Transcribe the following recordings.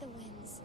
the winds.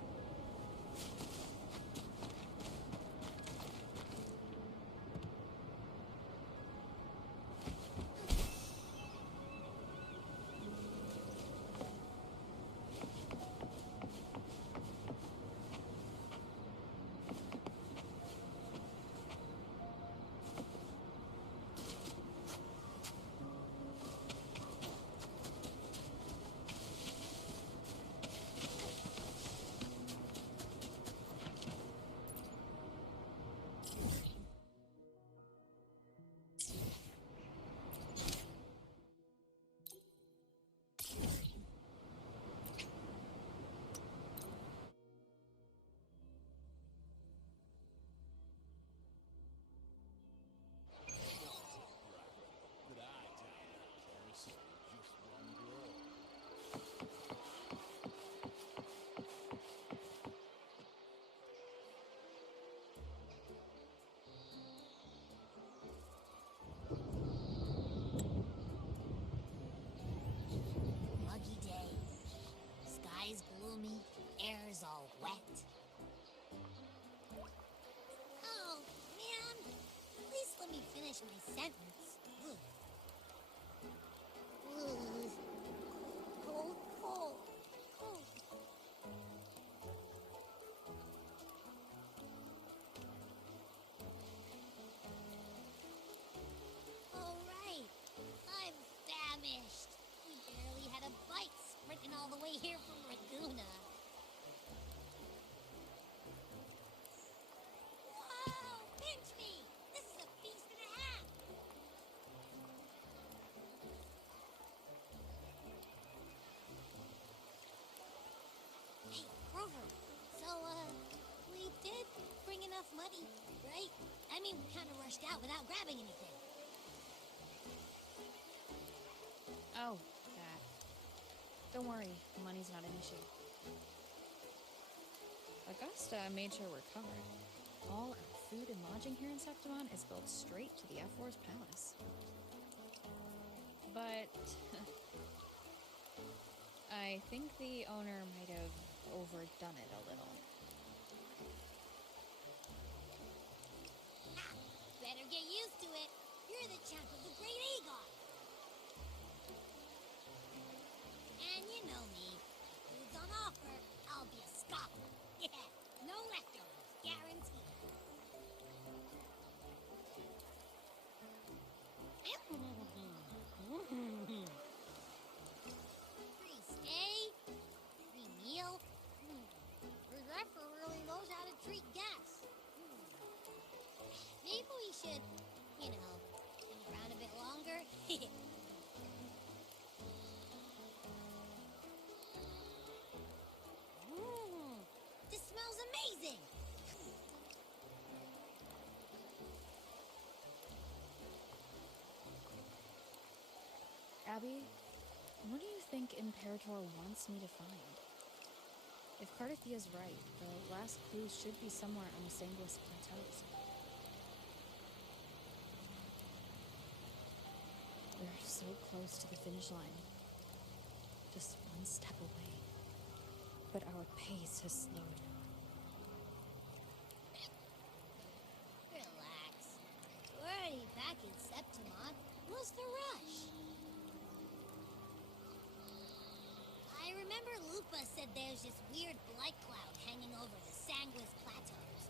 Muggy day. Sky's gloomy, air's all wet. Oh, man! At least let me finish my sentence. Ugh. Ugh. Cold, cold, cold. All right, I'm famished. We barely had a bite sprinting all the way here from Laguna. Whoa! Pinch me! This is a feast and a half! Hey, Grover. So, we did bring enough money, right? I mean, we kind of rushed out without grabbing anything. Oh, that. Don't worry, money's not an issue. Augusta made sure we're covered. All our food and lodging here in Septimon is billed straight to the F4's palace. But I think the owner might have overdone it a little. Ha! Better get used to it. You're the champ of the Great Aegon. And you know me. If food's on offer, I'll be a scoffer. Yeah, no leftovers, guaranteed. Free stay, free meal. The Zephyr really knows how to treat guests. Maybe we should, hang around a bit longer. This smells amazing! Abby, what do you think Imperator wants me to find? If Cardathia's right, the last clues should be somewhere on the Sanguis Plateaus. We're so close to the finish line. Just one step away. But our pace has slowed. Relax. We're already back in Septimon. What's the rush? I remember Lupa said there's this weird blight cloud hanging over the Sanguis Plateaus.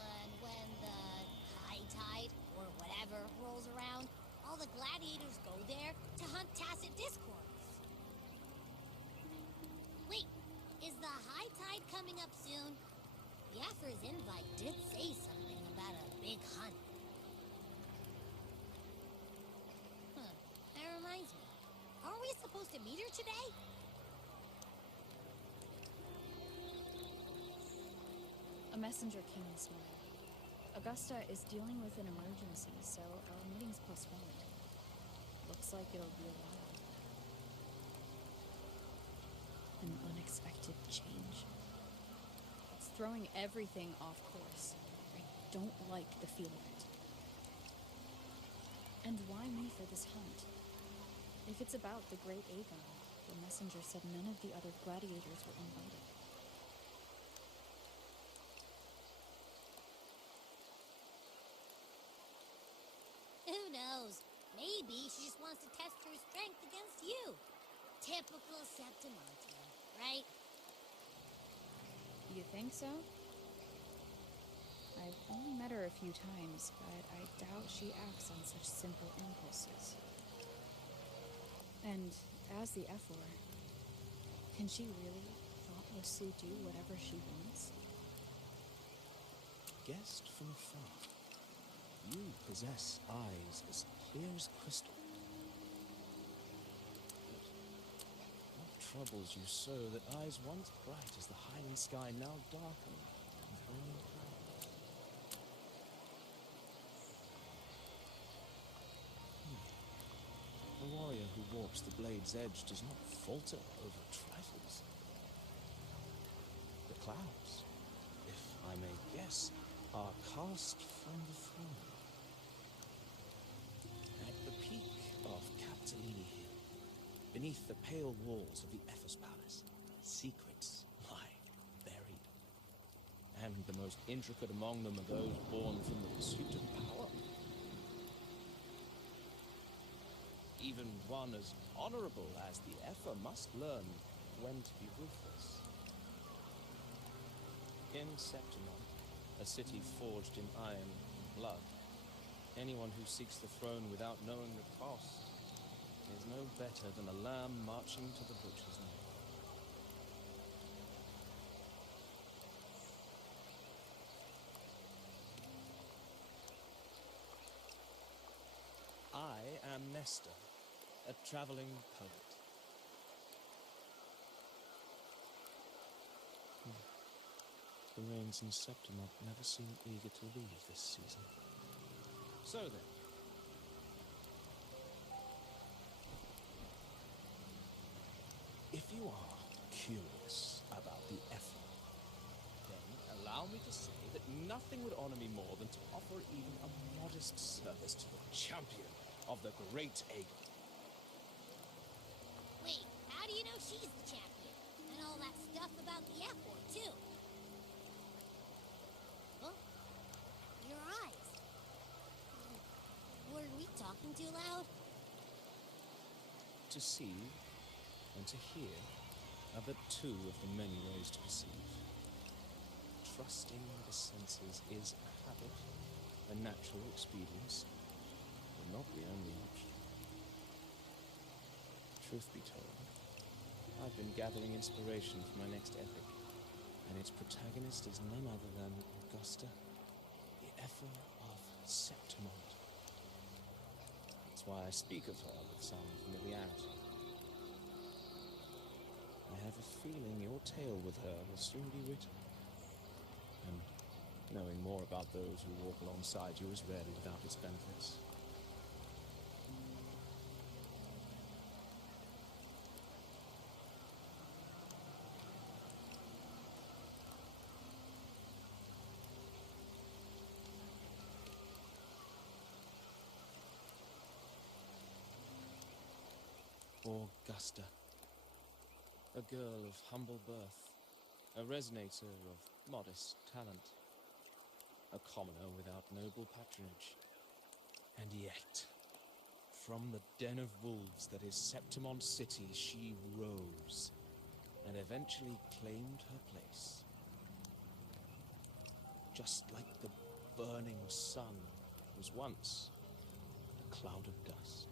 And when the high tide, or whatever, rolls around, all the gladiators go there to hunt tacit discords. Wait, is the high tide coming up soon? Biafra's invite did say something about a big hunt. That reminds me. Aren't we supposed to meet her today? A messenger came this morning. Augusta is dealing with an emergency, so our meeting's postponed. Looks like it'll be a while. An unexpected change. It's throwing everything off course. I don't like the feel of it. And why me for this hunt? If it's about the great Aegon, the messenger said none of the other gladiators were invited. Who knows? Maybe she just wants to test her strength against you. Typical Septimontian, right? You think so? I've only met her a few times, but I doubt she acts on such simple impulses. And as the Ephor, can she really thoughtlessly do whatever she wants? Guessed from afar, you possess eyes as clear as crystal. But what troubles you so that eyes once bright as the Highland sky now darken with raining clouds? A warrior who walks the blade's edge does not falter over trifles. The clouds, if I may guess, are cast from the throne. At the peak of Capitolini Hill, beneath the pale walls of the Ephes Palace, secrets lie buried. And the most intricate among them are those born from the pursuit of power. Even one as honorable as the Epher must learn when to be ruthless. In Septimon, a city forged in iron and blood, anyone who seeks the throne without knowing the cost is no better than a lamb marching to the butcher's knife. I am Nestor, a traveling poet. The rains in Septimon never seem eager to leave this season. So then, if you are curious about the effort, then allow me to say that nothing would honor me more than to offer even a modest service to the champion of the great Aegon. Wait, how do you know she's the champion? And all that stuff about the F-word, too? Huh? Your eyes. Were we talking too loud? To see and to hear are but two of the many ways to perceive. Trusting the senses is a habit, a natural experience, but not the only option. Truth be told, I've been gathering inspiration for my next epic, and its protagonist is none other than Augusta, the Epher of Septimont. That's why I speak of her with some familiarity. I have a feeling your tale with her will soon be written, and knowing more about those who walk alongside you is rarely without its benefits. Augusta, a girl of humble birth, a resonator of modest talent, a commoner without noble patronage, and yet, from the den of wolves that is Septimon City, she rose, and eventually claimed her place. Just like the burning sun was once a cloud of dust.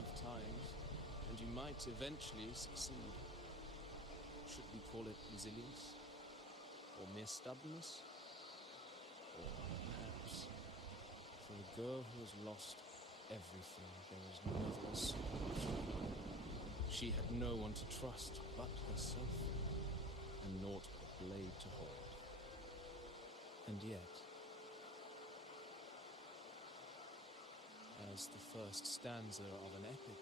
enough times, and you might eventually succeed. Should we call it resilience? Or mere stubbornness? Or perhaps, for a girl who has lost everything, there is never a solution. She had no one to trust but herself, and naught but a blade to hold. And yet, as the first stanza of an epic,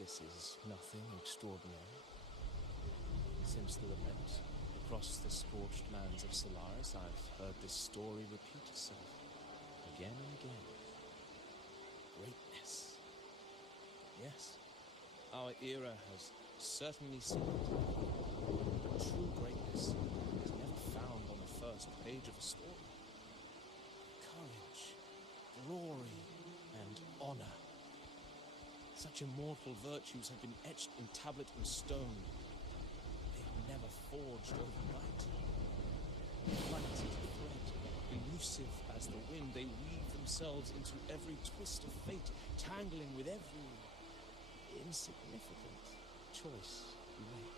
this is nothing extraordinary. Since the lament across the scorched lands of Solaris, I've heard this story repeat itself again and again. Greatness. Yes, our era has certainly seen it. But true greatness is never found on the first page of a story. Courage, glory, and honor. Such immortal virtues have been etched in tablet and stone. They are never forged overnight. Light as a thread, elusive as the wind, they weave themselves into every twist of fate, tangling with every insignificant choice you make.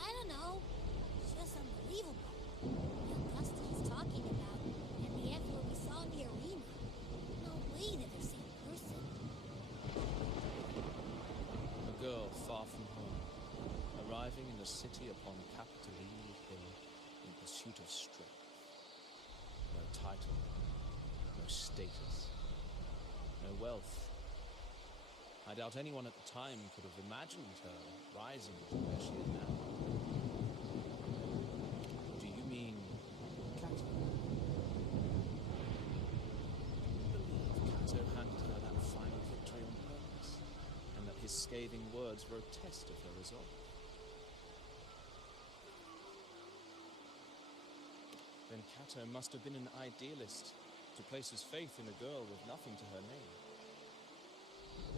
I don't know. It's just unbelievable. The Augusta's talking about and the emperor we saw in the arena. No way they're the same person. A girl far from home, arriving in a city upon Capitoline Hill in pursuit of strength. No title, no status, no wealth. I doubt anyone at the time could have imagined her rising to where she is now. Do you mean Cato? I believe Cato handed her that final victory on purpose, and that his scathing words were a test of her resolve. Then Cato must have been an idealist, to place his faith in a girl with nothing to her name.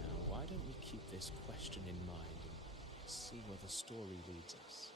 Now, why don't we keep this question in mind and see where the story leads us?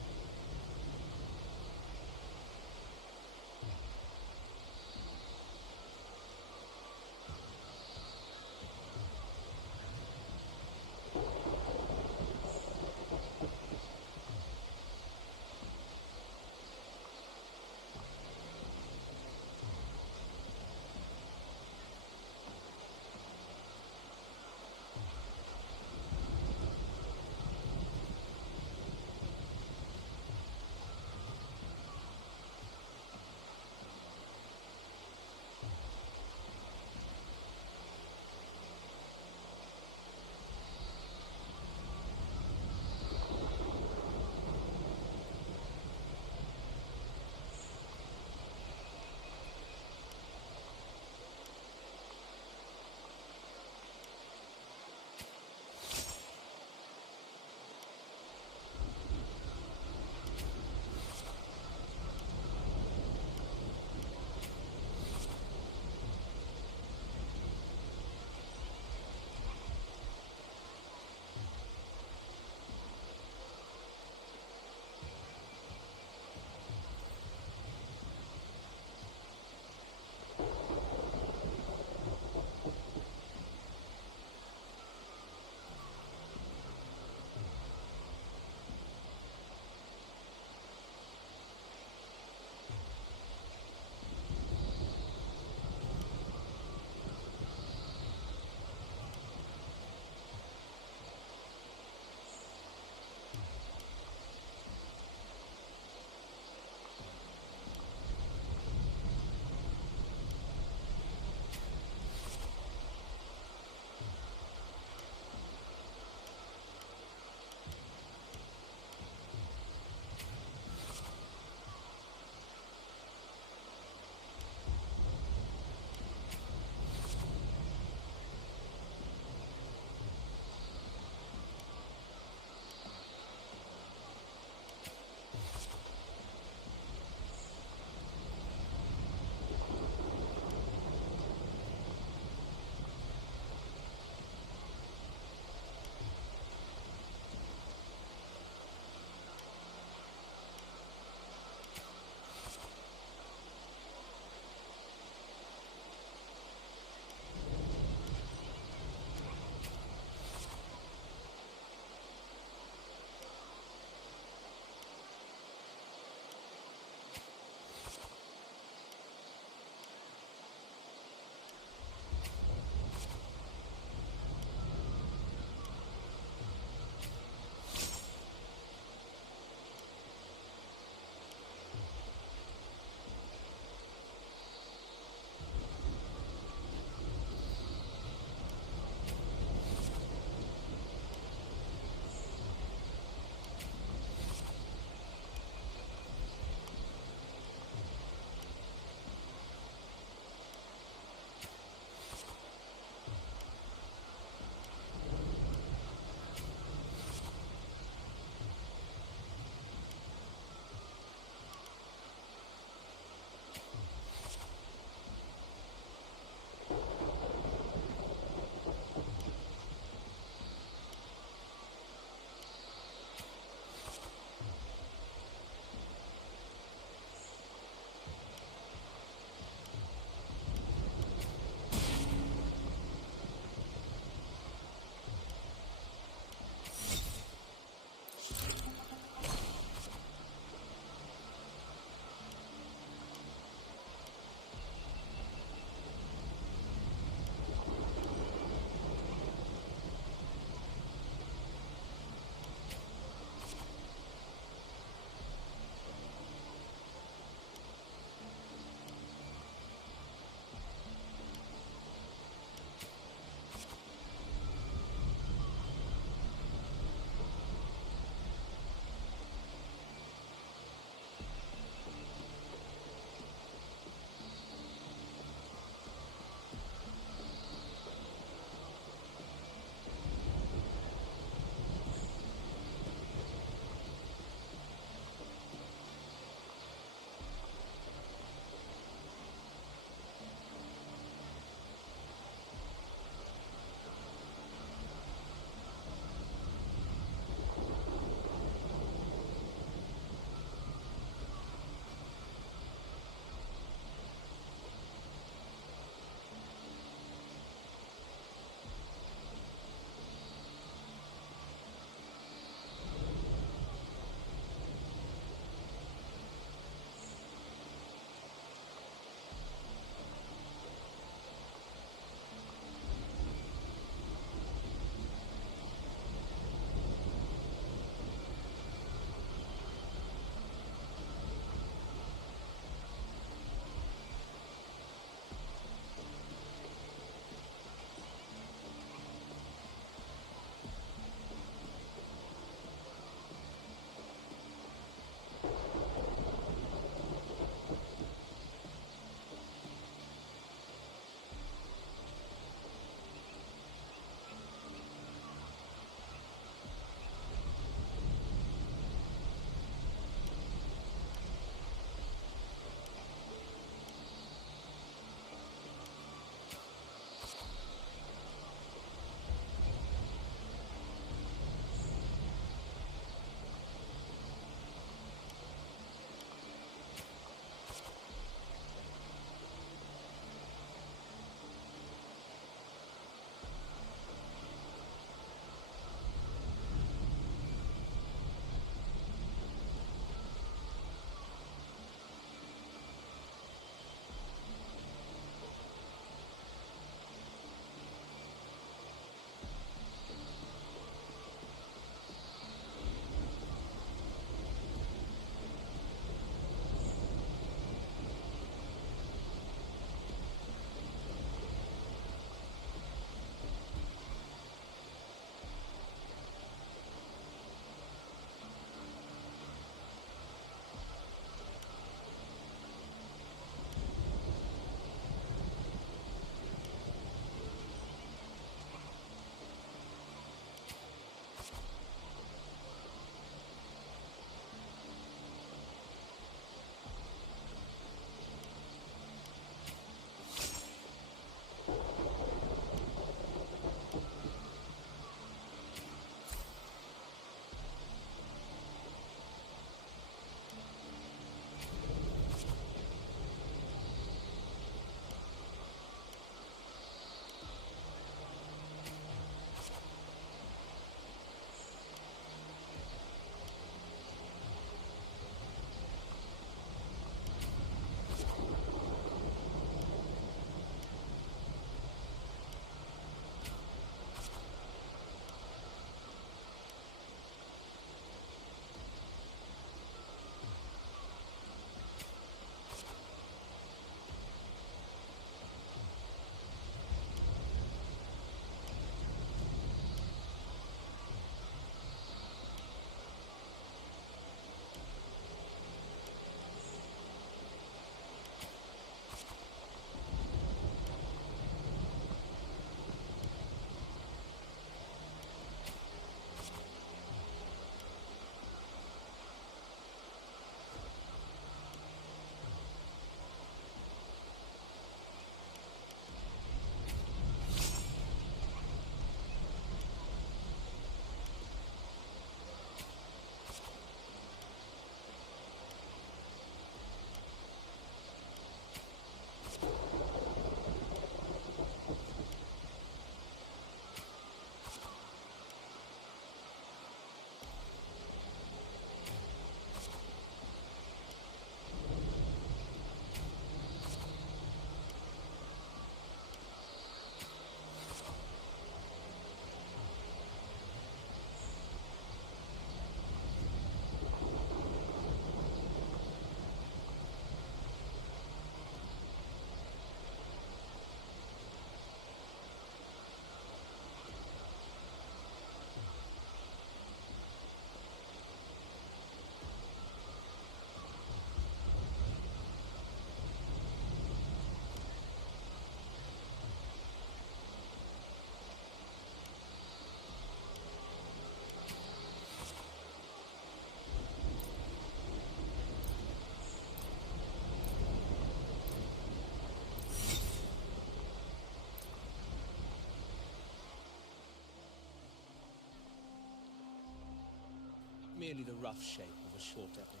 merely the rough shape of a short epic.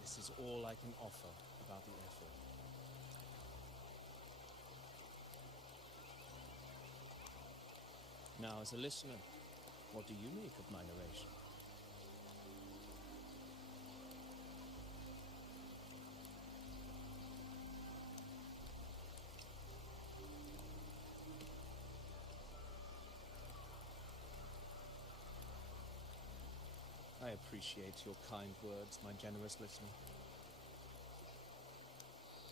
This is all I can offer about the effort. Now, as a listener, what do you make of my narration? I appreciate your kind words, my generous listener.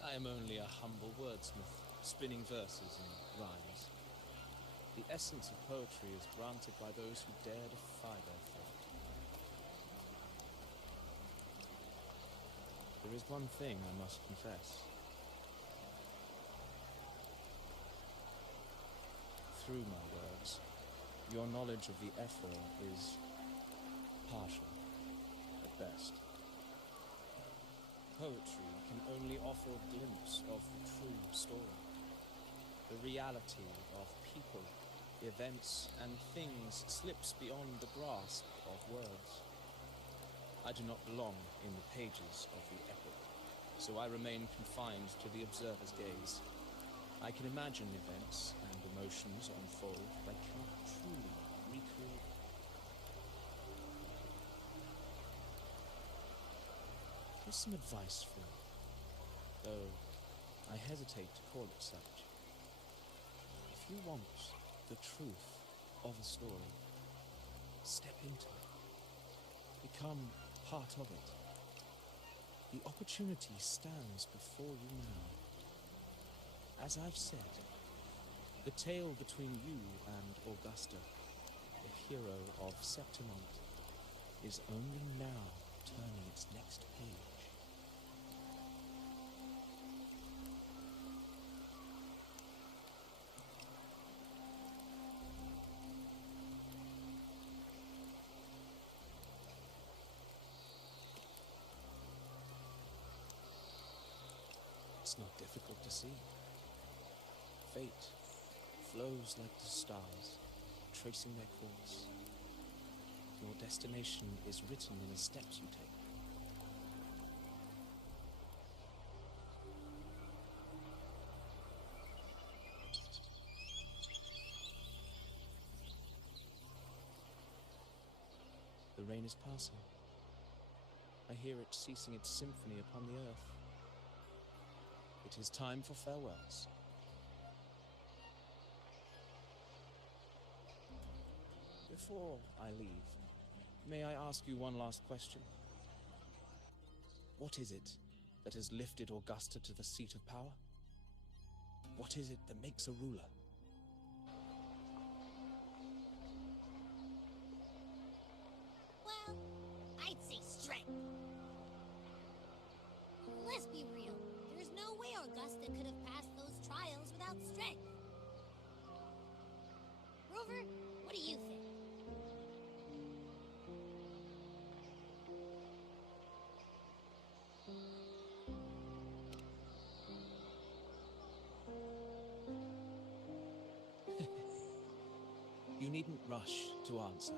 I am only a humble wordsmith, spinning verses and rhymes. The essence of poetry is granted by those who dare defy their fate. There is one thing I must confess. Through my words, your knowledge of the Ephor is partial, at best. Poetry can only offer a glimpse of the true story, the reality of people, events, and things slips beyond the grasp of words. I do not belong in the pages of the epic, so I remain confined to the observer's gaze. I can imagine events and emotions unfold, but I cannot truly recreate them. Here's some advice for you, though I hesitate to call it such. If you want the truth of a story, step into it. Become part of it. The opportunity stands before you now. As I've said, the tale between you and Augusta, the hero of Septimont, is only now turning its next page. It's not difficult to see. Fate flows like the stars, tracing their course. Your destination is written in the steps you take. The rain is passing. I hear it ceasing its symphony upon the earth. It is time for farewells. Before I leave, may I ask you one last question? What is it that has lifted Augusta to the seat of power? What is it that makes a ruler? Well, I'd say strength. Let's be real. There's no way Augusta could have passed those trials without strength. Rover, what do you think? You needn't rush to answer,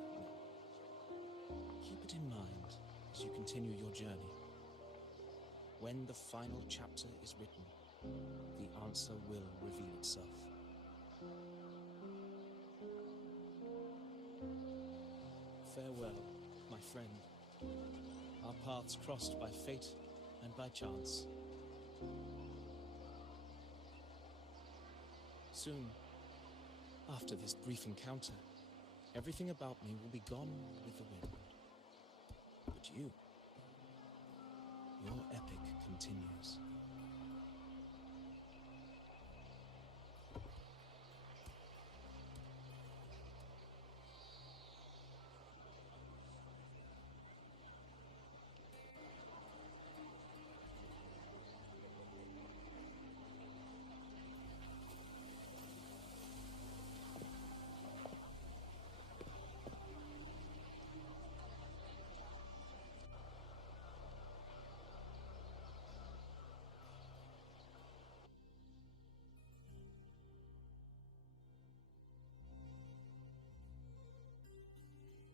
Keep it in mind as you continue your journey. When the final chapter is written, the answer will reveal itself. Farewell, my friend. Our paths crossed by fate and by chance. Soon, after this brief encounter, everything about me will be gone with the wind. But you, your epic continues.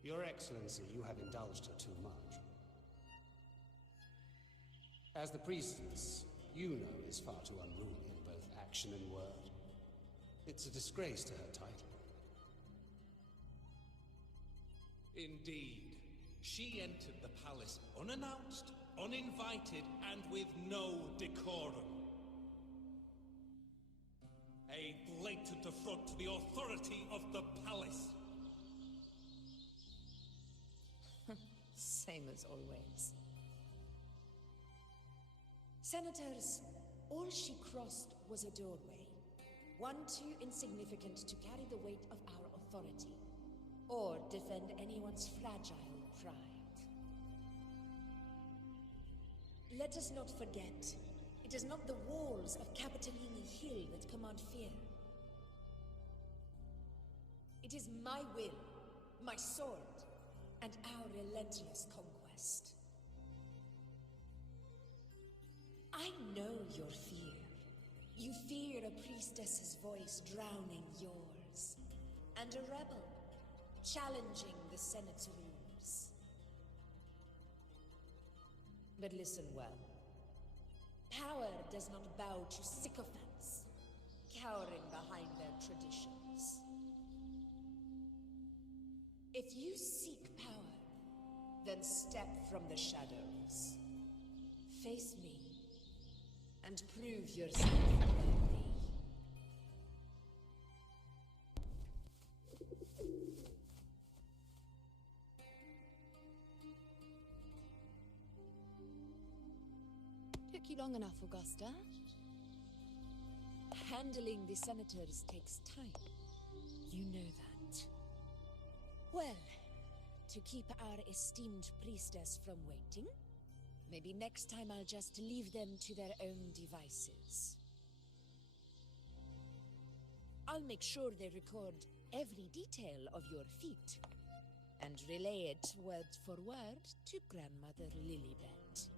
Your Excellency, you have indulged her too much. As the priestess, you know is far too unruly in both action and word. It's a disgrace to her title. Indeed. She entered the palace unannounced, uninvited, and with no decorum. A blatant affront to the authority of the palace. Same as always. Senators, all she crossed was a doorway. One too insignificant to carry the weight of our authority, or defend anyone's fragile pride. Let us not forget, it is not the walls of Capitolini Hill that command fear. It is my will, my sword, and our relentless conquest. I know your fear. You fear a priestess's voice drowning yours, and a rebel challenging the Senate's rules. But listen well. Power does not bow to sycophants, cowering behind their traditions. If you seek power, then step from the shadows. Face me, and prove yourself worthy. Took you long enough, Augusta. Handling the senators takes time. You know that. Well, to keep our esteemed priestess from waiting, maybe next time I'll just leave them to their own devices. I'll make sure they record every detail of your feat, and relay it word for word to Grandmother Lilibet.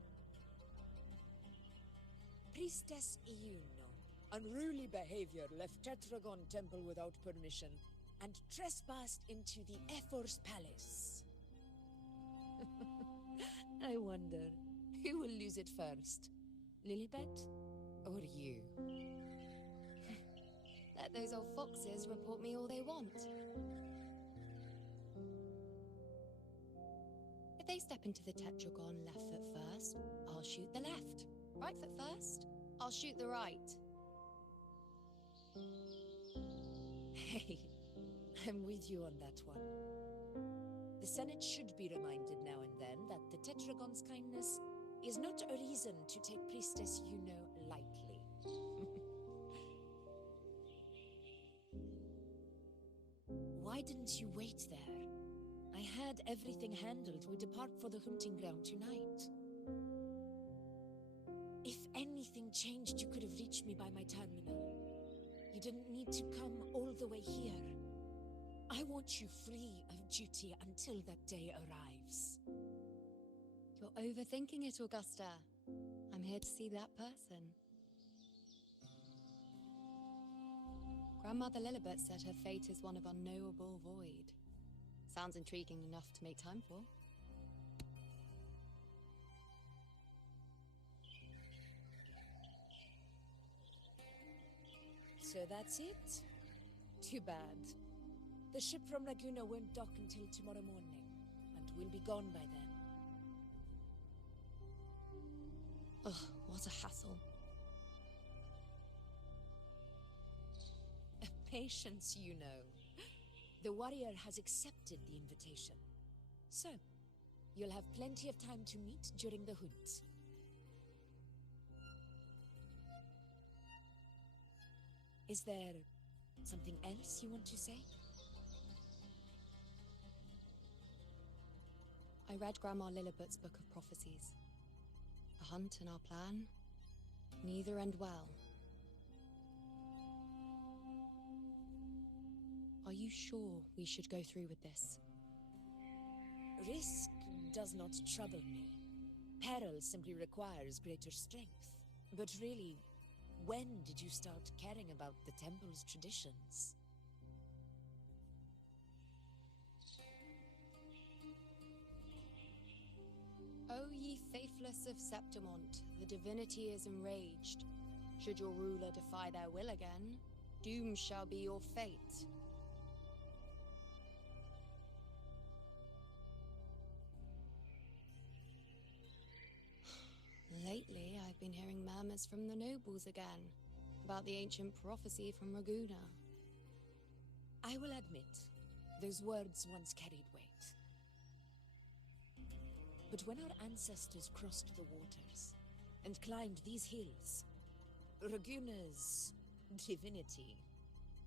Priestess Iuno, unruly behavior, left Tetragon Temple without permission, and trespassed into the Ephor's palace. I wonder, who will lose it first? Lilibet? Or you? Let those old foxes report me all they want. If they step into the tetragon left foot first, I'll shoot the left. Right foot first, I'll shoot the right. Hey, I'm with you on that one. The Senate should be reminded now and then that the Tetragon's kindness is not a reason to take Priestess Yuno lightly. Why didn't you wait there? I had everything handled. We depart for the hunting ground tonight. If anything changed, you could have reached me by my terminal. You didn't need to come all the way here. I want you free of duty until that day arrives. You're overthinking it, Augusta. I'm here to see that person. Grandmother Lilibet said her fate is one of unknowable void. Sounds intriguing enough to make time for. So that's it? Too bad. The ship from Laguna won't dock until tomorrow morning, and we'll be gone by then. Ugh, what a hassle. Patience, you know. The warrior has accepted the invitation. So, you'll have plenty of time to meet during the hunt. Is there something else you want to say? I read Grandma Lilibet's Book of Prophecies. The hunt and our plan, neither end well. Are you sure we should go through with this? Risk does not trouble me. Peril simply requires greater strength. But really, when did you start caring about the temple's traditions? O ye faithless of Septimont, the divinity is enraged. Should your ruler defy their will again, doom shall be your fate. Lately, I've been hearing murmurs from the nobles again, about the ancient prophecy from Raguna. I will admit, those words once carried weight. But when our ancestors crossed the waters and climbed these hills, Raguna's divinity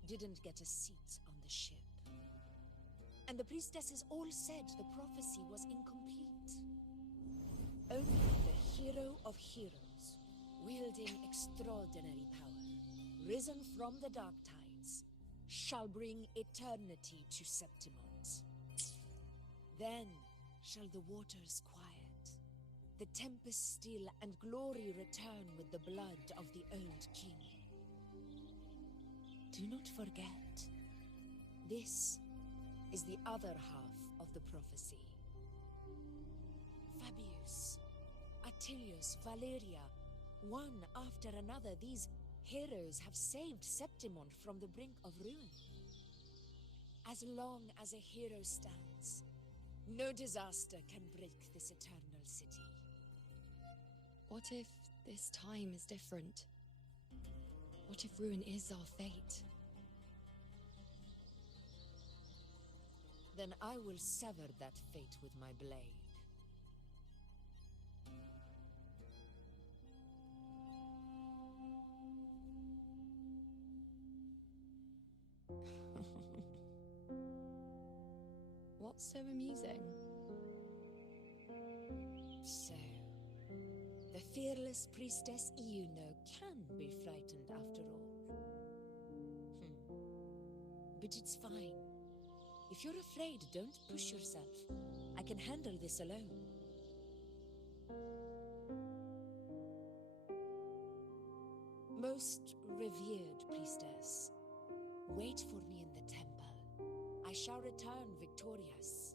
didn't get a seat on the ship. And the priestesses all said the prophecy was incomplete. Only the hero of heroes, wielding extraordinary power, risen from the dark tides, shall bring eternity to Septimont. Then shall the waters quiet, the tempest still, and glory return with the blood of the old king. Do not forget, this is the other half of the prophecy. Fabius, Attilius, Valeria, one after another, these heroes have saved Septimont from the brink of ruin. As long as a hero stands, no disaster can break this eternal city. What if this time is different? What if ruin is our fate? Then I will sever that fate with my blade. What's so amusing? So, the fearless priestess Iuno can be frightened after all. But it's fine. If you're afraid, don't push yourself. I can handle this alone. Most revered priestess, wait for me in the temple. I shall return victorious.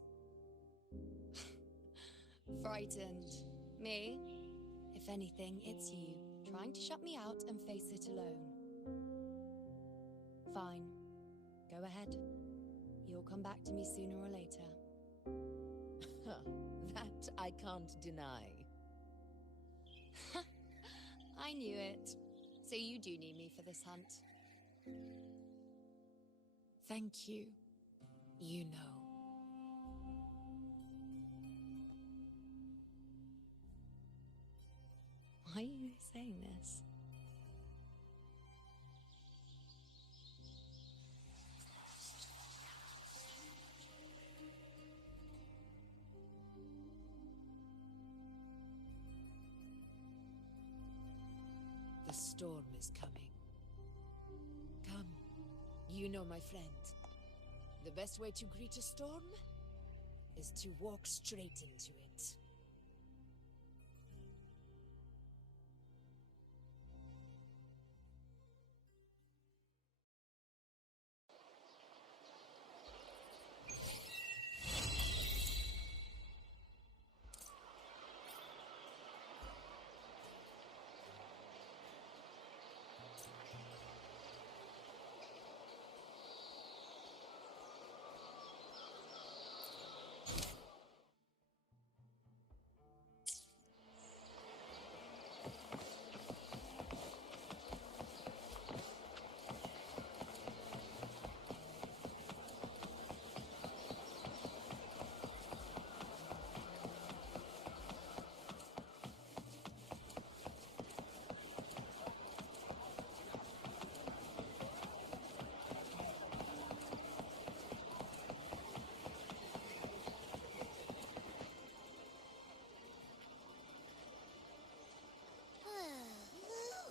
Frightened. Me? If anything, it's you, trying to shut me out and face it alone. Fine. Go ahead. You'll come back to me sooner or later. That I can't deny. I knew it. So you do need me for this hunt. Thank you. You know. Why are you saying this? The storm is coming. Come, you know, my friend. The best way to greet a storm is to walk straight into it.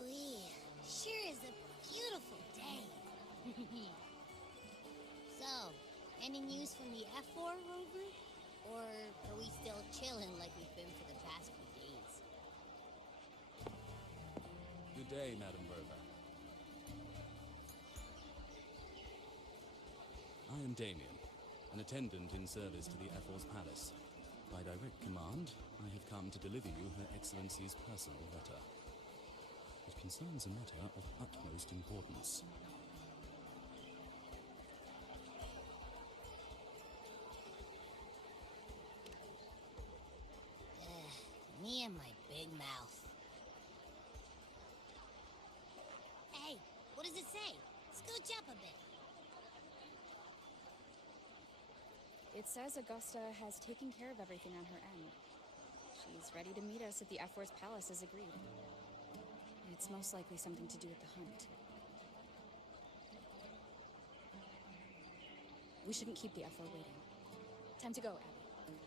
Ooh-wee. Sure is a beautiful day. So, any news from the F4 rover? Or are we still chilling like we've been for the past few days? Good day, Madam Rover. I am Damien, an attendant in service to the Ethel's Palace. By direct command, I have come to deliver you Her Excellency's personal letter. It concerns a matter of utmost importance. Me and my big mouth. Hey, what does it say? Scooch up a bit. It says Augusta has taken care of everything on her end. She's ready to meet us at the F-Force Palace as agreed. It's most likely something to do with the hunt. We shouldn't keep the F-4 waiting. Time to go, Abby.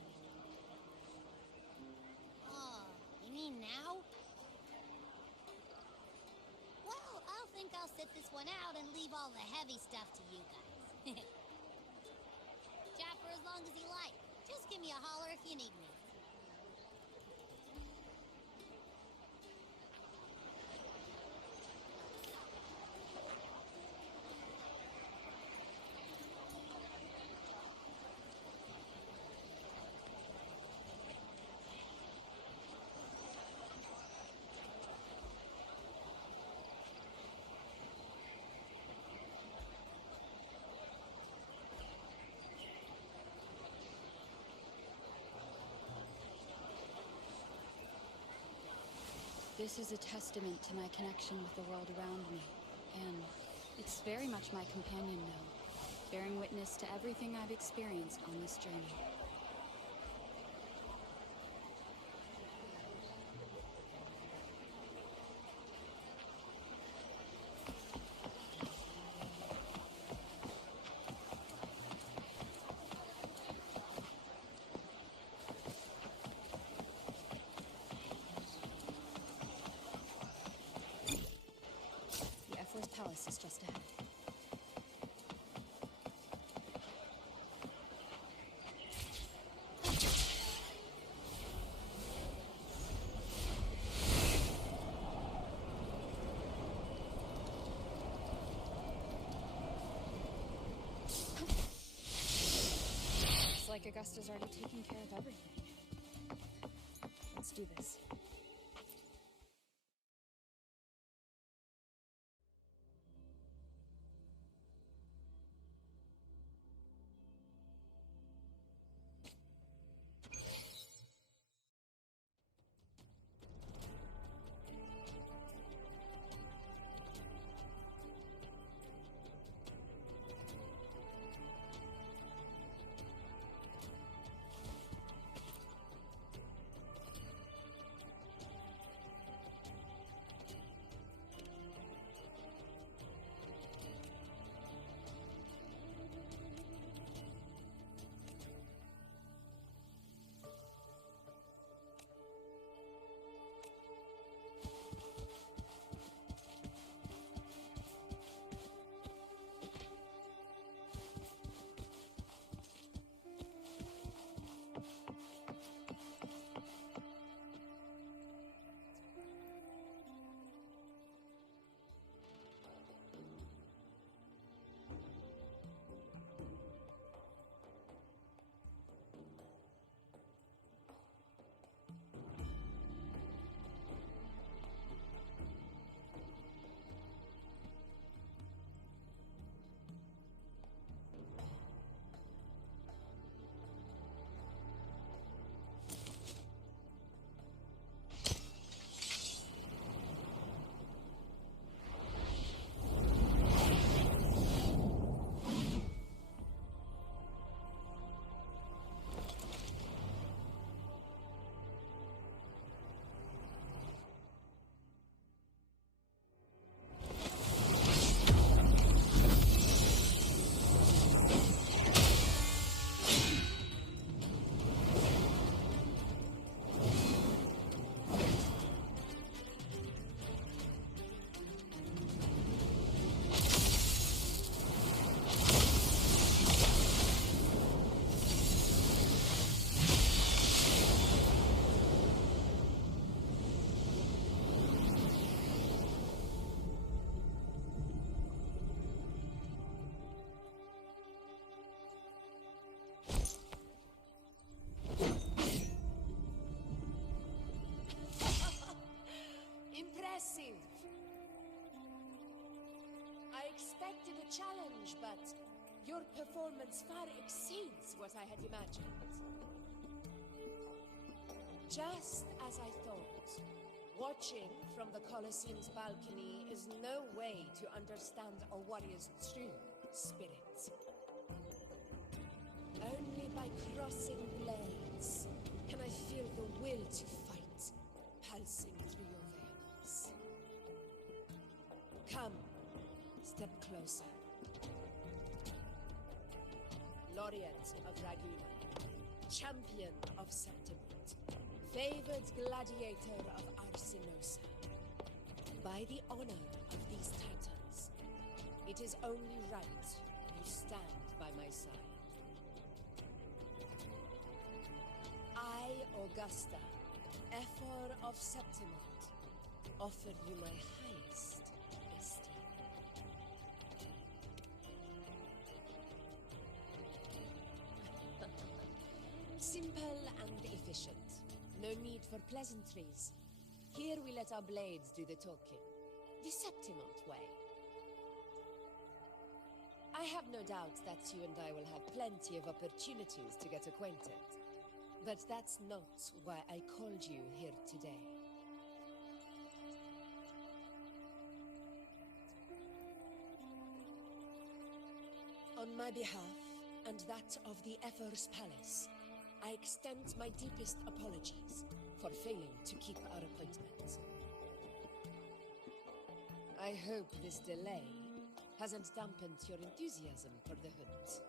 Oh, you mean now? Well, I'll think I'll sit this one out and leave all the heavy stuff to you guys. Chat for as long as you like. Just give me a holler if you need me. This is a testament to my connection with the world around me, and it's very much my companion now, bearing witness to everything I've experienced on this journey. Palace is just ahead. Looks like Augusta's already taken care of everything. Let's do this. challenge, but your performance far exceeds what I had imagined. Just as I thought, watching from the Colosseum's balcony is no way to understand a warrior's true spirit. Only by crossing blades can I feel the will to fight pulsing through your veins. Come, step closer. Laureate of Raguna, champion of Septimont, favored gladiator of Arsinosa. By the honor of these titans, it is only right you stand by my side. I, Augusta, Ephor of Septimont, offer you my highest esteem. Simple and efficient. No need for pleasantries. Here we let our blades do the talking. The Septimont way. I have no doubt that you and I will have plenty of opportunities to get acquainted. But that's not why I called you here today. On my behalf, and that of the Ephor's Palace, I extend my deepest apologies for failing to keep our appointment. I hope this delay hasn't dampened your enthusiasm for the hunt.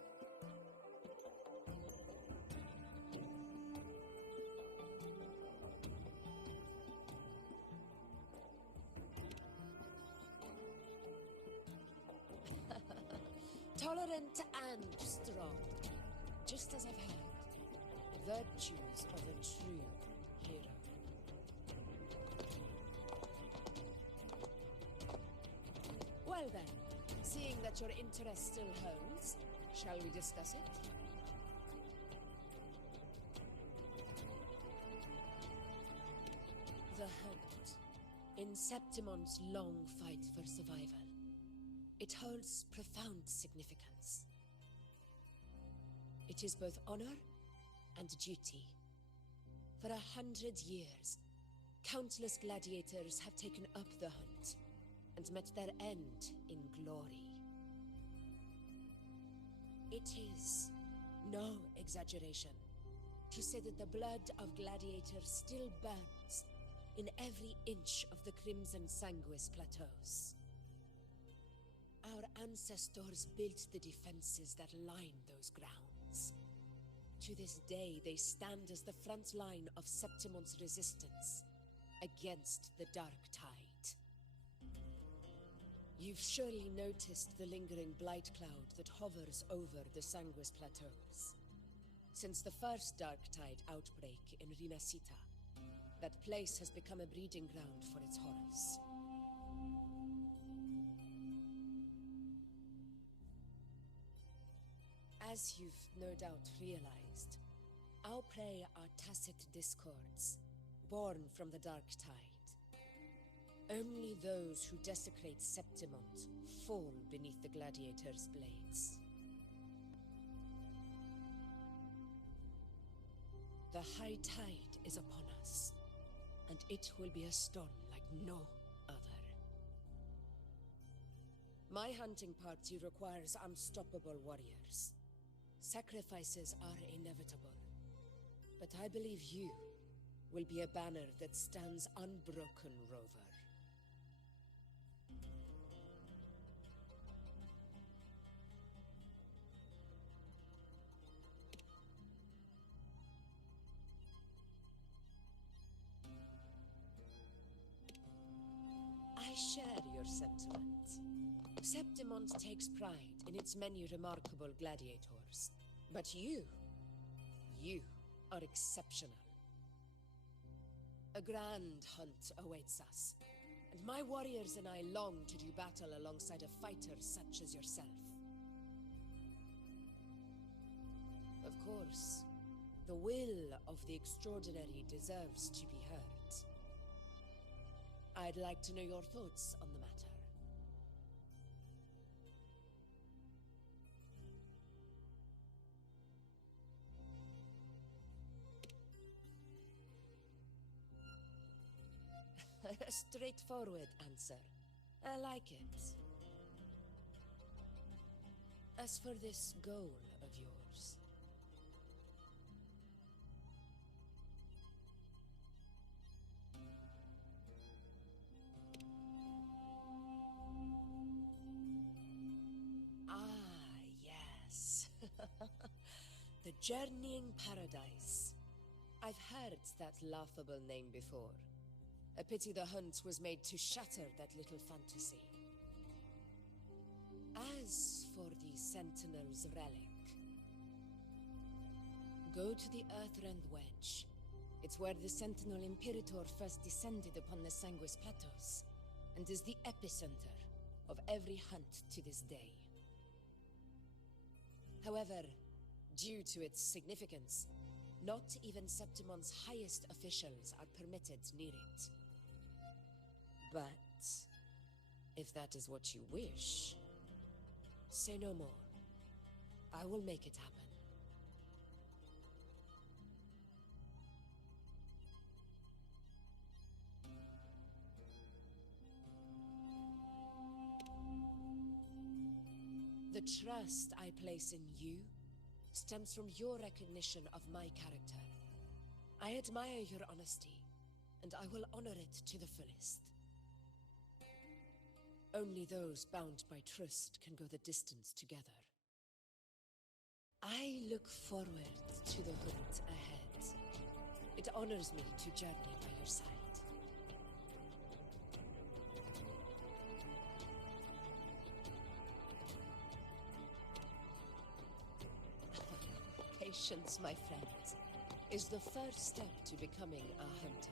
Tolerant and strong, just as I've heard. Virtues of a true hero. Well then, seeing that your interest still holds, shall we discuss it? The hunt. In Septimont's long fight for survival, it holds profound significance. It is both honor and duty. For 100 years, countless gladiators have taken up the hunt and met their end in glory. It is no exaggeration to say that the blood of gladiators still burns in every inch of the Crimson Sanguis plateaus. Our ancestors built the defenses that line those grounds. To this day, they stand as the front line of Septimont's resistance against the Dark Tide. You've surely noticed the lingering blight cloud that hovers over the Sanguis plateaus. Since the first Dark Tide outbreak in Rinasita, that place has become a breeding ground for its horrors. As you've no doubt realized, our prey are tacit discords, born from the Dark Tide. Only those who desecrate Septimont fall beneath the gladiators' blades. The high tide is upon us, and it will be a storm like no other. My hunting party requires unstoppable warriors. Sacrifices are inevitable, but I believe you will be a banner that stands unbroken, Rover. I share your sentiment. Septimont takes pride in its many remarkable gladiators. But you are exceptional. A grand hunt awaits us, and my warriors and I long to do battle alongside a fighter such as yourself. Of course, the will of the extraordinary deserves to be heard. I'd like to know your thoughts on the matter. A straightforward answer. I like it. As for this goal of yours... Ah, yes. The Journeying Paradise. I've heard that laughable name before. A pity the hunt was made to shatter that little fantasy. As for the Sentinel's relic, go to the Earthrend Wedge. It's where the Sentinel Imperator first descended upon the Sanguis Plateaus, and is the epicenter of every hunt to this day. However, due to its significance, not even Septimon's highest officials are permitted near it. But if that is what you wish, say no more. I will make it happen. The trust I place in you stems from your recognition of my character. I admire your honesty, and I will honor it to the fullest. Only those bound by trust can go the distance together. I look forward to the hunt ahead. It honors me to journey by your side. Patience, my friend, is the first step to becoming a hunter.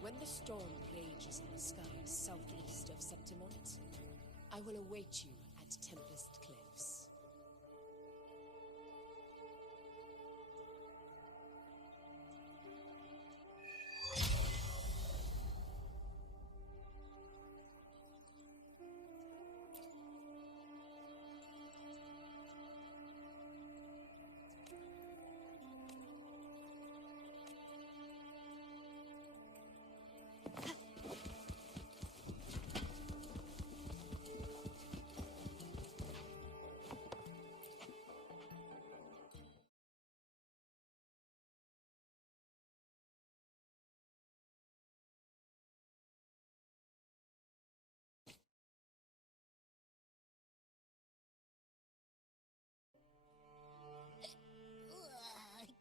When the storm rages in the skies southeast of Septimont, I will await you at Tempest Cliffs.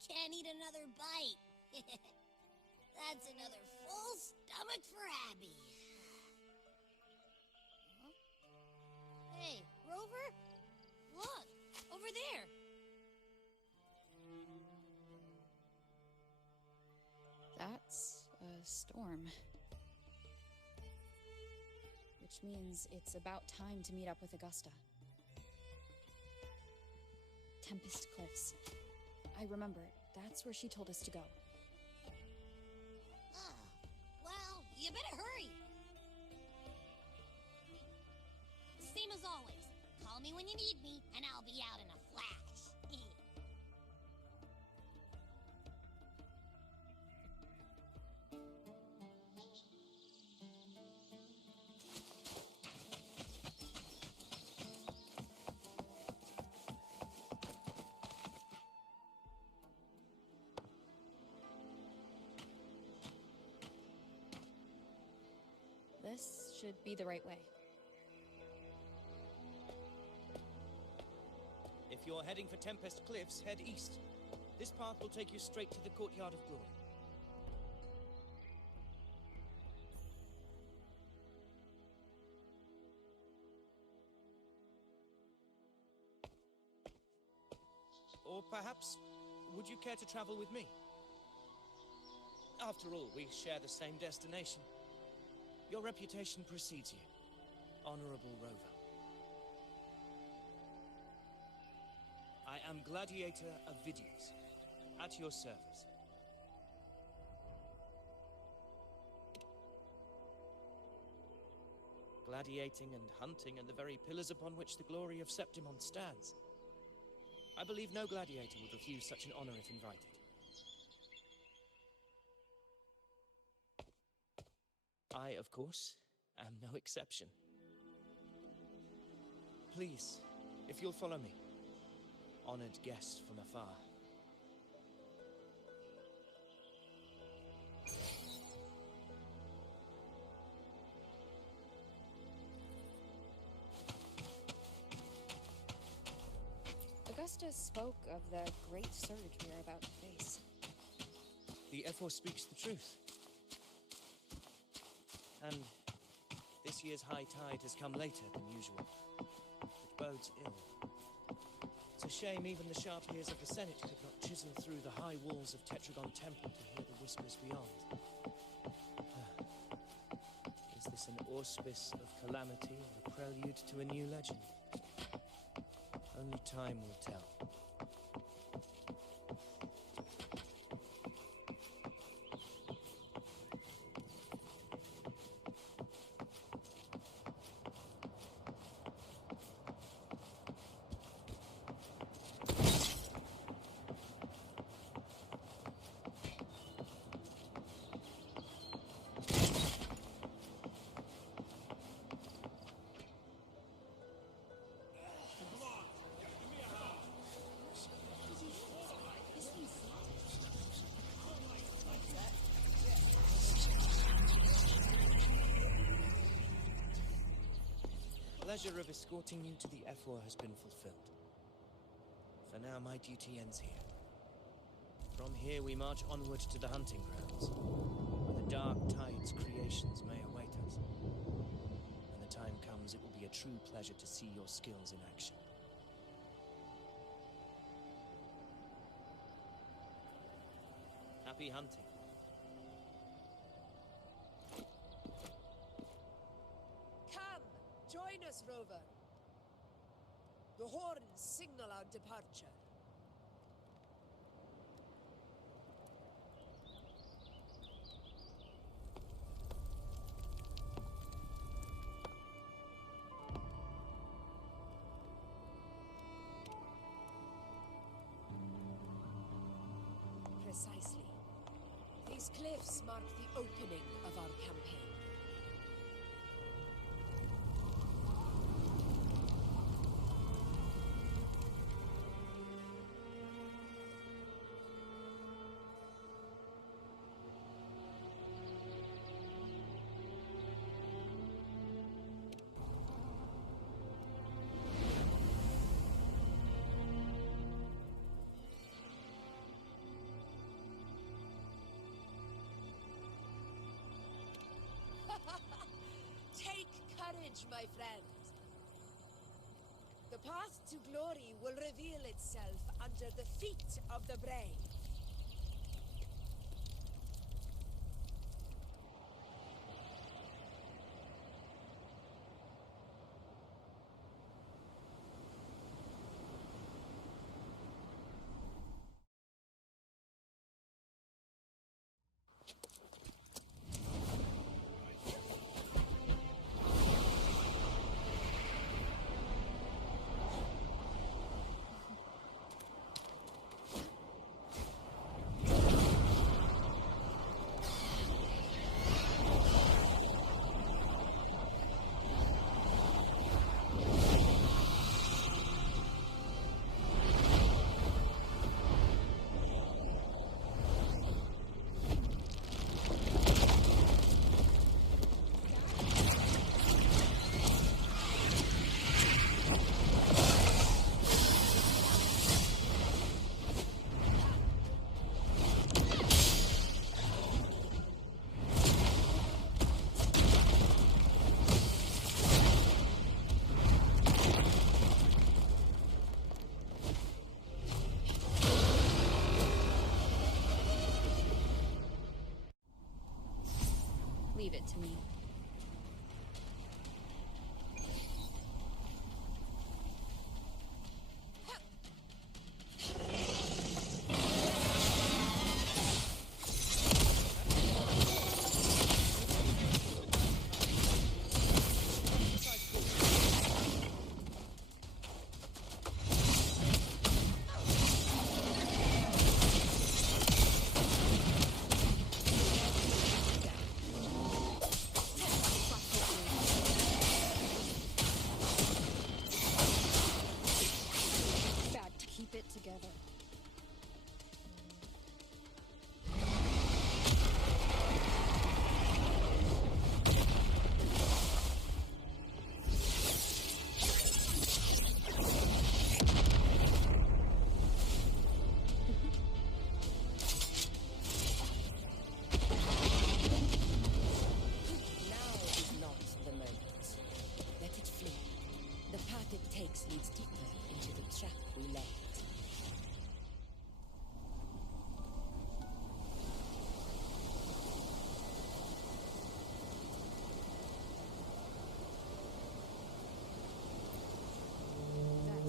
Can't eat another bite. That's another full stomach for Abby. Huh? Hey, Rover? Look, over there. That's a storm. Which means it's about time to meet up with Augusta. Tempest Cliffs. I remember, that's where she told us to go. Well, you better hurry. Same as always. Call me when you need me, and I'll be out in a flash. This should be the right way. If you're heading for Tempest Cliffs, head east. This path will take you straight to the Courtyard of Glory. Or perhaps, would you care to travel with me? After all, we share the same destination. Your reputation precedes you, Honorable Rover. I am Gladiator of Vidius, at your service. Gladiating and hunting are the very pillars upon which the glory of Septimon stands. I believe no gladiator would refuse such an honor if invited. I, of course, am no exception. Please, if you'll follow me, honored guest from afar. Augusta spoke of the great surge we are about to face. The F4 speaks the truth. And this year's high tide has come later than usual, which bodes ill. It's a shame even the sharp ears of the Senate could not chisel through the high walls of Tetragon Temple to hear the whispers beyond. Is this an auspice of calamity or a prelude to a new legend? Only time will tell. Pleasure of escorting you to the F4 has been fulfilled. For now, my duty ends here. From here, we march onward to the hunting grounds, where the Dark Tide's creations may await us. When the time comes, it will be a true pleasure to see your skills in action. Happy hunting. Join us, Rover. The horns signal our departure. Precisely. These cliffs mark the opening of our campaign. Take courage, my friend. The path to glory will reveal itself under the feet of the brave. Leave it to me.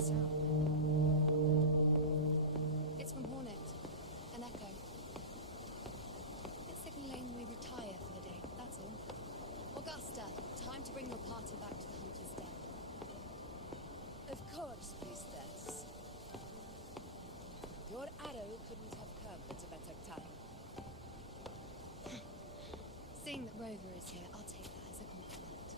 sound? It's from Hornet. An echo. It's signaling we retire for the day, that's all. Augusta, time to bring your party back to the Hunter's Den. Of course, priestess. Your arrow couldn't have come at a better time. Seeing that Rover is here, I'll take that as a compliment.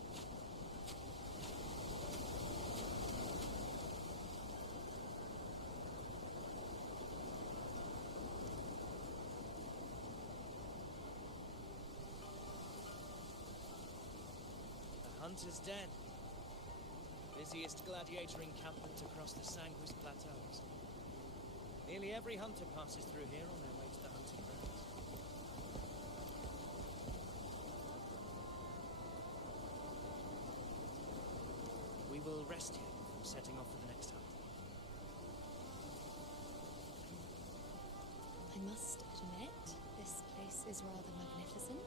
The Hunter's Den. Busiest gladiator encampment across the Sanguis Plateaus. Nearly every hunter passes through here on their way to the hunting grounds. We will rest here before setting off for the next hunt. I must admit, this place is rather magnificent.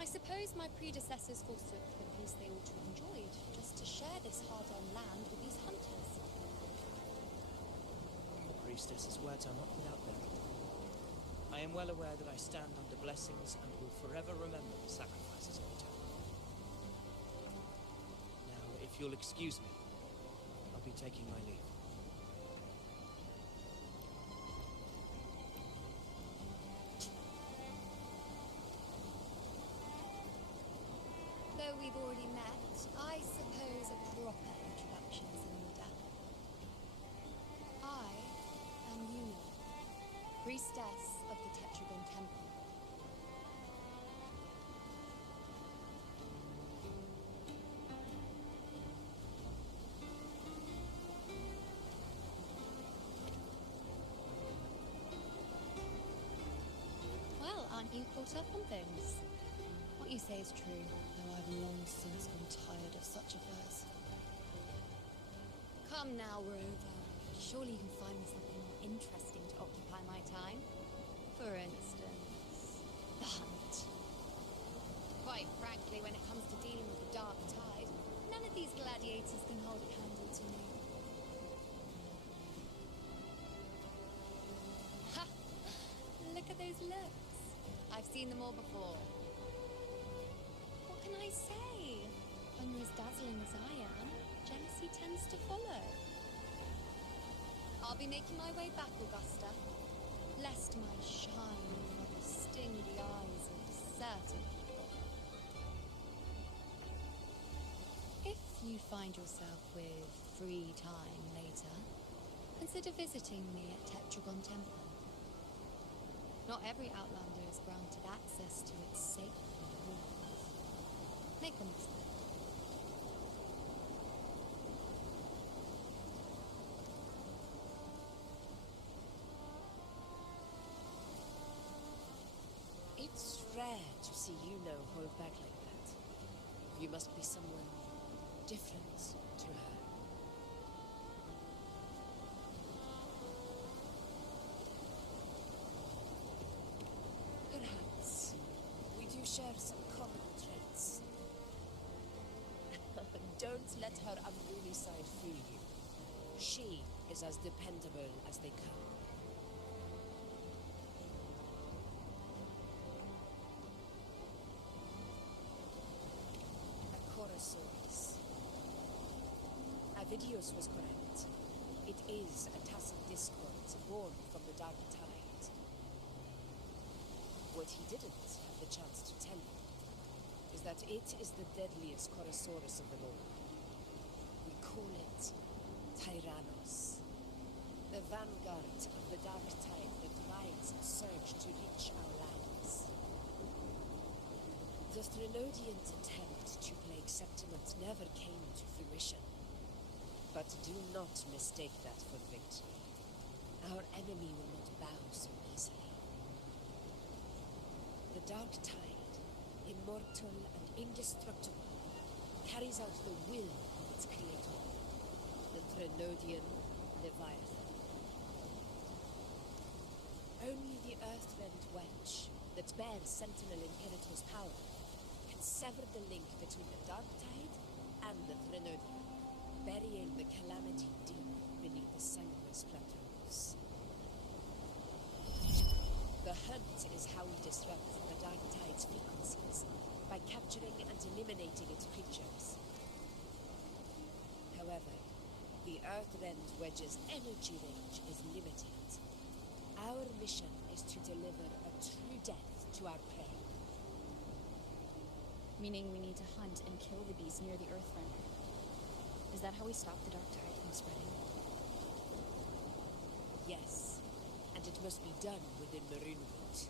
I suppose my predecessors forsook the peace they ought to have enjoyed, just to share this hard-earned land with these hunters. The priestess's words are not without merit. I am well aware that I stand under blessings and will forever remember the sacrifices of the temple. Now, if you'll excuse me, I'll be taking my leave. Though we've already met, I suppose a proper introduction is in order. I am Yuna, priestess of the Tetragon Temple. Well, aren't you caught up on things? What you say is true, though I've long since grown tired of such affairs. Come now, Rover. Surely you can find me something more interesting to occupy my time. For instance, the hunt. Quite frankly, when it comes to dealing with the dark tide, none of these gladiators can hold a candle to me. Ha! Look at those looks. I've seen them all before. What can I say? When you're as dazzling as I am, jealousy tends to follow. I'll be making my way back, Augusta, lest my shine rather sting the eyes of certain people. If you find yourself with free time later, consider visiting me at Tetragon Temple. Not every outlander is granted access to its sacred halls. Make the most of it. It's rare to see Yuno hold back like that. You must be someone different to her. Perhaps we do share some common traits. Don't let her unruly side fool you. She is as dependable as they come. Avidius was correct. It is a tacit discord born from the dark tide. What he didn't have the chance to tell you is that it is the deadliest Chorosaurus of them all. We call it Tyrannos, the vanguard of the dark tide that rides a surge to reach our lands. The Threnodians' attempt to plague Septimont never came to fruition. But do not mistake that for victory. Our enemy will not bow so easily. The dark tide, immortal and indestructible, carries out the will of its creator, the Threnodian Leviathan. Only the earth-rend wedge that bears Sentinel Inheritor's power can sever the link between the dark tide and the Threnodian. burying the calamity deep beneath the sunless plateaus. The hunt is how we disrupt the Dark Tide's frequencies, by capturing and eliminating its creatures. However, the Earthrend Wedge's energy range is limited. Our mission is to deliver a true death to our prey. Meaning we need to hunt and kill the beast near the Earthrend. Is that how we stop the Dark Tide from spreading? Yes, and it must be done within Maroonwood.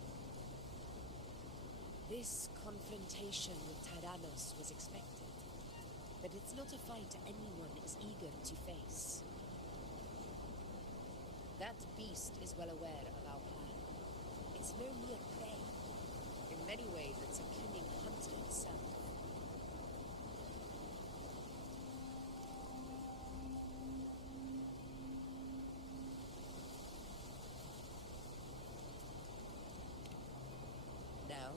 This confrontation with Tyrannos was expected, but it's not a fight anyone is eager to face. That beast is well aware of our plan. It's no mere prey. In many ways, it's a cunning hunter itself. Now,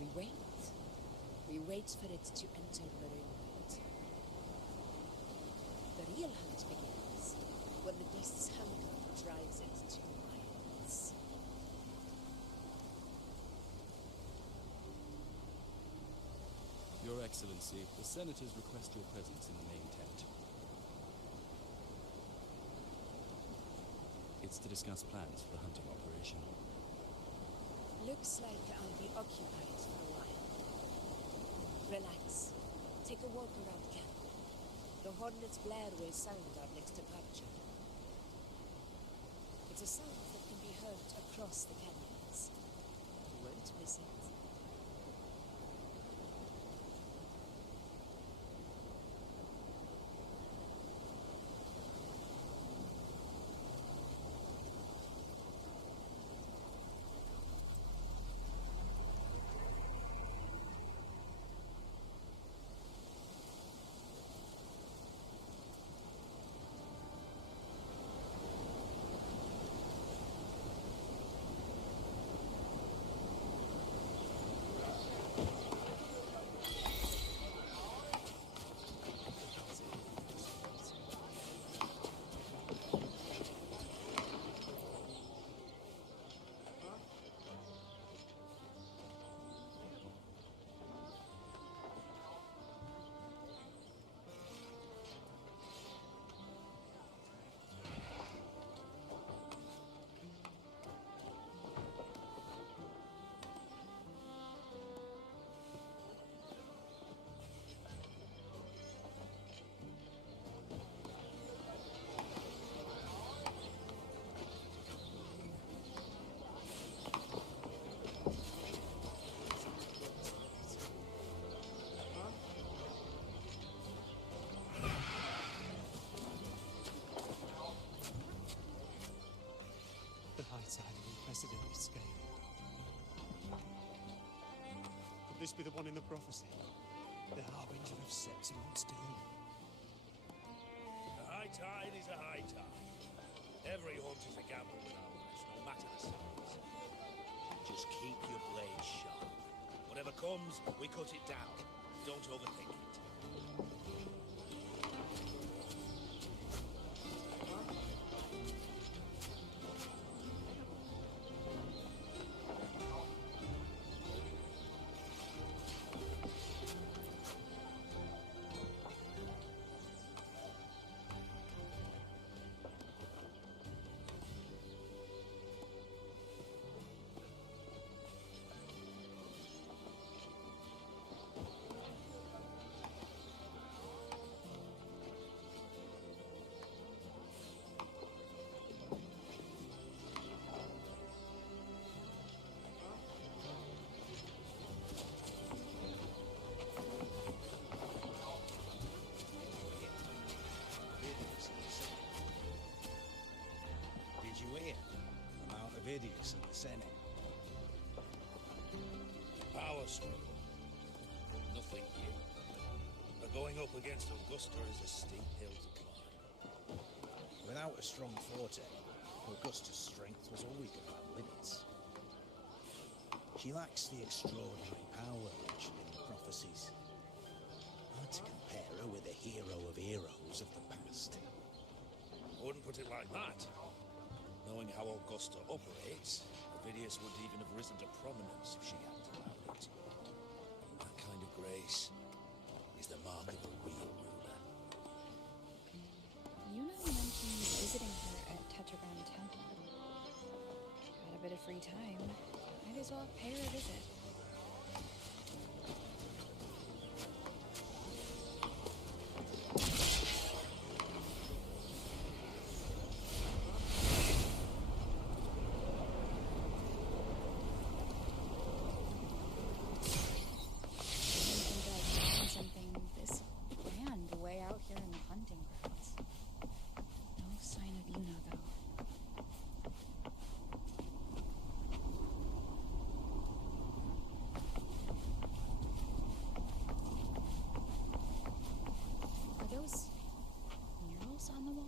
we wait. We wait for it to enter Maroonwood. The real hunt begins when the beast's hunger drives it to violence. Your Excellency, the Senators request your presence in the main tent. It's to discuss plans for the hunting operation. Looks like I'll be occupied for a while. Relax. Take a walk around camp. The hornet's blare will sound our next departure. It's a sound that can be heard across the canyons. You won't miss it. At an unprecedented scale. Could this be the one in the prophecy? The harbinger of Septimon's doom? A high tide is a high tide. Every hunt is a gamble with our lives, no matter the size. Just keep your blade sharp. Whatever comes, we cut it down. Don't overthink it. Idiots in the Senate. Power struggle. Nothing new. But going up against Augusta is a steep hill to climb. Without a strong forte, Augusta's strength was always at her limits. She lacks the extraordinary power mentioned in the prophecies. Hard to compare her with a hero of heroes how Augusta operates, Ovidius wouldn't even have risen to prominence if she hadn't allowed it. That kind of grace is the mark of a real ruler. You mentioned visiting her at Tetragon Temple. Got a bit of free time. Might as well pay her a visit. On the wall?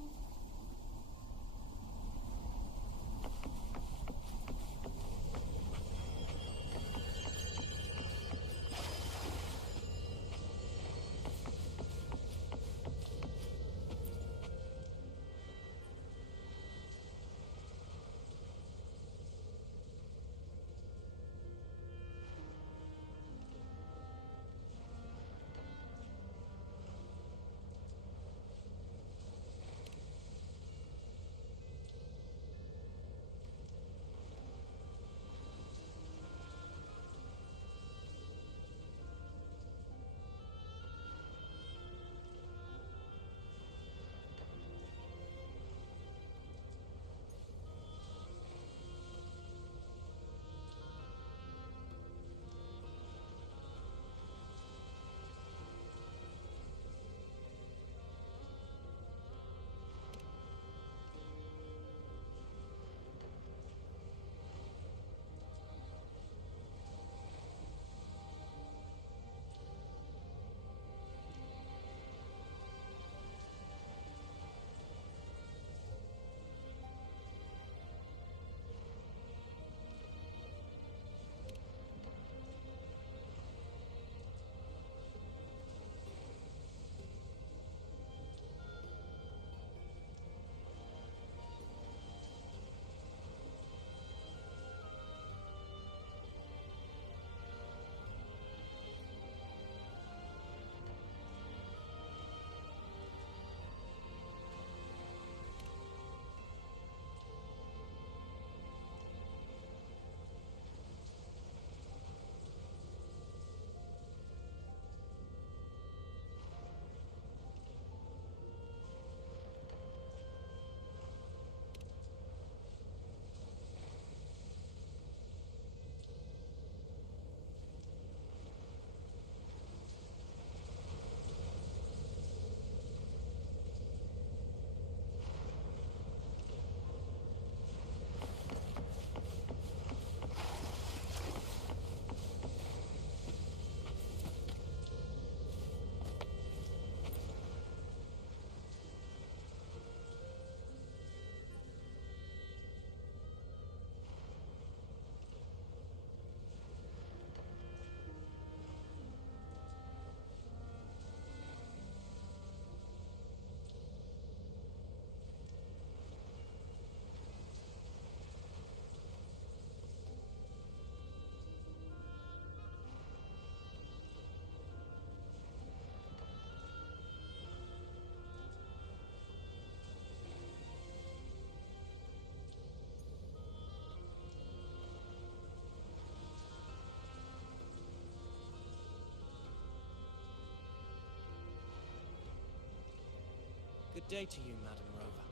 Good day to you, Madam Rover.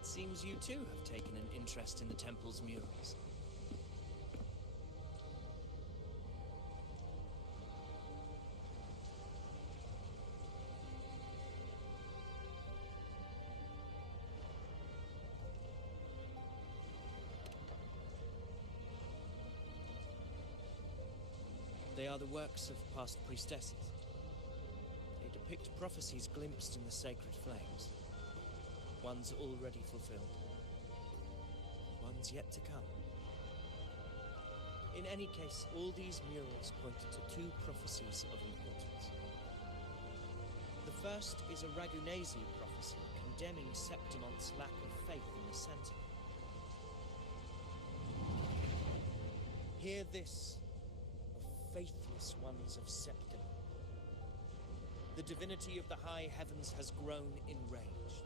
It seems you too have taken an interest in the temple's murals. They are the works of past priestesses. They depict prophecies glimpsed in the sacred flames. Ones already fulfilled. Ones yet to come. In any case, all these murals point to two prophecies of importance. The first is a Ragunasi prophecy condemning Septimon's lack of faith in the Sentinel. Hear this, O faithless ones of Septim. The divinity of the high heavens has grown enraged.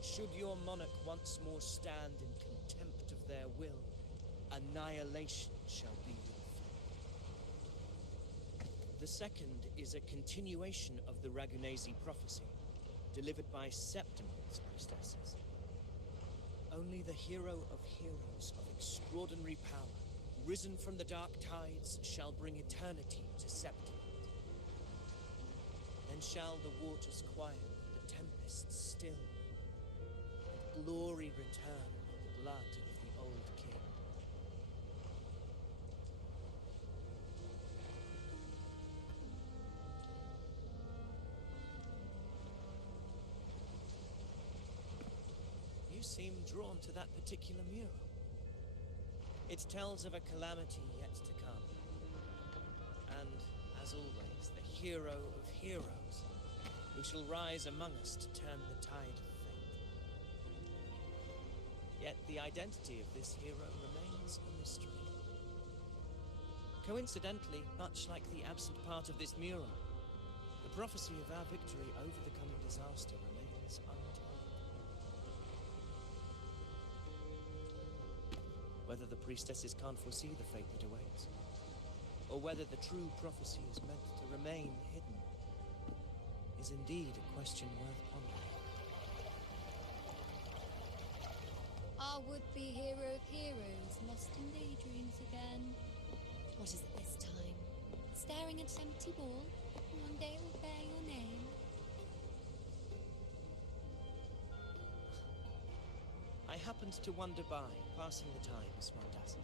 Should your monarch once more stand in contempt of their will, annihilation shall be your fate. The second is a continuation of the Ragunesi prophecy, delivered by Septimon's priestesses. Only the hero of heroes of extraordinary power, risen from the dark tides, shall bring eternity to Septimont. Then shall the waters quiet, the tempests still, and glory return with the blood of the old king. You seem drawn to that particular mural. It tells of a calamity yet to come. And, as always, the hero of heroes, who shall rise among us to turn the tide of fate. Yet the identity of this hero remains a mystery. Coincidentally, much like the absent part of this mural, the prophecy of our victory over the coming disaster remains untold. Whether the priestesses can't foresee the fate that awaits, or whether the true prophecy is meant to remain hidden, is indeed a question worth pondering. Our would-be hero of heroes lost in daydreams again. What is it this time? Staring at an empty wall? One day it will bear your name. I happened to wander by, passing the time, Swandass.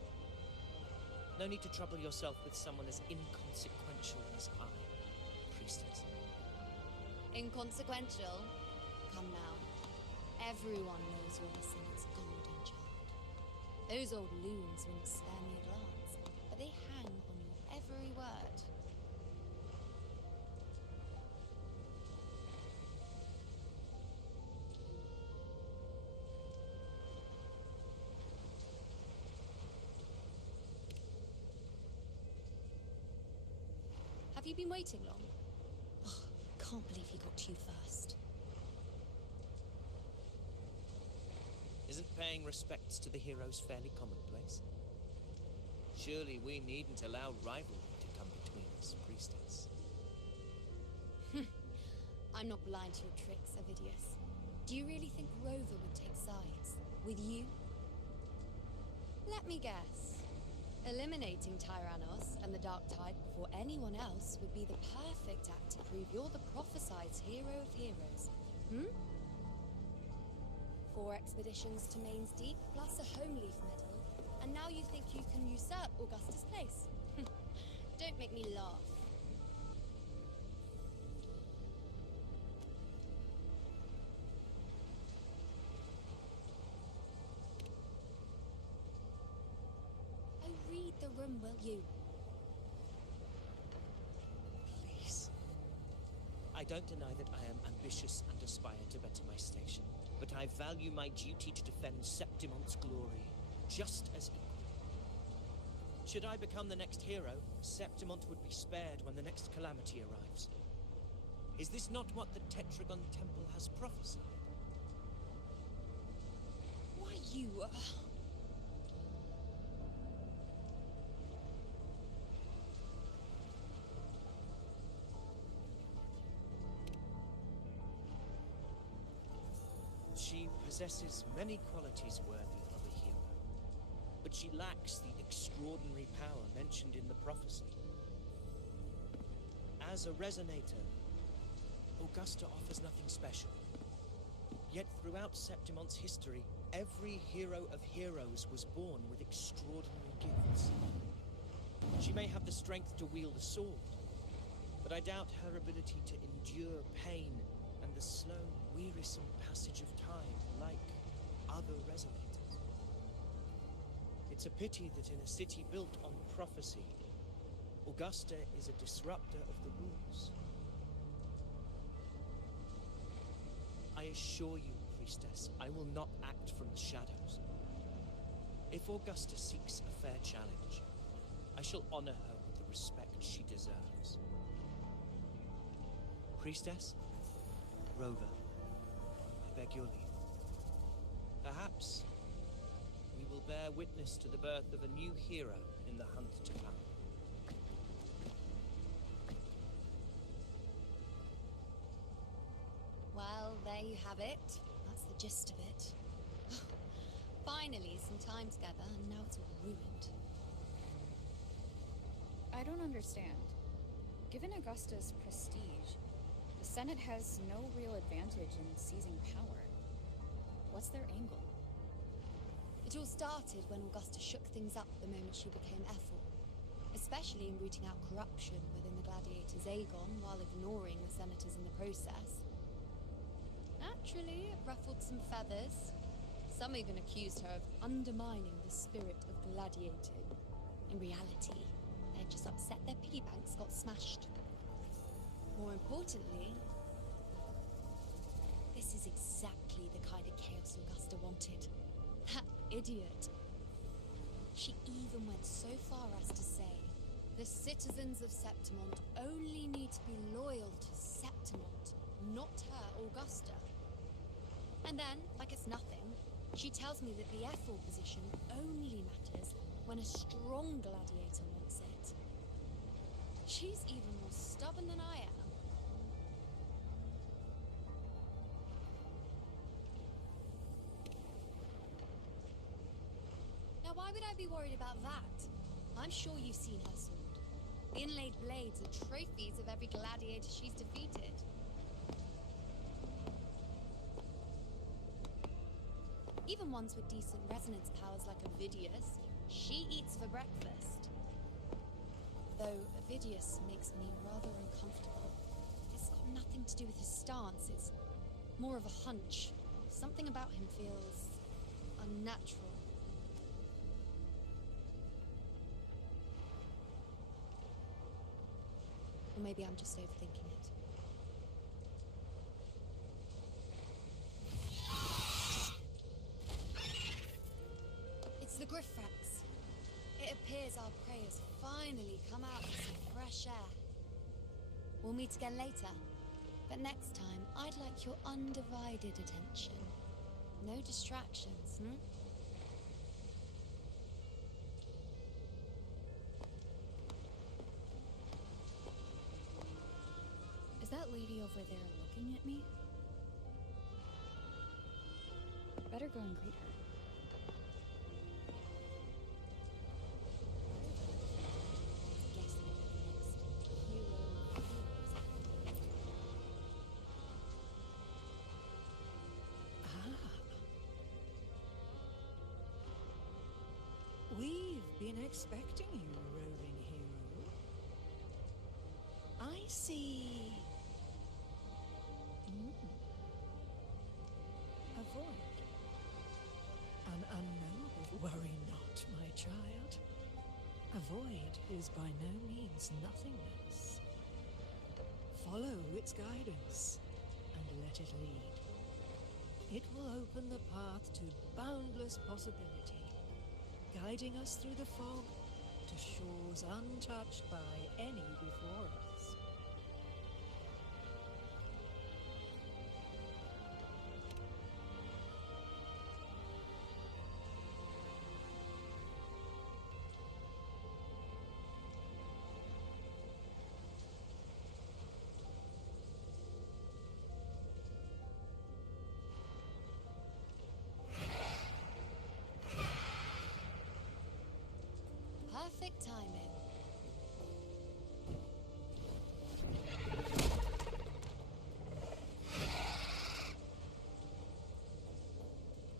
No need to trouble yourself with someone as inconsequential as I, priestess. Inconsequential? Come now. Everyone knows you're missing its golden child. Those old loons wouldn't spare me a glance, but they hang on your every word. Have you been waiting long? Oh, can't believe he got to you first. Isn't paying respects to the heroes fairly commonplace? Surely we needn't allow rivalry to come between us, priestess. I'm not blind to your tricks, Avidius. Do you really think Rover would take sides? With you? Let me guess. Eliminating Tyrannos and the Dark Tide before anyone else would be the perfect act to prove you're the prophesied hero of heroes. 4 expeditions to Main's Deep, plus a home leaf medal, and now you think you can usurp Augustus' place? Don't make me laugh. Read the room, will you? Please. I don't deny that I am ambitious and aspire to better my station, but I value my duty to defend Septimon's glory just as equally. Should I become the next hero, Septimont would be spared when the next calamity arrives. Is this not what the Tetragon Temple has prophesied? Why, you... She possesses many qualities worthy of a hero, but she lacks the extraordinary power mentioned in the prophecy. As a resonator, Augusta offers nothing special. Yet throughout Septimont's history, every hero of heroes was born with extraordinary gifts. She may have the strength to wield a sword, but I doubt her ability to endure pain and the slow, wearisome passage of time like other resonators. It's a pity that in a city built on prophecy, Augusta is a disruptor of the rules. I assure you, priestess, I will not act from the shadows. If Augusta seeks a fair challenge, I shall honor her with the respect she deserves. Priestess, Rover, I beg your leave. Perhaps we will bear witness to the birth of a new hero in the hunt to come. Well, there you have it. That's the gist of it. Finally, some time together, and now it's all ruined. I don't understand. Given Augusta's prestige, the Senate has no real advantage in seizing power. What's their angle? It all started when Augusta shook things up the moment she became Ethel, especially in rooting out corruption within the gladiators' Aegon while ignoring the senators in the process. Naturally, it ruffled some feathers. Some even accused her of undermining the spirit of gladiating. In reality, they're just upset their piggy banks got smashed. More importantly, this is exactly the kind of chaos Augusta wanted. That idiot. She even went so far as to say, the citizens of Septimont only need to be loyal to Septimont, not her, Augusta. And then, like it's nothing, she tells me that the Ethel position only matters when a strong gladiator wants it. She's even more stubborn than I am. Now, why would I be worried about that? I'm sure you've seen her sword. The inlaid blades are trophies of every gladiator she's defeated. Even ones with decent resonance powers like Ovidius, she eats for breakfast. Though Ovidius makes me rather uncomfortable. It's got nothing to do with his stance, it's more of a hunch. Something about him feels unnatural. Or maybe I'm just overthinking it. It's the Griffrax. It appears our prey has finally come out to some fresh air. We'll meet again later. But next time, I'd like your undivided attention. No distractions, Is that lady over there looking at me? Better go and greet her. We've been expecting you, roving hero. I see. A void. An unknowable. Worry not, my child. A void is by no means nothingness. Follow its guidance and let it lead. It will open the path to boundless possibility, guiding us through the fog to shores untouched by any before us. Perfect timing.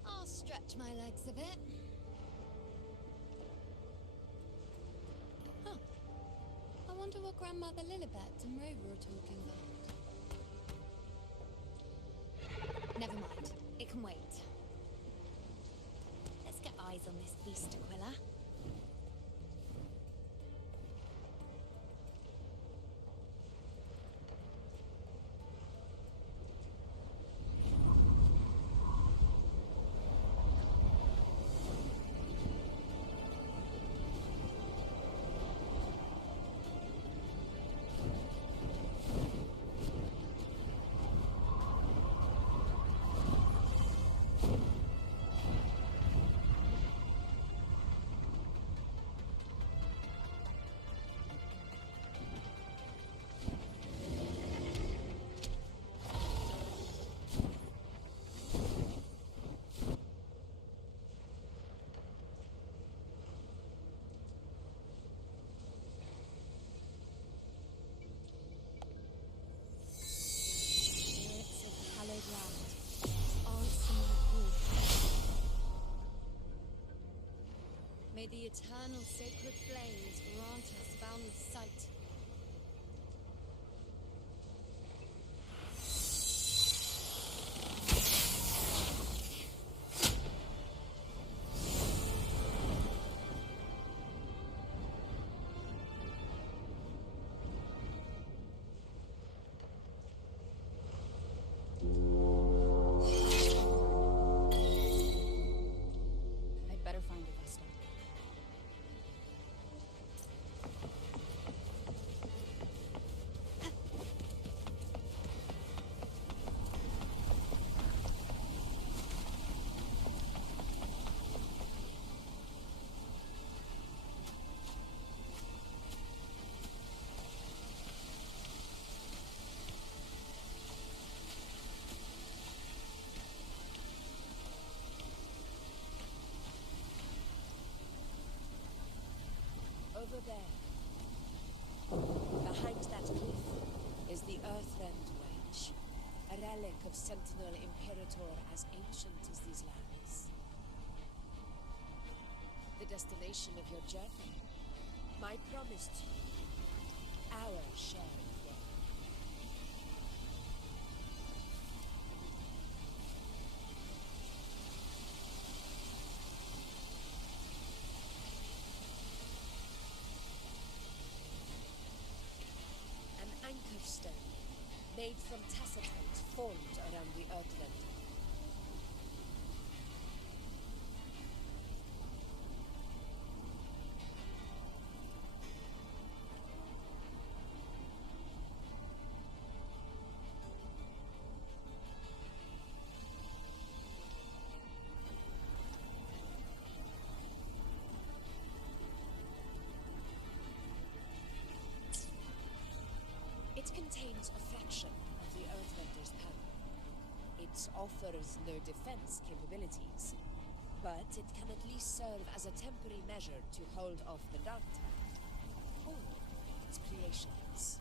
I'll stretch my legs a bit. Huh. I wonder what Grandmother Lilibet and Rover are talking about. Never mind. It can wait. Let's get eyes on this beast, Aquila. the eternal sacred flames grant us boundless sight. I'd better find Augusta. Over there, behind that cliff, is the Earthrend Wedge, a relic of Sentinel Imperator as ancient as these lands. The destination of your journey, my promise to you, our share of game. Anchor stone, made from tacitite formed around the Earthland. It contains a fraction of the Earthrender's power. It offers no defense capabilities, but it can at least serve as a temporary measure to hold off the Dark Tide, or its creations.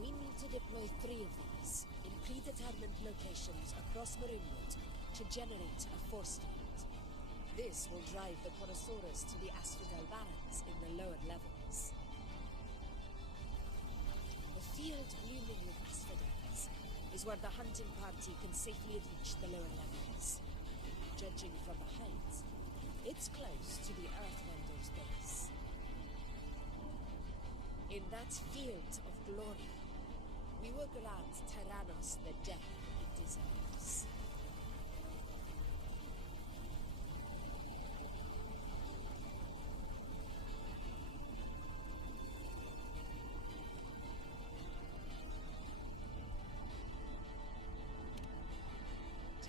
We need to deploy 3 of these in predetermined locations across Marinewood to generate a force field. This will drive the Porosaurus to the Asphodel Barrens in the lower levels. The field blooming with asphodels is where the hunting party can safely reach the lower levels. Judging from the height, it's close to the Earthrender's base. In that field of glory, we will grant Tyrannos the death he deserves.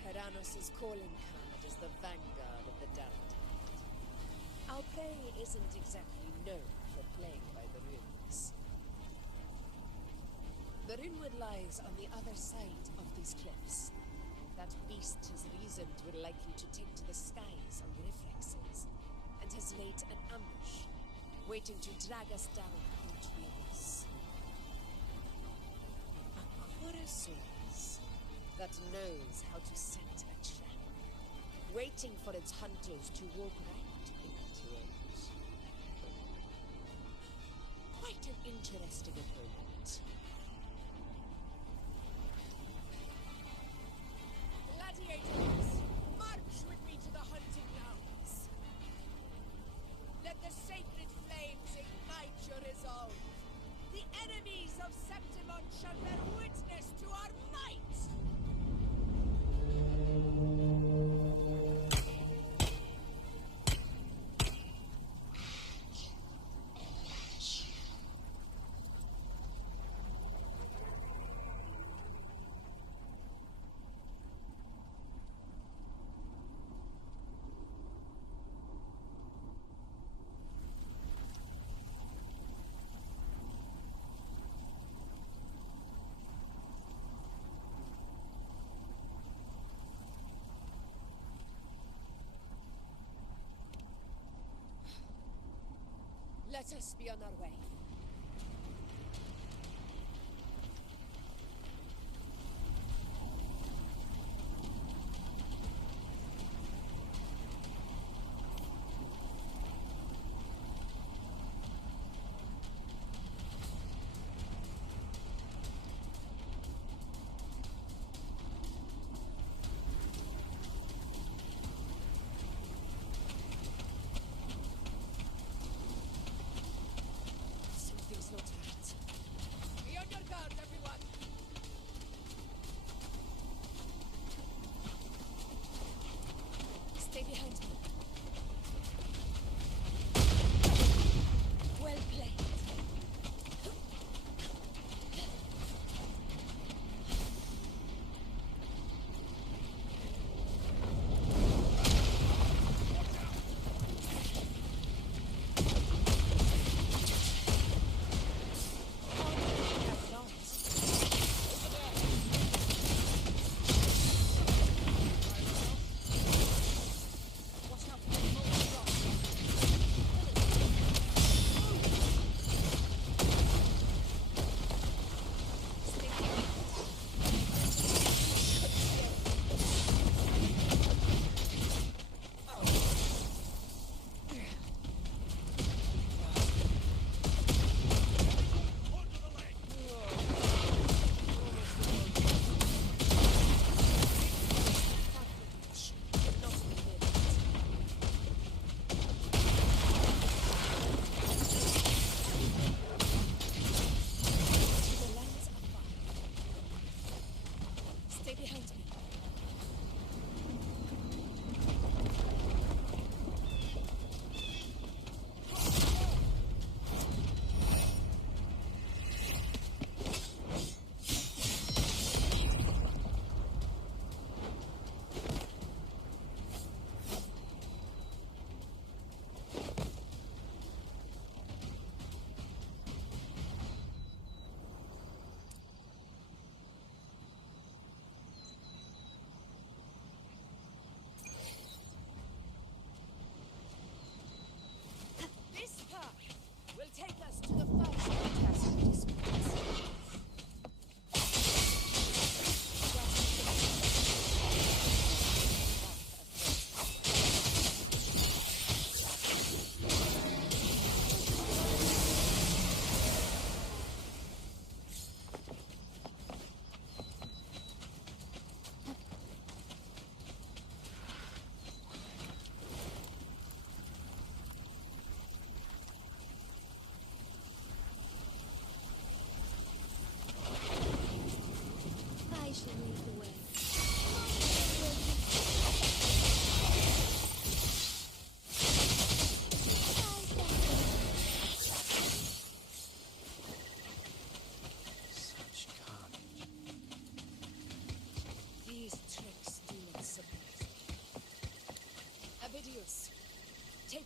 Tyrannos' calling card is the vanguard of the Dark Tide. Our prey isn't exactly known for playing by the runes. The Runewood lies on the other side of these cliffs. That beast has reasoned we're likely to take to the skies on reflexes, and has laid an ambush, waiting to drag us down into the abyss. A Porosaurus that knows how to set a trap, waiting for its hunters to walk right into it. Quite an interesting opponent. Gladiators, march with me to the hunting grounds. Let the sacred flames ignite your resolve. The enemies of Septimon shall bear witness to our might! Let us be on our way.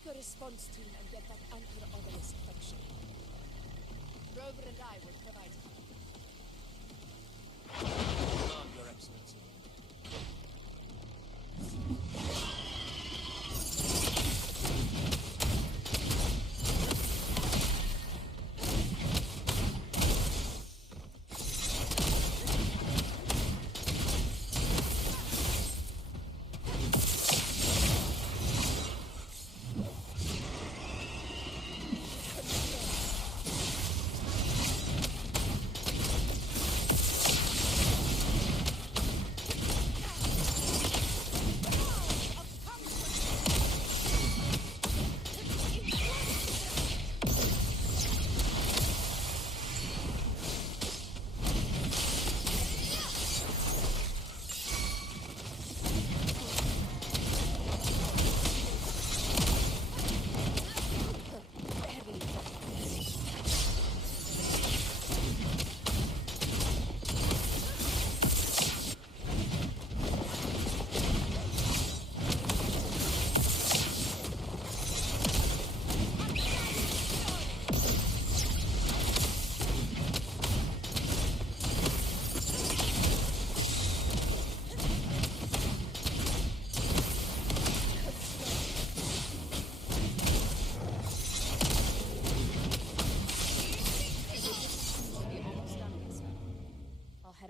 Take a response team and get that anchor obelisk functioning. Rover and I will provide cover. Your Excellency.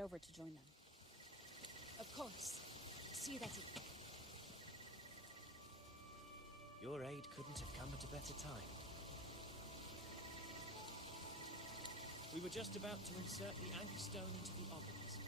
Over to join them. Of course. See that it... Your aid couldn't have come at a better time. We were just about to insert the anchor stone into the obelisk.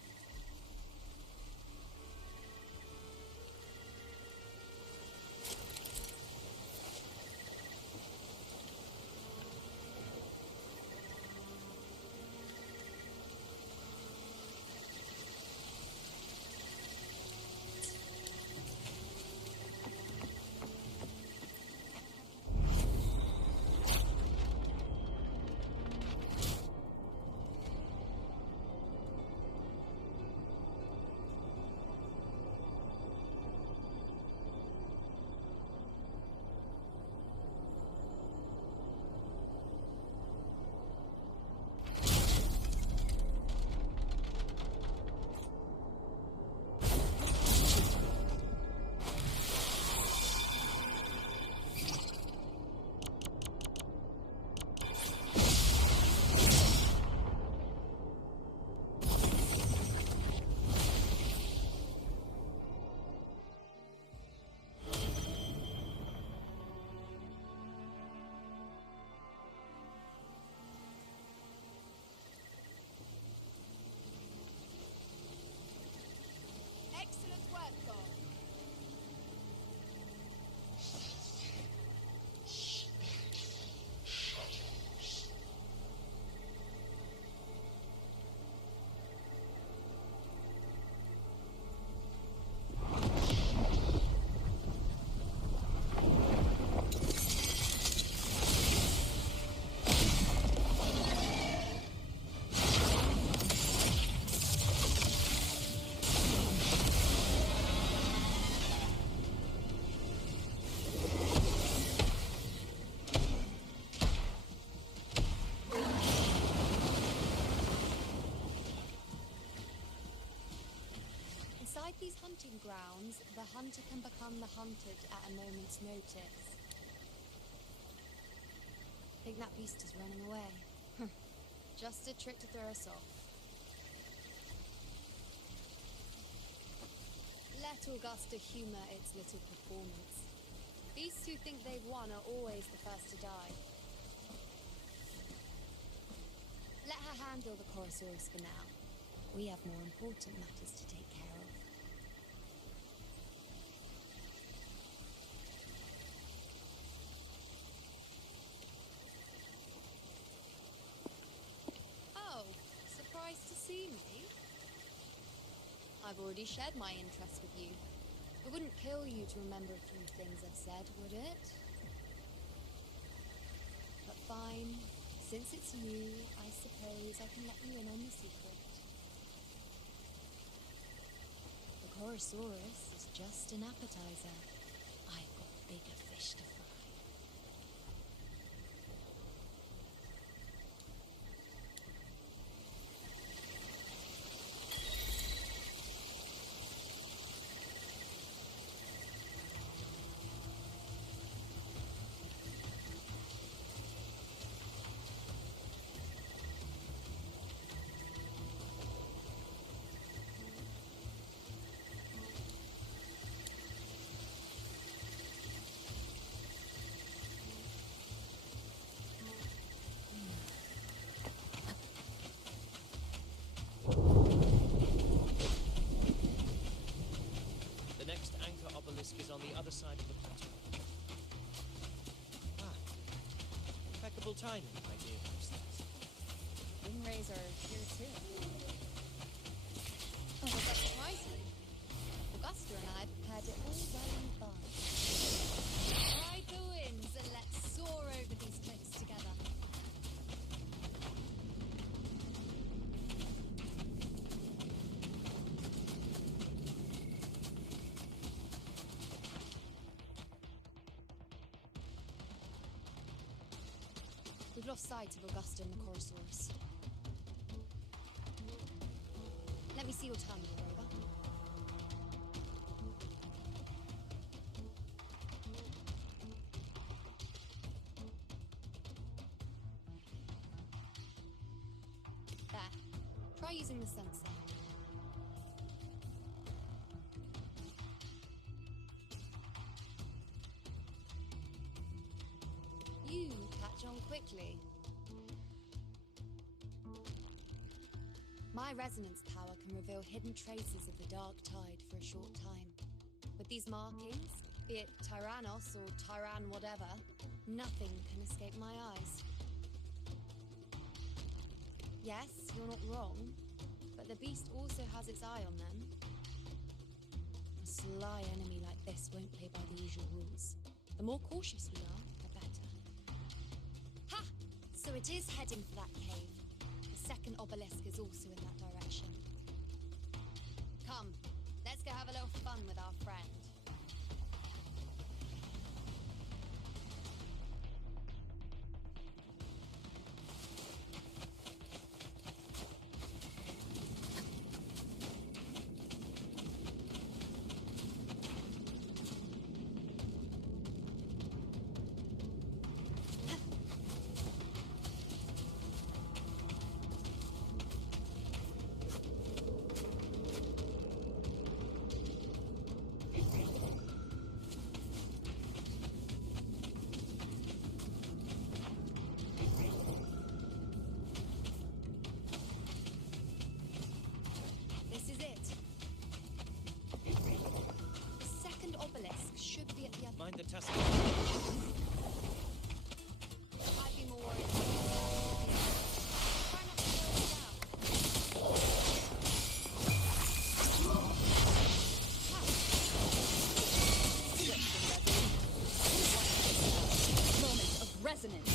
Excellent work, God. Inside these hunting grounds, the hunter can become the hunted at a moment's notice. Think that beast is running away. Just a trick to throw us off. Let Augusta humor its little performance. Beasts who think they've won are always the first to die. Let her handle the Chorosaurus for now. We have more important matters to take care of. Oh, surprised to see me? I've already shared my interest with you. It wouldn't kill you to remember a few things I've said, would it? But fine. Since it's you, I suppose I can let you in on the secret. The Chorosaurus is just an appetizer. I've got bigger fish to fry. timing, my dear priestess. Wingrays are here too. Oh, does that surprise you? Augusta and I prepared it all well in advance. Ride the winds and let's soar over these cliffs together. We've lost sight of Augusta and the Chorosaurus. Let me see your tongue, Rover. There. Try using the sensor. You catch on quickly. My resonance power can reveal hidden traces of the dark tide for a short time. With these markings, be it Tyrannos or Tyran whatever, nothing can escape my eyes. Yes, you're not wrong, but the beast also has its eye on them. A sly enemy like this won't play by the usual rules. The more cautious we are, the better. Ha! So it is heading for that cave. The second obelisk is also in that direction. Come, let's go have a little fun with our friend. Mind the tussle. I'd be more worried. Try not to slow it down. Moment of resonance.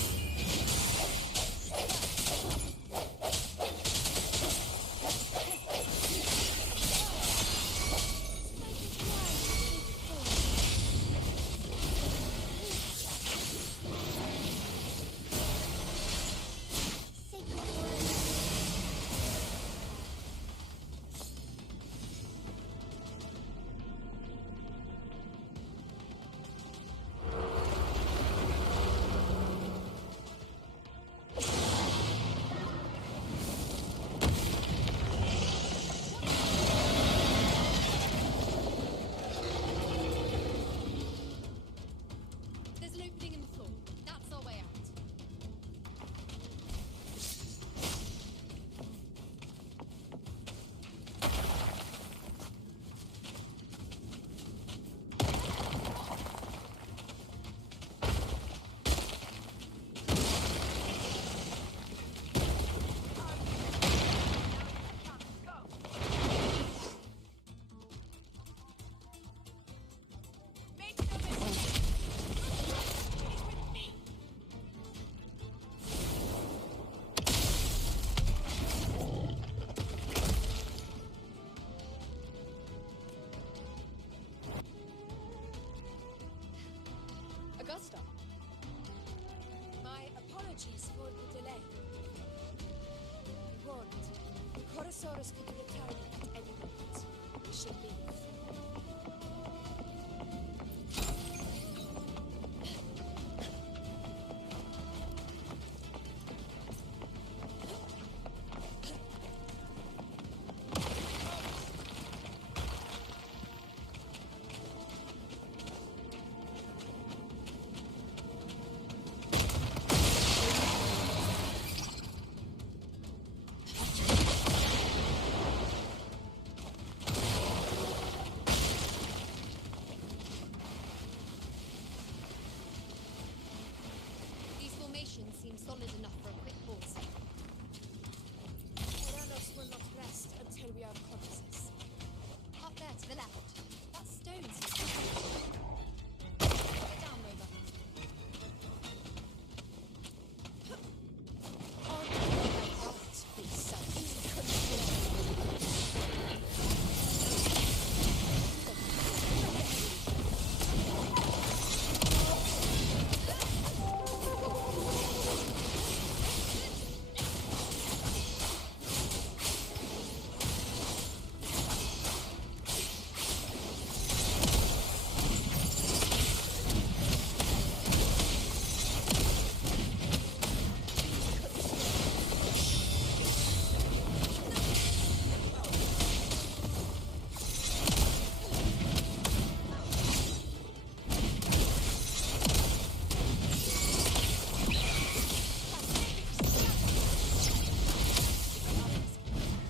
Augusta. My apologies for the delay. We warned. The Chorosaurus could be returning at any moment. We should leave. seem solid enough for a quick pause. Uranus will not rest until we are prophecies. Up there to the left. That stone seems to be Get down, Rover. On the right, be so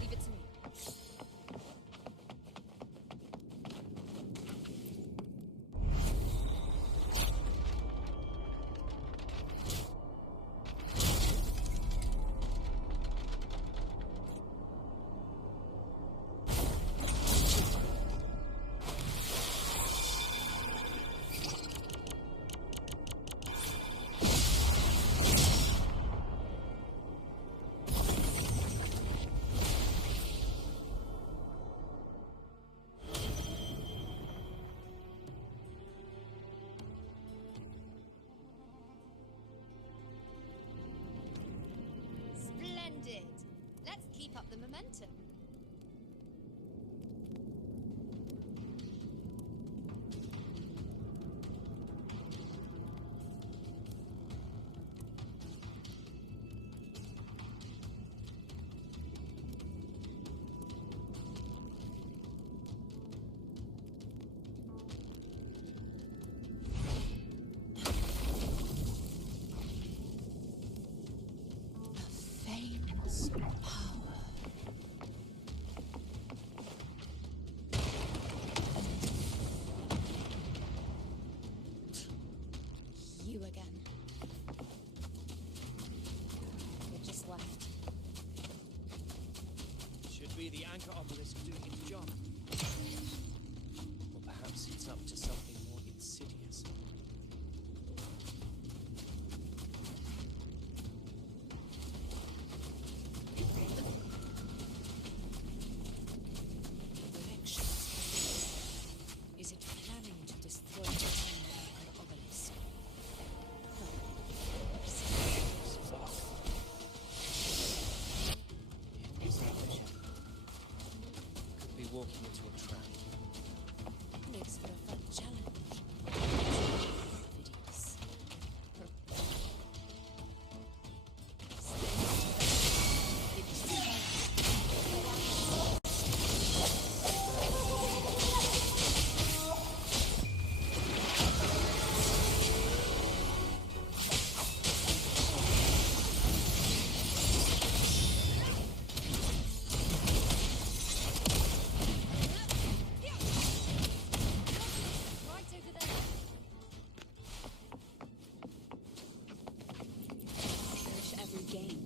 Leave it to me. Splendid. Let's keep up the momentum. famous power. You again. You just left. Should be the anchor obelisk doing its job. Or perhaps it's up to something more insidious. Is it planning to destroy the anchor obelisk? Fuck. Is that vision? Could be walking into a trap. Makes for a fun challenge. Videos. Right over there. Cherish every game.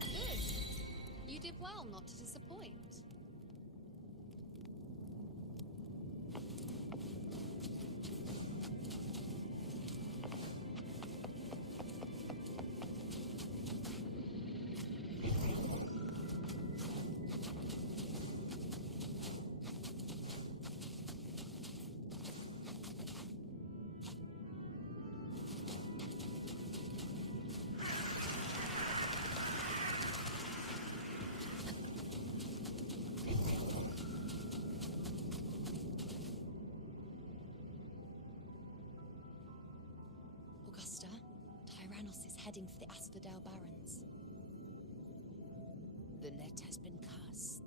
Good. You did well not to disappoint. heading for the Asphodel Barrens. The net has been cast.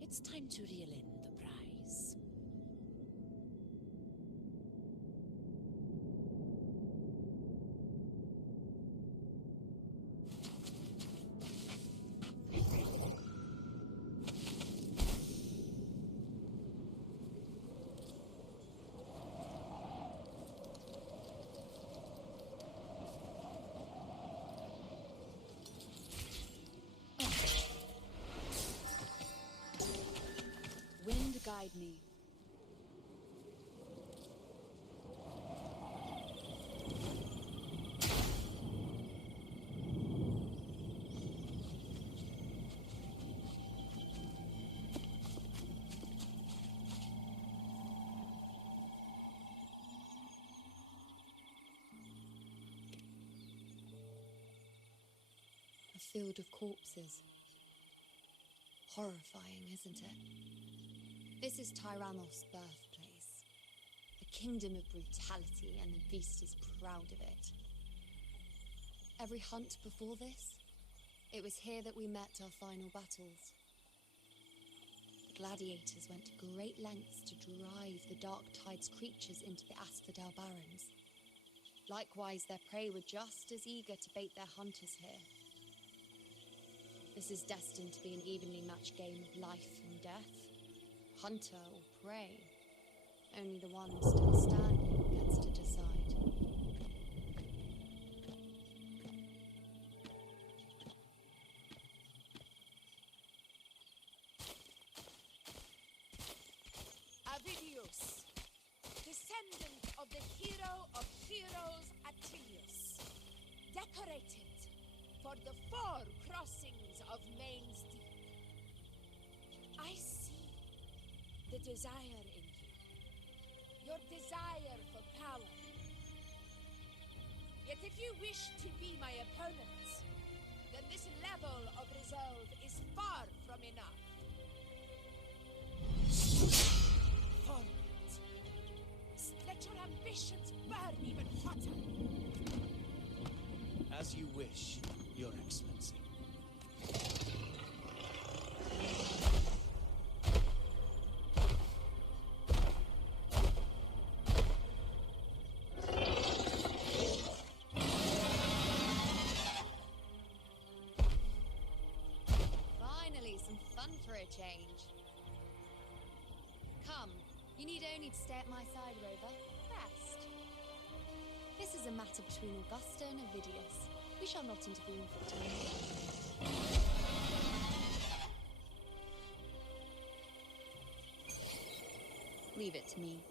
It's time to reel in the prize. Wind guide me. A field of corpses. Horrifying, isn't it? This is Tyrannos' birthplace. A kingdom of brutality, and the beast is proud of it. Every hunt before this, it was here that we met our final battles. The gladiators went to great lengths to drive the Dark Tide's creatures into the Asphodel Barrens. Likewise, their prey were just as eager to bait their hunters here. This is destined to be an evenly matched game of life and death. Hunter or prey. Only the one still standing gets to decide. Avidius, descendant of the hero of heroes Attilius, decorated for the 4 crossings of Main's Deep. I see the desire in you, your desire for power. Yet if you wish to be my opponent, then this level of resolve is far from enough. Forward. Let your ambitions burn even hotter. As you wish, Your Excellency. Finally, some fun for a change. Come, you need only to stay at my side, Rover. Rest. This is a matter between Augusta and Avidius. We shall not intervene for time. Leave it to me.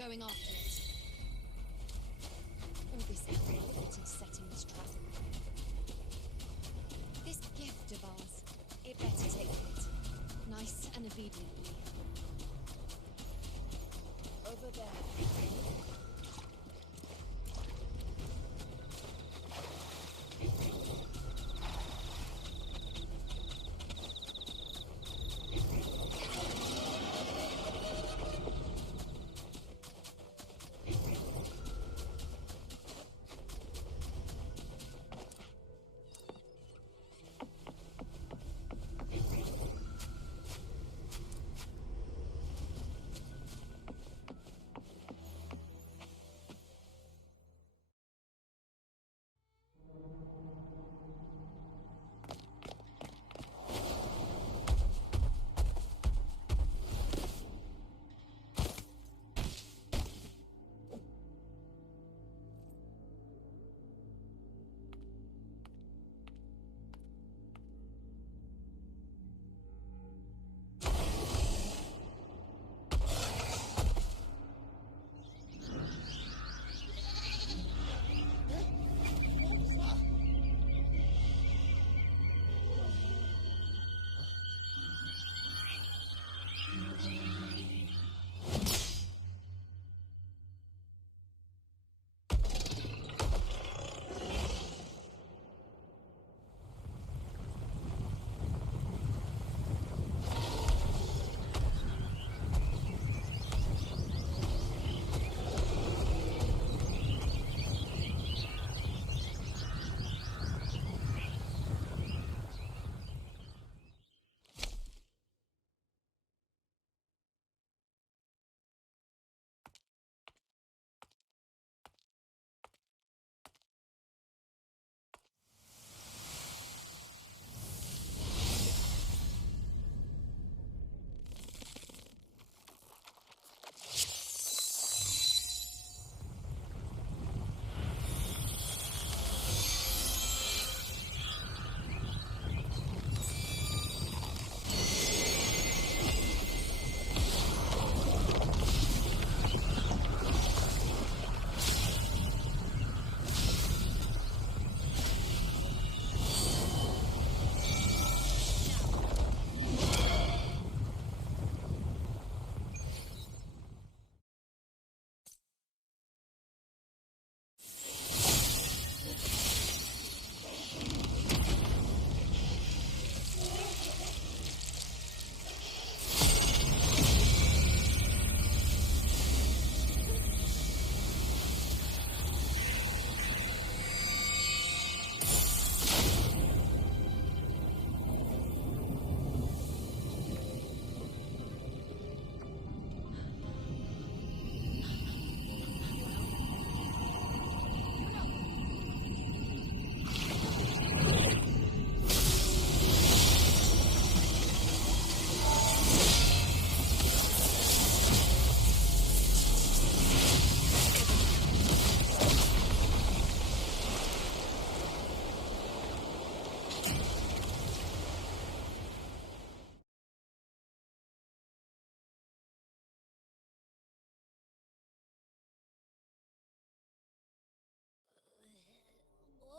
going after it. All this effort in setting this trap. This gift of ours, it better take it. Nice and obediently. Over there.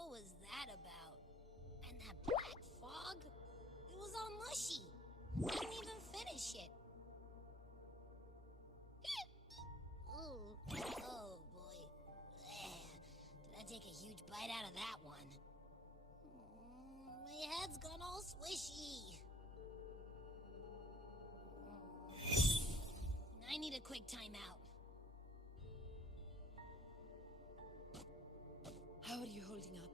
What was that about? And that black fog? It was all mushy. Didn't even finish it. Ooh. Oh, boy. Did I take a huge bite out of that one? My head's gone all swishy. I need a quick timeout. How are you holding up?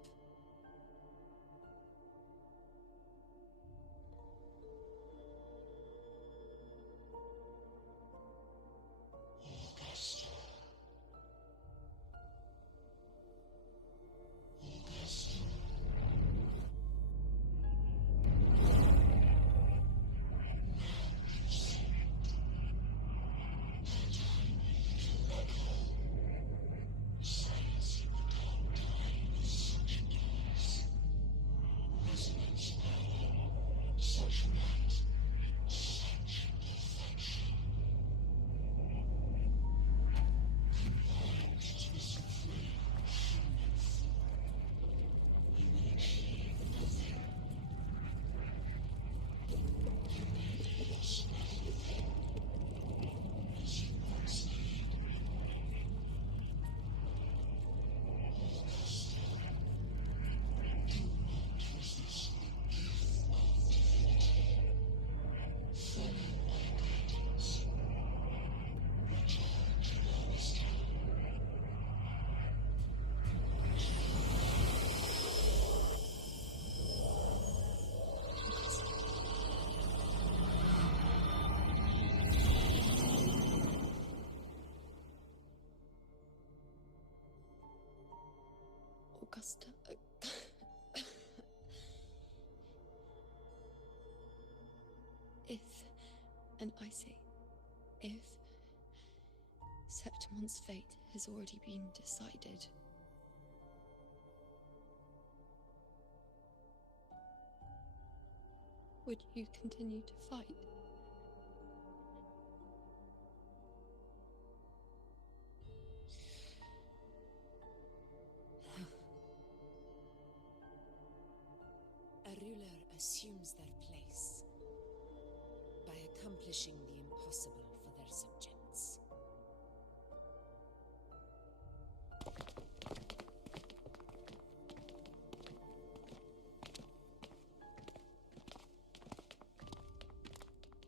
Augusta. If, and I say, if Septimon's fate has already been decided, would you continue to fight? A ruler assumes their place by accomplishing the impossible for their subjects.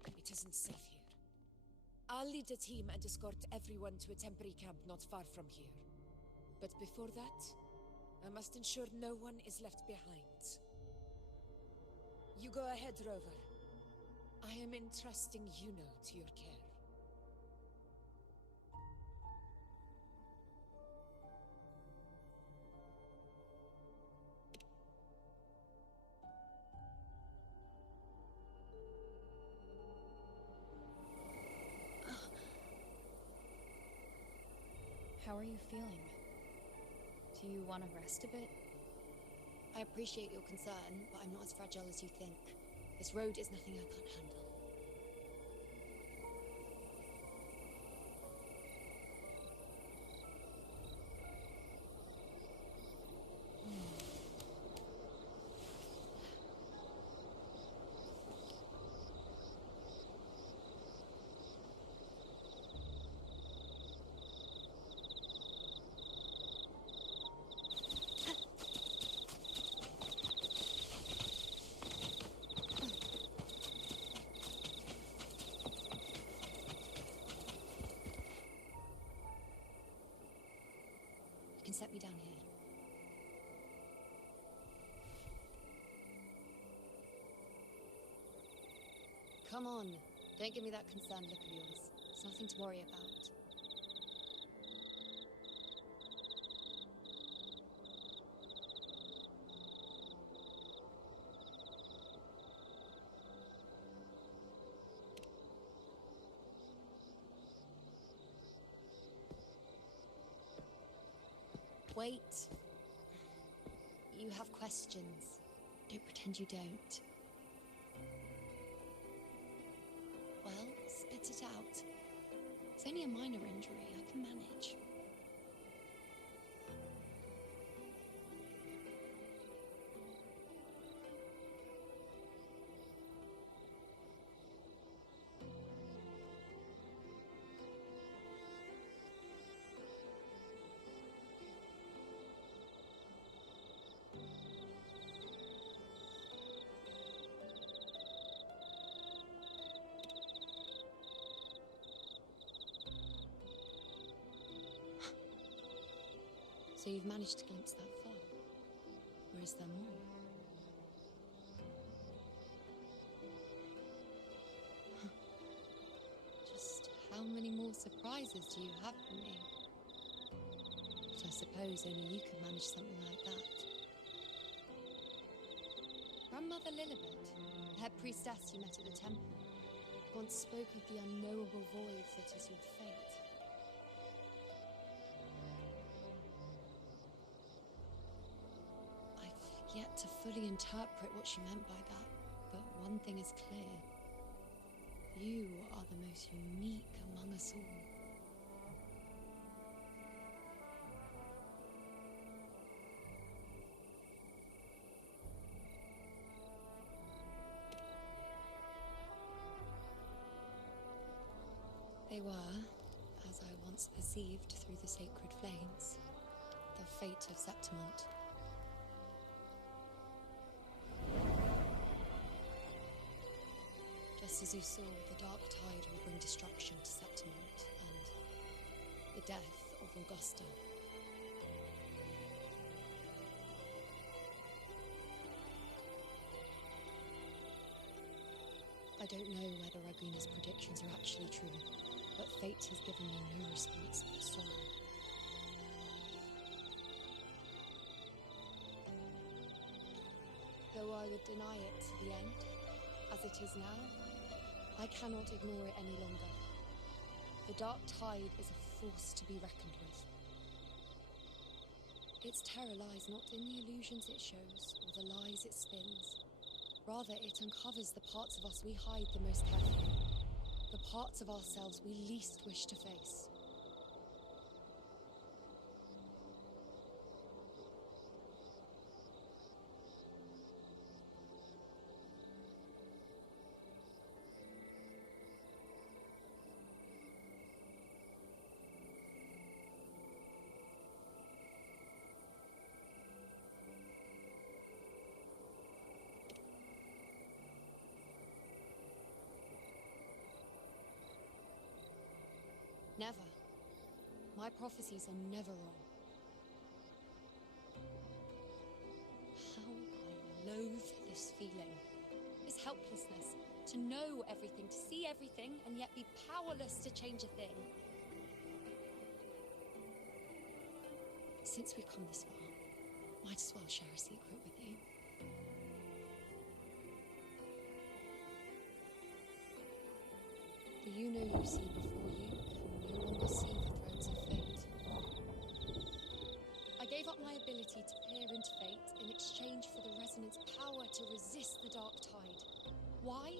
It isn't safe here. I'll lead a team and escort everyone to a temporary camp not far from here. But before that, I must ensure no one is left behind. You go ahead, Rover. I am entrusting Yuno to your care. How are you feeling? Do you want to rest a bit? I appreciate your concern, but I'm not as fragile as you think. This road is nothing I can't handle. You can set me down here. Come on, don't give me that concerned look of yours. It's nothing to worry about. Wait. You have questions. Don't pretend you don't. Well, spit it out. It's only a minor injury. I can manage. So you've managed to glimpse that far? Or is there more? Just how many more surprises do you have for me? But I suppose only you could manage something like that. Grandmother Lilibet, the head priestess you met at the temple, once spoke of the unknowable void that is your fate. Yet to fully interpret what she meant by that, but one thing is clear. You are the most unique among us all. They were, as I once perceived through the sacred flames, the fate of Septimont. Just as you saw, the dark tide will bring destruction to Septimont and the death of Augusta. I don't know whether Raguna's predictions are actually true, but fate has given me no response but sorrow. Though I would deny it to the end, as it is now, I cannot ignore it any longer. The Dark Tide is a force to be reckoned with. Its terror lies not in the illusions it shows, or the lies it spins. Rather, it uncovers the parts of us we hide the most carefully, the parts of ourselves we least wish to face. Never. My prophecies are never wrong. How I loathe this feeling, this helplessness, to know everything, to see everything, and yet be powerless to change a thing. Since we've come this far, might as well share a secret with you. The you know you see before you can no longer see the threads of fate. I gave up my ability to peer into fate in exchange for the resonance power to resist the Dark Tide. Why?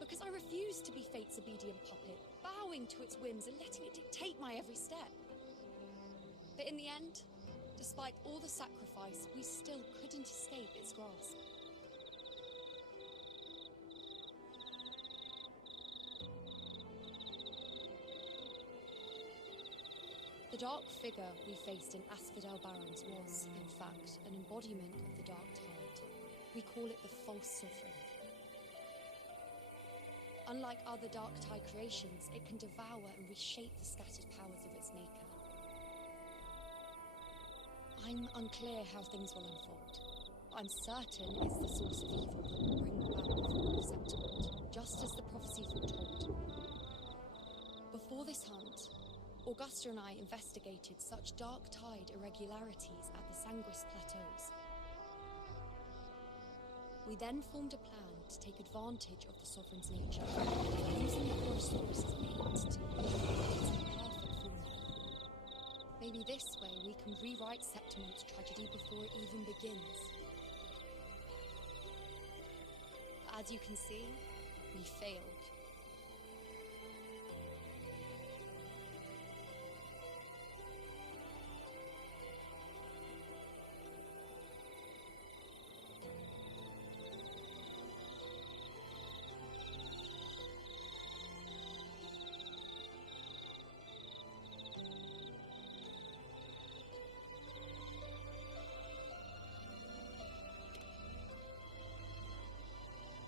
Because I refused to be fate's obedient puppet, bowing to its whims and letting it dictate my every step. But in the end, despite all the sacrifice, we still couldn't escape its grasp. The dark figure we faced in Asphodel Barrens was, in fact, an embodiment of the Dark Tide. We call it the False Sovereign. Unlike other Dark Tide creations, it can devour and reshape the scattered powers of its maker. I'm unclear how things will unfold. I'm certain it's the source of evil that will bring about the fall of Septimund, just as the prophecy foretold. Before this hunt, Augusta and I investigated such Dark Tide irregularities at the Sangris Plateaus. We then formed a plan to take advantage of the Sovereign's nature, using the Chorosaurus' bait to manipulate its imperfect form. Maybe this way we can rewrite Septimund's tragedy before it even begins. But as you can see, we failed.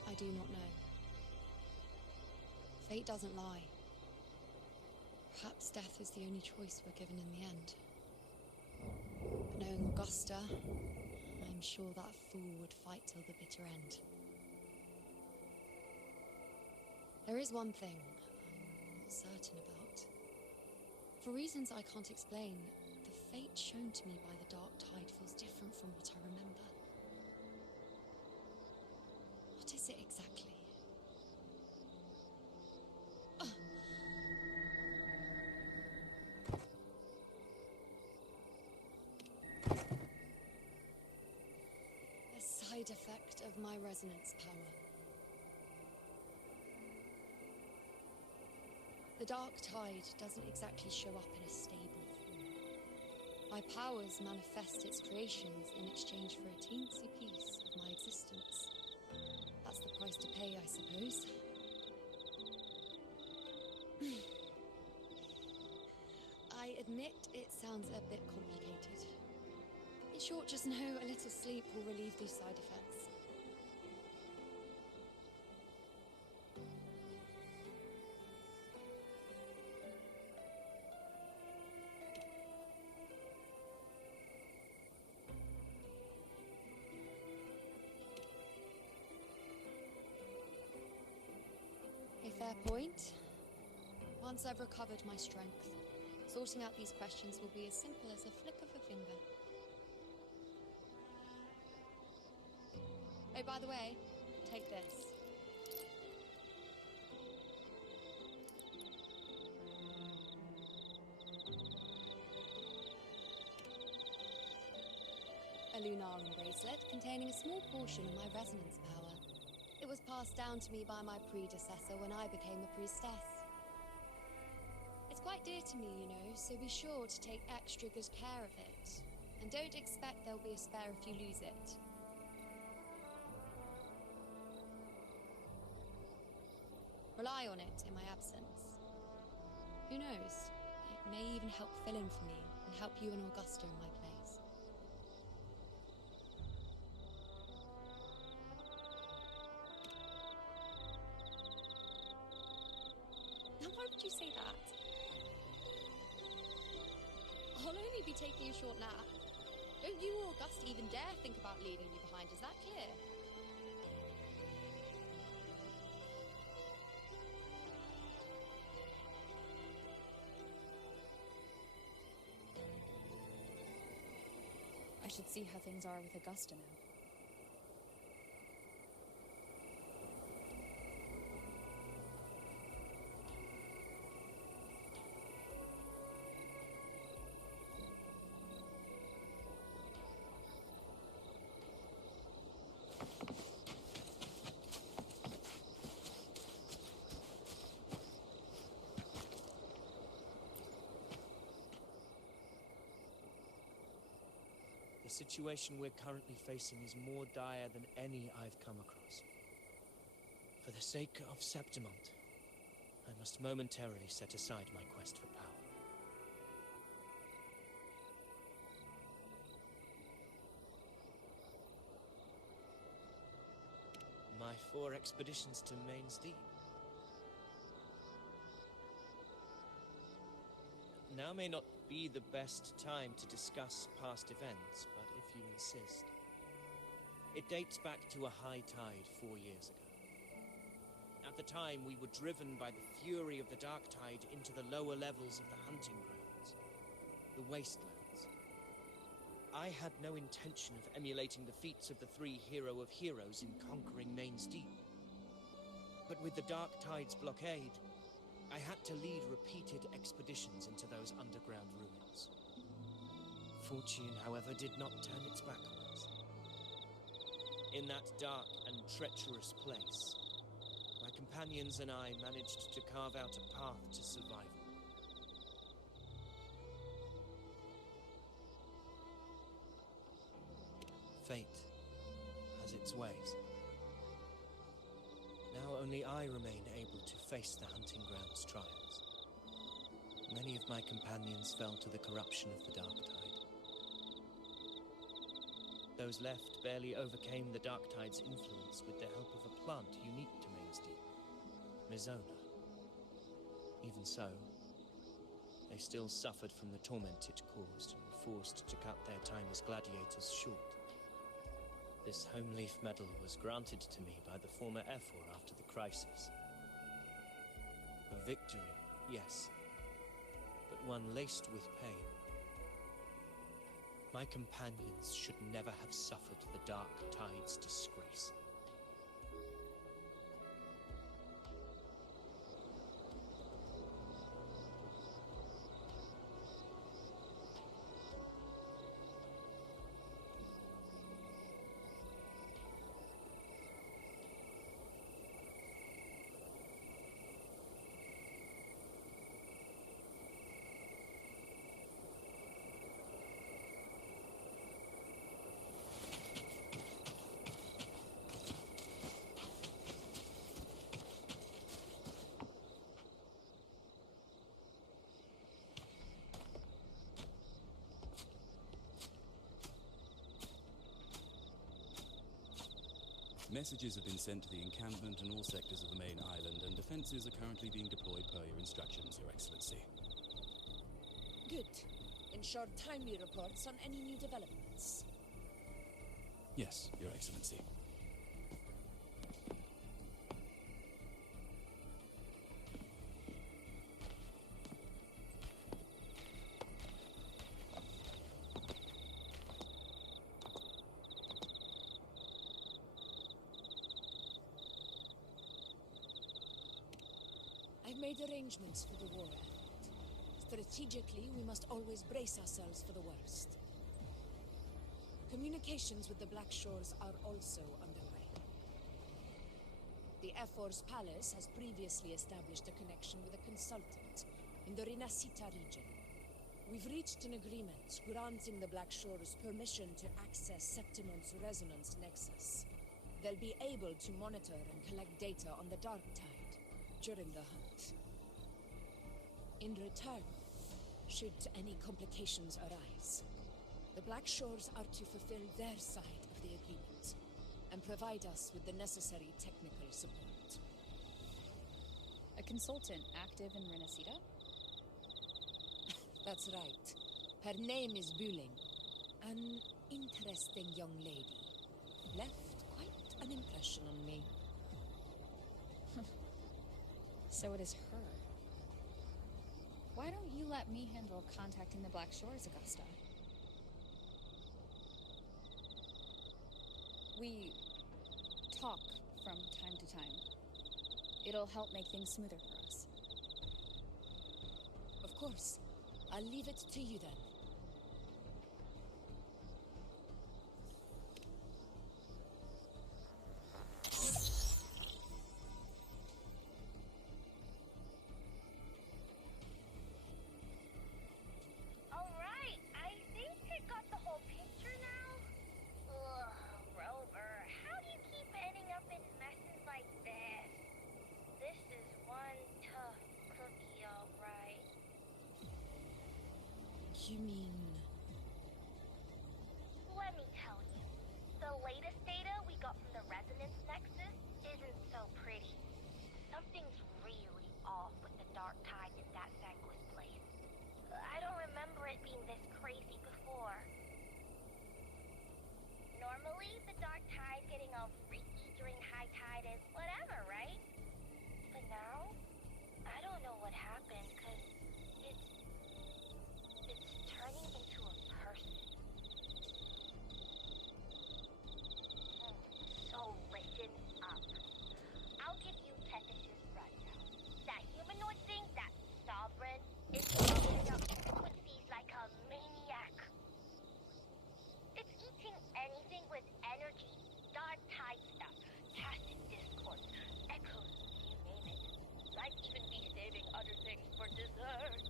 I do not know. Fate doesn't lie. Perhaps death is the only choice we're given in the end. But knowing Augusta, I'm sure that fool would fight till the bitter end. There is one thing I'm not certain about. For reasons I can't explain, the fate shown to me by the Dark Tide feels different from what I remember. What is it exactly? A side effect of my resonance power. The Dark Tide doesn't exactly show up in a stable form. My powers manifest its creations in exchange for a teensy piece of my existence. That's the price to pay, I suppose. I admit it sounds a bit complicated. In short, just know a little sleep will relieve these side effects. A fair point. Once I've recovered my strength, sorting out these questions will be as simple as a flick of a finger. Oh, by the way, take this. A lunarum bracelet containing a small portion of my resonance power. It was passed down to me by my predecessor when I became a priestess. It's quite dear to me, you know, so be sure to take extra good care of it. And don't expect there'll be a spare if you lose it. Rely on it in my absence. Who knows? It may even help fill in for me and help you and Augusta in my place. Now, why would you say that? I'll only be taking a short nap. Don't you or Augusta even dare think about leaving me behind, is that clear? I should see how things are with Augusta now. The situation we're currently facing is more dire than any I've come across. For the sake of Septimont, I must momentarily set aside my quest for power. My 4 expeditions to Main's Deep. Now may not be the best time to discuss past events, but if you insist. It dates back to a high tide 4 years ago. At the time, we were driven by the fury of the dark tide into the lower levels of the hunting grounds, the wastelands. I had no intention of emulating the feats of the 3 hero of heroes in conquering Main's Deep. But with the dark tide's blockade, I had to lead repeated expeditions into those underground ruins. Fortune, however, did not turn its back on us. In that dark and treacherous place, my companions and I managed to carve out a path to survival. Fate has its ways. Now only I remain able to face the hunting grounds trials. Many of my companions fell to the corruption of the dark tide. Those left barely overcame the dark tide's influence with the help of a plant unique to Main's Deep, Mizona. Even so, they still suffered from the torment it caused and were forced to cut their time as gladiators short. This home leaf medal was granted to me by the former Ephor after the crisis. A victory, yes, but one laced with pain. My companions should never have suffered the dark tide's disgrace. Messages have been sent to the encampment and all sectors of the main island, and defenses are currently being deployed per your instructions, Your Excellency. Good. Ensure timely reports on any new developments. Yes, Your Excellency. made arrangements for the war effort. Strategically, we must always brace ourselves for the worst. Communications with the Black Shores are also underway. The Air Force Palace has previously established a connection with a consultant in the Rinascita region. We've reached an agreement granting the Black Shores permission to access Septimon's resonance nexus. They'll be able to monitor and collect data on the Dark Tide during the hunt. In return, should any complications arise, the Black Shores are to fulfill their side of the agreement and provide us with the necessary technical support. A consultant active in Renacita? That's right. Her name is Buling. An interesting young lady. Left quite an impression on me. So it is her. Why don't you let me handle contacting the Black Shores, Augusta? We talk from time to time. It'll help make things smoother for us. Of course. I'll leave it to you then. You mean... Let me tell you. The latest data we got from the resonance nexus isn't so pretty. Something's really off with the Dark Tide in that Vanquist place. I don't remember it being this crazy before. Normally, the Dark Tide getting all freaky during high tide is whatever, right? But now, I don't know what happened, because it's turning into a person. So listen up. I'll give you Tethys' rundown. That humanoid thing, that sovereign, is bubbling up frequencies like a maniac. It's eating anything with energy, dark tide stuff, tacit discord, echoes, you name it. Might even be saving other things for dessert.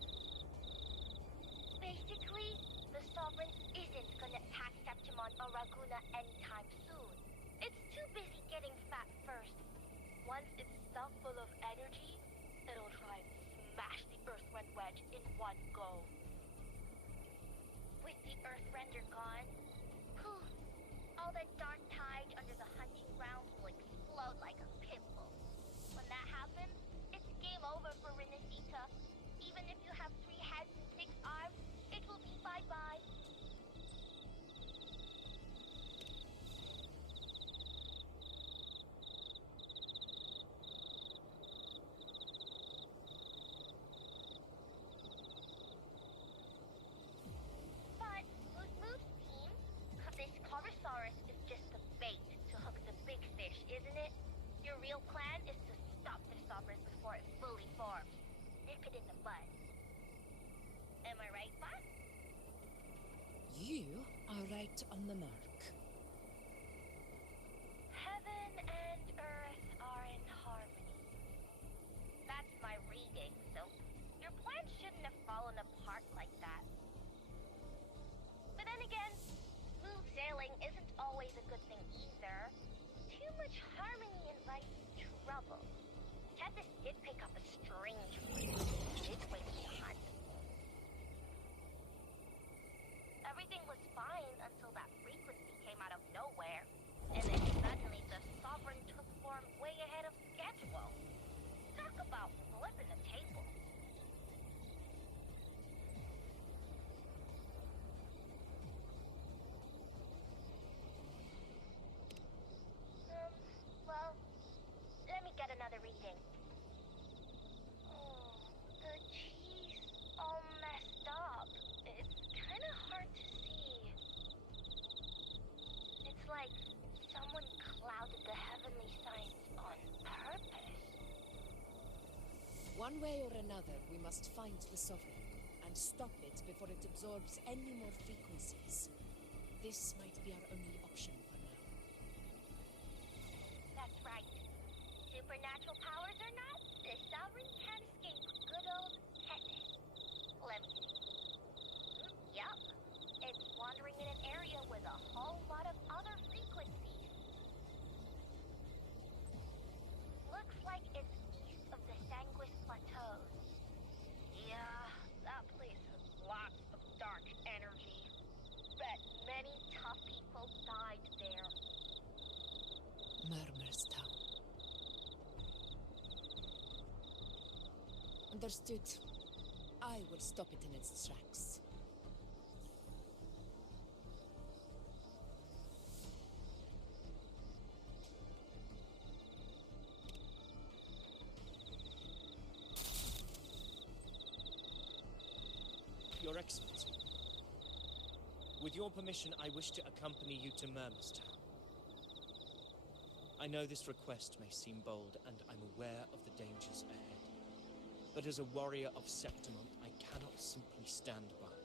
Basically, the Sovereign isn't gonna attack Septimon or Raguna anytime soon. It's too busy getting fat first. Once it's stuffed full of energy, it'll try and smash the Earthrend wedge in one go. With the Earthrender gone, poof, all that dark tide under the hunting grounds will explode like a pimple. When that happens, it's game over for Renacita. Even if you have 3 heads and 6 arms, it will be bye-bye. But Moot's team, this Corosaurus is just the bait to hook the big fish, isn't it? Your real plan is to stop the Sovereign before it fully forms. Nip it in the bud. Am I right, boss? You are right on the mark. Heaven and earth are in harmony. That's my reading, so your plan shouldn't have fallen apart like that. But then again, smooth sailing isn't always a good thing either. Too much harmony invites trouble. Tethys did pick up a strange frequency midway through the hunt. Everything was fine until that frequency came out of nowhere. And then suddenly the Sovereign took form way ahead of schedule. Talk about flipping the table. Well, let me get another reading. Oh, the cheese all messed up. It's kind of hard to see. It's like someone clouded the heavenly signs on purpose. One way or another, we must find the Sovereign and stop it before it absorbs any more frequencies. This might be our only option for now. That's right. Supernatural powers or not, the Sovereign can't escape good old tetanus. Let me see. Yup. It's wandering in an area with a whole lot of other frequencies. Looks like it's east of the Sanguis Plateaus. Yeah, that place has lots of dark energy. Bet many tough people died there. Murmur's Town. Understood. I will stop it in its tracks. Your Excellency, with your permission, I wish to accompany you to Murmur's Town. I know this request may seem bold, and I'm aware of the dangers ahead. But as a warrior of Septimont, I cannot simply stand by.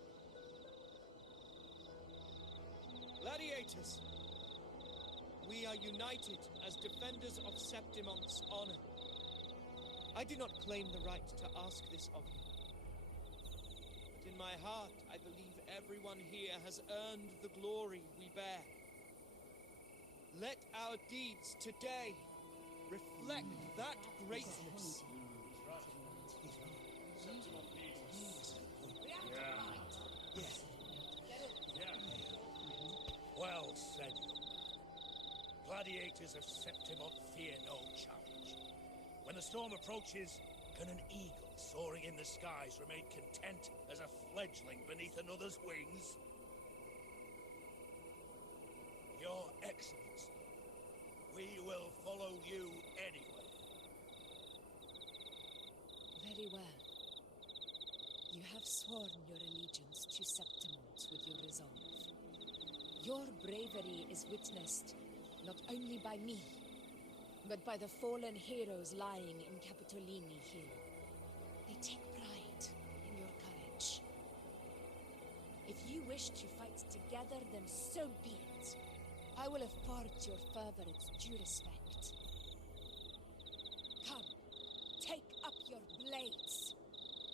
Gladiators! We are united as defenders of Septimont's honor. I do not claim the right to ask this of you. But in my heart, I believe everyone here has earned the glory we bear. Let our deeds today reflect that greatness. Well said, young man. Gladiators of Septimont fear no challenge. When the storm approaches, can an eagle soaring in the skies remain content as a fledgling beneath another's wings? Your Excellency, we will follow you anyway. Very well. You have sworn your allegiance to Septimont with your resolve. Your bravery is witnessed not only by me, but by the fallen heroes lying in Capitolini Hill. They take pride in your courage. If you wish to fight together, then so be it. I will afford your fervor its due respect. Come, take up your blades.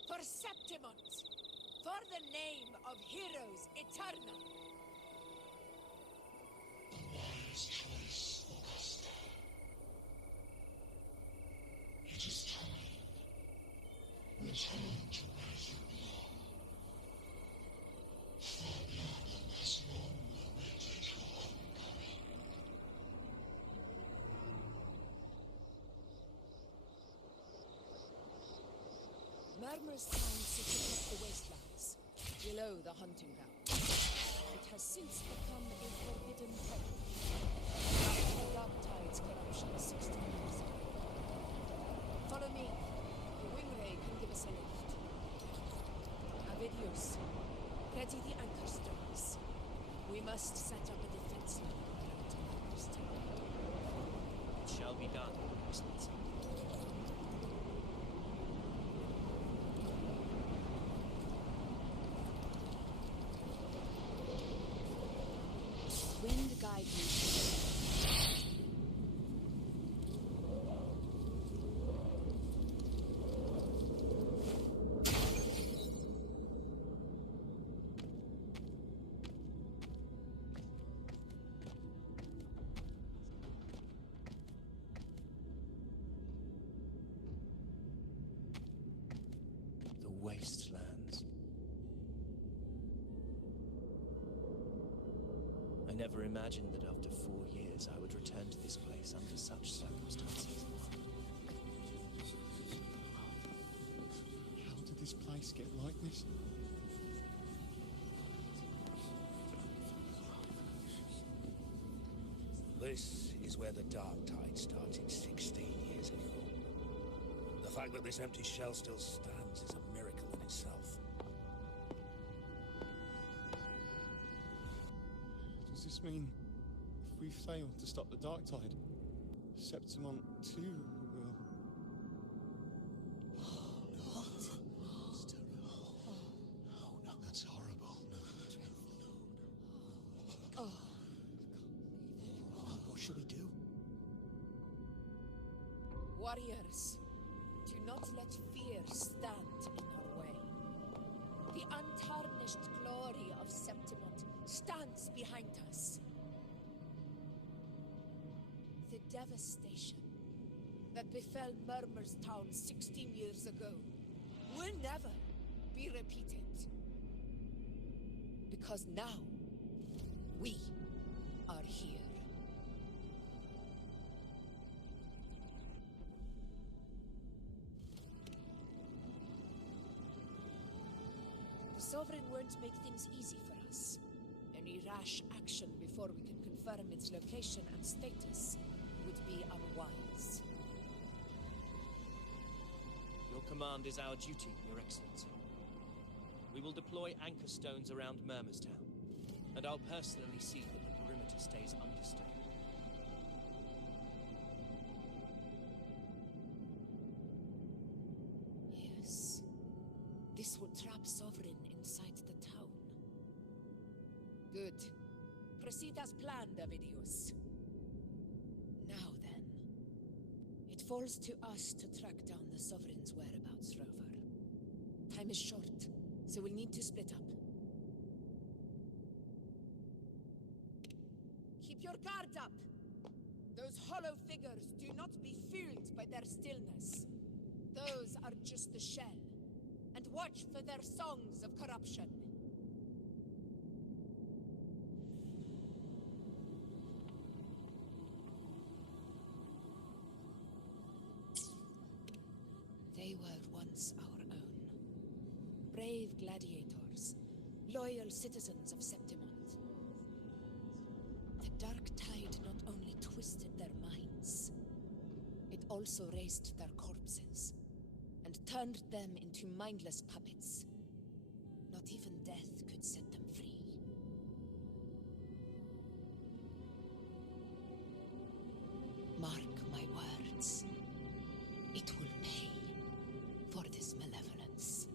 For Septimont! For the name of heroes eternal! The wise choice, Augusta. It is time. Return to where you belong. Fabian has long awaited your homecoming. Murmur's Town sits across the wastelands, below the hunting ground. It has since become a forbidden home. After the Dark Tide's corruption 16 years ago. Follow me. The wingray can give us a lift. Avidius, ready the anchor strings. We must set up a defense line around Murmur's Town. It shall be done, Excellency. Wind guide me. The wastelands. I never imagined that after 4 years I would return to this place under such circumstances. How did this place get like this? This is where the Dark Tide started 16 years ago. The fact that this empty shell still stands is a miracle in itself. Does this mean if we fail to stop the Dark Tide, Septimont too will... shall we do? Warriors, do not let fear stand in our way. The untarnished glory of Septimont stands behind us. The devastation that befell Murmur's town 16 years ago will never be repeated. Because now, we are here. The Sovereign won't make things easy for us. Any rash action before we can confirm its location and status would be unwise. Your command is our duty, Your Excellency. We will deploy anchor stones around Murmurstown, and I'll personally see that the perimeter stays undisturbed. Yes. This will trap Sovereign inside the town. Good. Proceed as planned, Avidius. Now then. It falls to us to track down the Sovereign's whereabouts, Rover. Time is short, so we'll need to split up. Keep your guard up! Those hollow figures do not be fooled by their stillness. Those are just the shell. And watch for their songs of corruption. They were once our own. Brave gladiators, loyal citizens of Septimont. The Dark Tide not only twisted their minds, it also raised their corpses, and turned them into mindless puppets. Not even death could set them free. Mark my words. It will pay for this malevolence.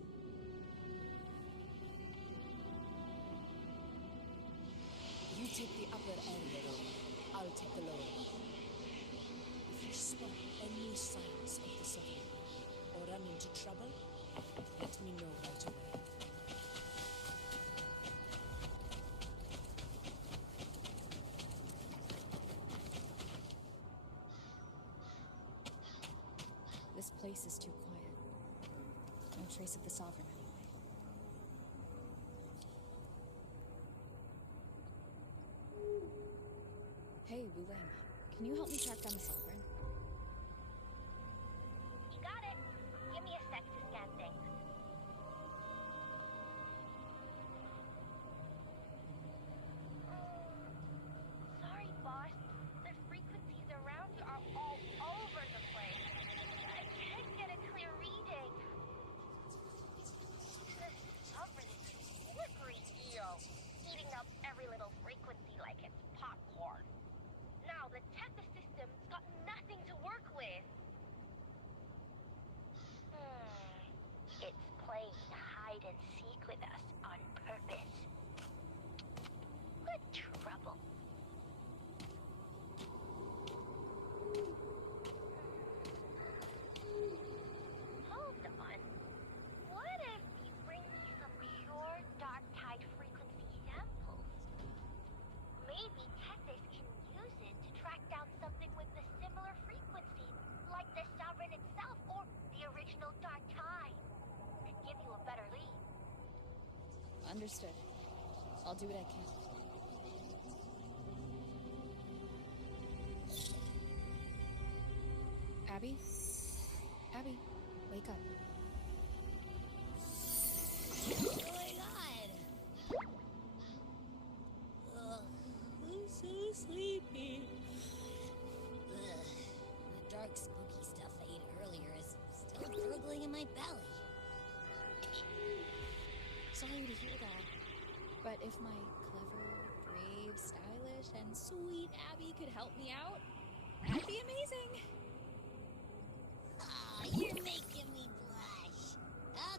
You take the upper area room. I'll take the lower one. If you spot any signs of the Sovereign, or run into trouble, let me know right away. This place is too quiet. No trace of the Sovereign anyway. Hey, Wuthering. Can you help me track down the Sovereign? You got it. Give me a sec to scan things. Sorry, boss. The frequencies around you are all over the place. I can't get a clear reading. The Sovereign is a slippery eel, eating up every little frequency like it's popcorn. Now the Teta system's got nothing to work with. It's playing hide and seek with us on purpose. What trouble. Hold on. What if you bring me some pure dark tide frequency samples? Maybe Tethys can use it to track down something with a similar frequency, like the Sovereign itself or the original dark tide. And give you a better lead. Understood. I'll do what I can. Abby? Abby, wake up. What's going on? Ugh, I'm so sleepy. Ugh, the dark, spooky stuff I ate earlier is still gurgling in my belly. Sorry to hear that. But if my clever, brave, stylish, and sweet Abby could help me out, that'd be amazing. Aw, you're making me blush.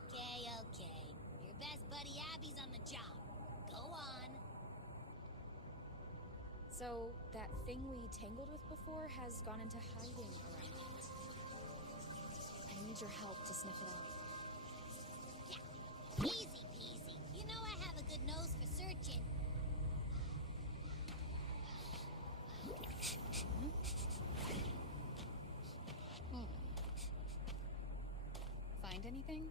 Okay. Your best buddy Abby's on the job. Go on. So, that thing we tangled with before has gone into hiding around here. I need your help to sniff it out. Yeah, easy peasy. You know I have a good nose for searching. Find anything?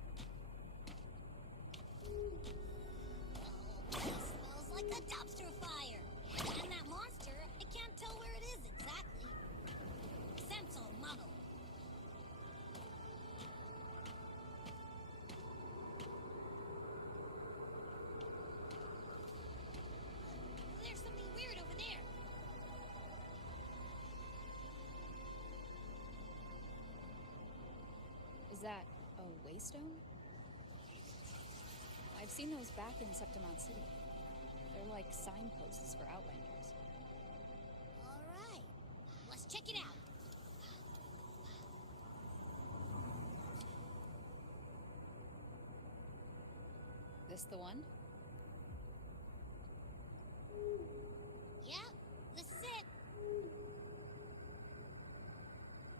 Smells like a dumpster fire. And that monster, I can't tell where it is exactly. Scent's all muddled. There's something weird over there. Is that a waystone? I've seen those back in Septimont City. They're like signposts for Outlanders. All right, let's check it out. This the one? Yeah, this is it.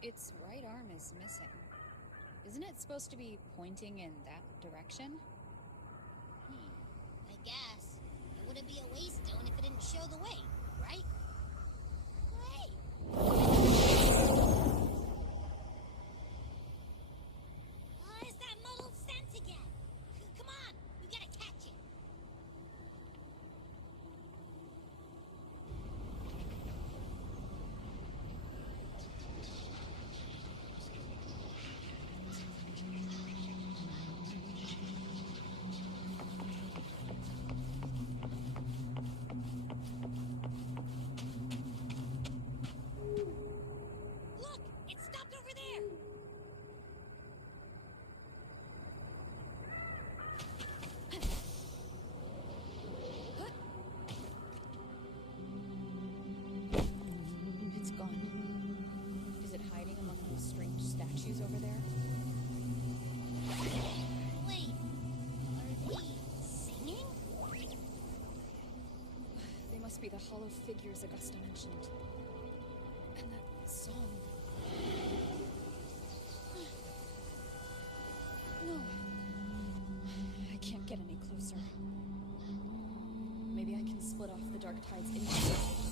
Its right arm is missing. Isn't it supposed to be pointing in that direction? I guess. It wouldn't be a waystone if it didn't show the way, right? Hey! It's that muddled scent again. Come on, we gotta catch it. Look, it stopped over there. It's gone. Is it hiding among those strange statues over there? Wait, are they singing? They must be the hollow figures Augusta mentioned. And that song. No. I can't get any closer. Maybe I can split off the Dark Tide's influence.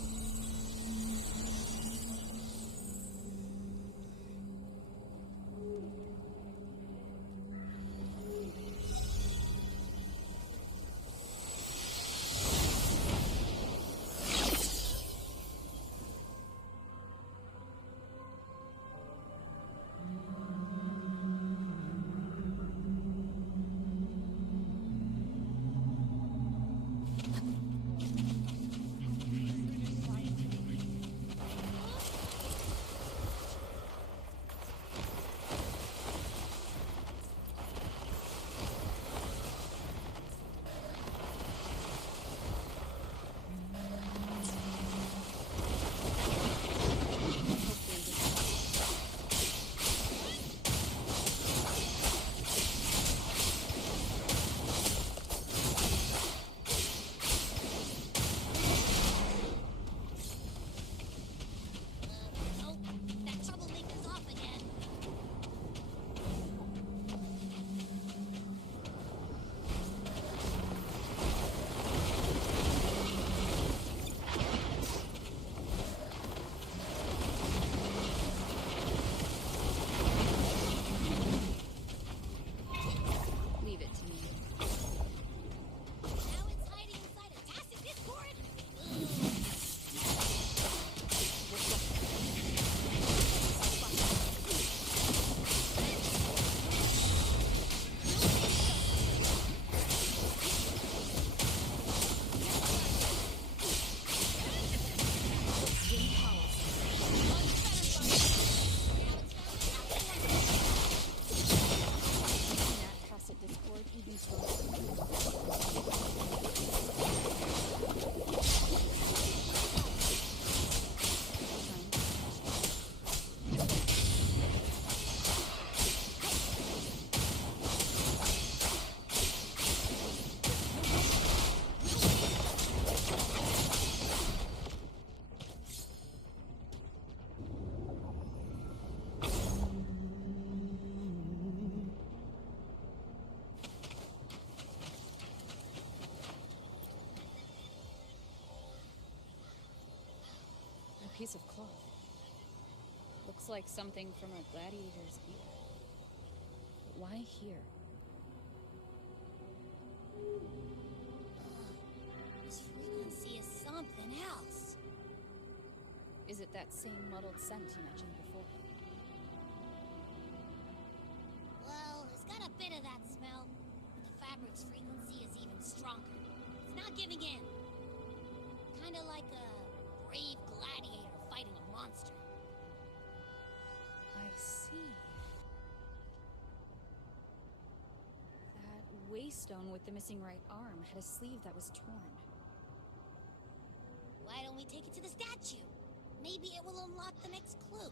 piece of cloth. Looks like something from a gladiator's gear. But why here? This frequency is something else. Is it that same muddled scent you mentioned before? Well, it's got a bit of that smell. But the fabric's frequency is even stronger. It's not giving in. Kinda like a brave gladiator fighting a monster. I see. That waystone with the missing right arm had a sleeve that was torn. Why don't we take it to the statue? Maybe it will unlock the next clue.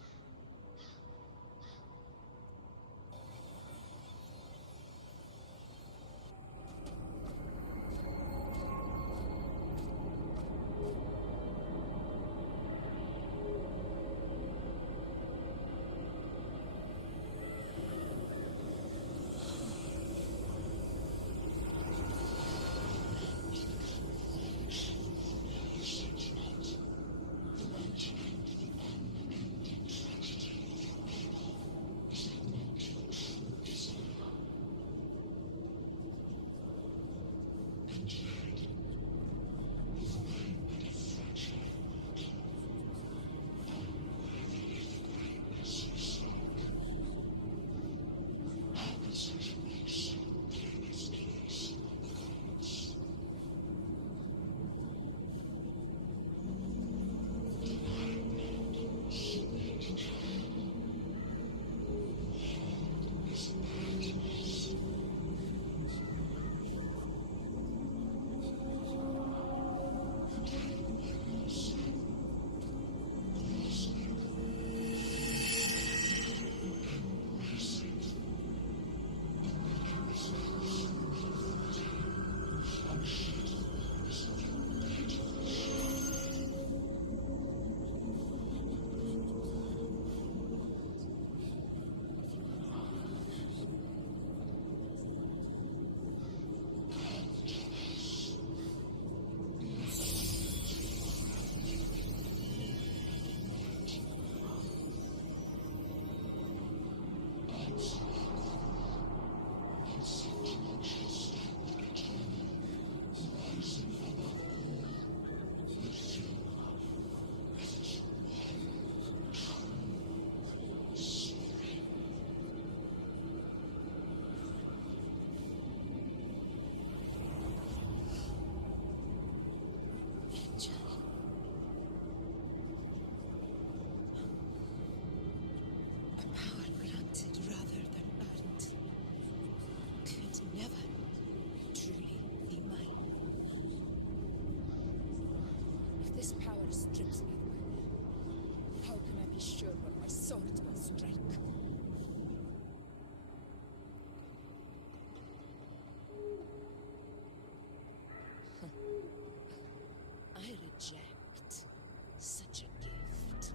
This power strips me of my will. How can I be sure what my sword will strike? I reject such a gift.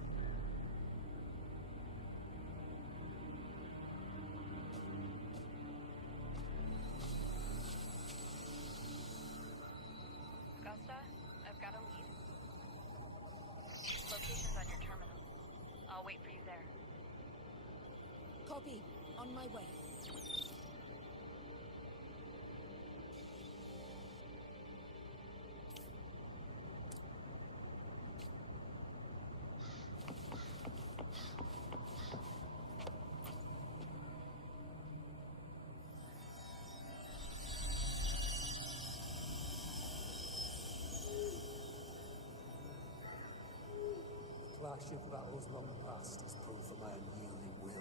Augusta, I've got a lead. Location's on your terminal. I'll wait for you there. Copy. On my way. Clash of battles long past is proof of my unyielding will.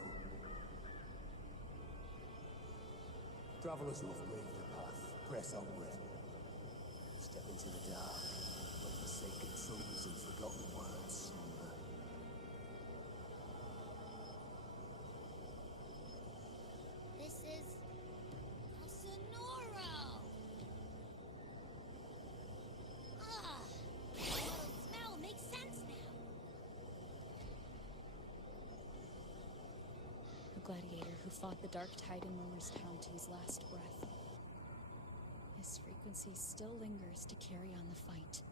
Travelers who have braved the path, press onward. Step into the dark, let the sacred truths and forgotten words slumber. This is... a Sonoro! Ah! The smell makes sense now! A gladiator who fought the dark tide in Murmurstown to his last breath. His frequency still lingers to carry on the fight.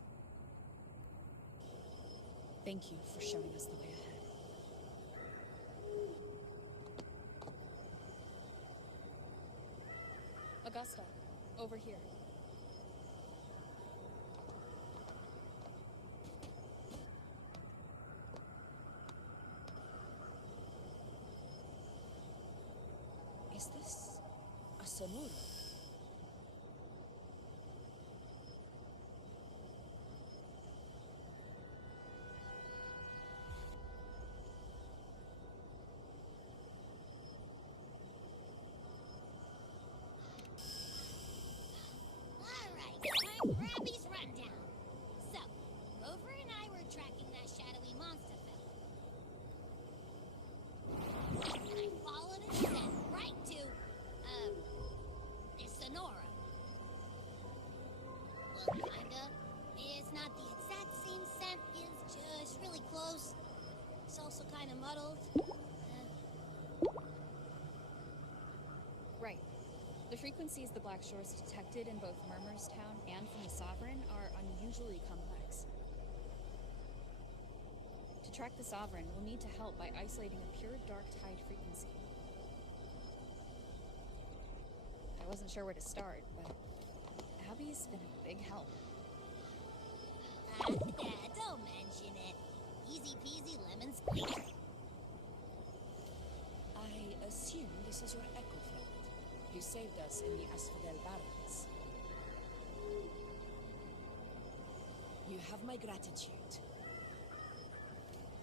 Thank you for showing us the way ahead. Augusta, over here. Is this a Sonora? Alright, time for Abby's rundown. So, Rover and I were tracking that shadowy monster fella. And I followed it then right to, this Sonora. Well, kinda. It's not the exact same scent, it's just really close. It's also kinda muddled. Right. The frequencies the Black Shores detected in both Murmurstown and from the Sovereign are unusually complex. To track the Sovereign, we'll need to help by isolating a pure dark tide frequency. I wasn't sure where to start, but Abby's been a big help. Don't mention it. Easy peasy lemon squeezy. I assume this is your Echo friend, who saved us in the Asphodel Barrens. You have my gratitude.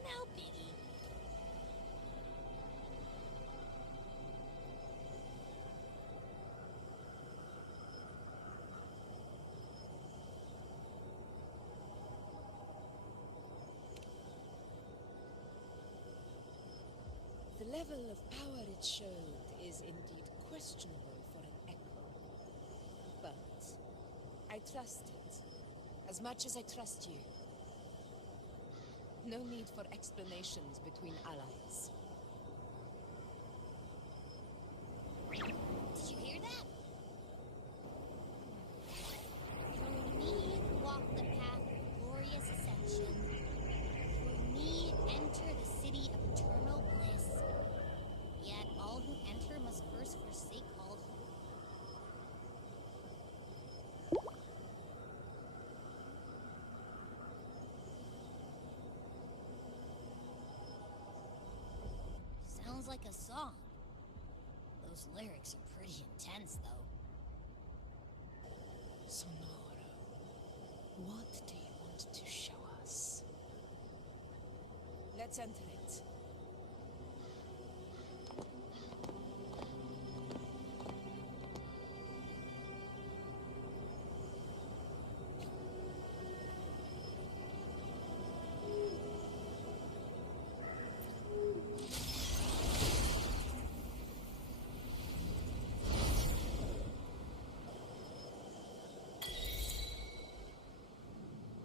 No biggie. The level of power it showed is indeed questionable for an Echo. But I trust it, as much as I trust you. No need for explanations between allies. Did you hear that? Through me walk the path of glorious ascension. Through me enter the city of eternal bliss. Yet all who enter must first forsake all hope. Sounds like a song. Those lyrics are pretty intense, though. Sonora, what do you want to show us? Let's enter it.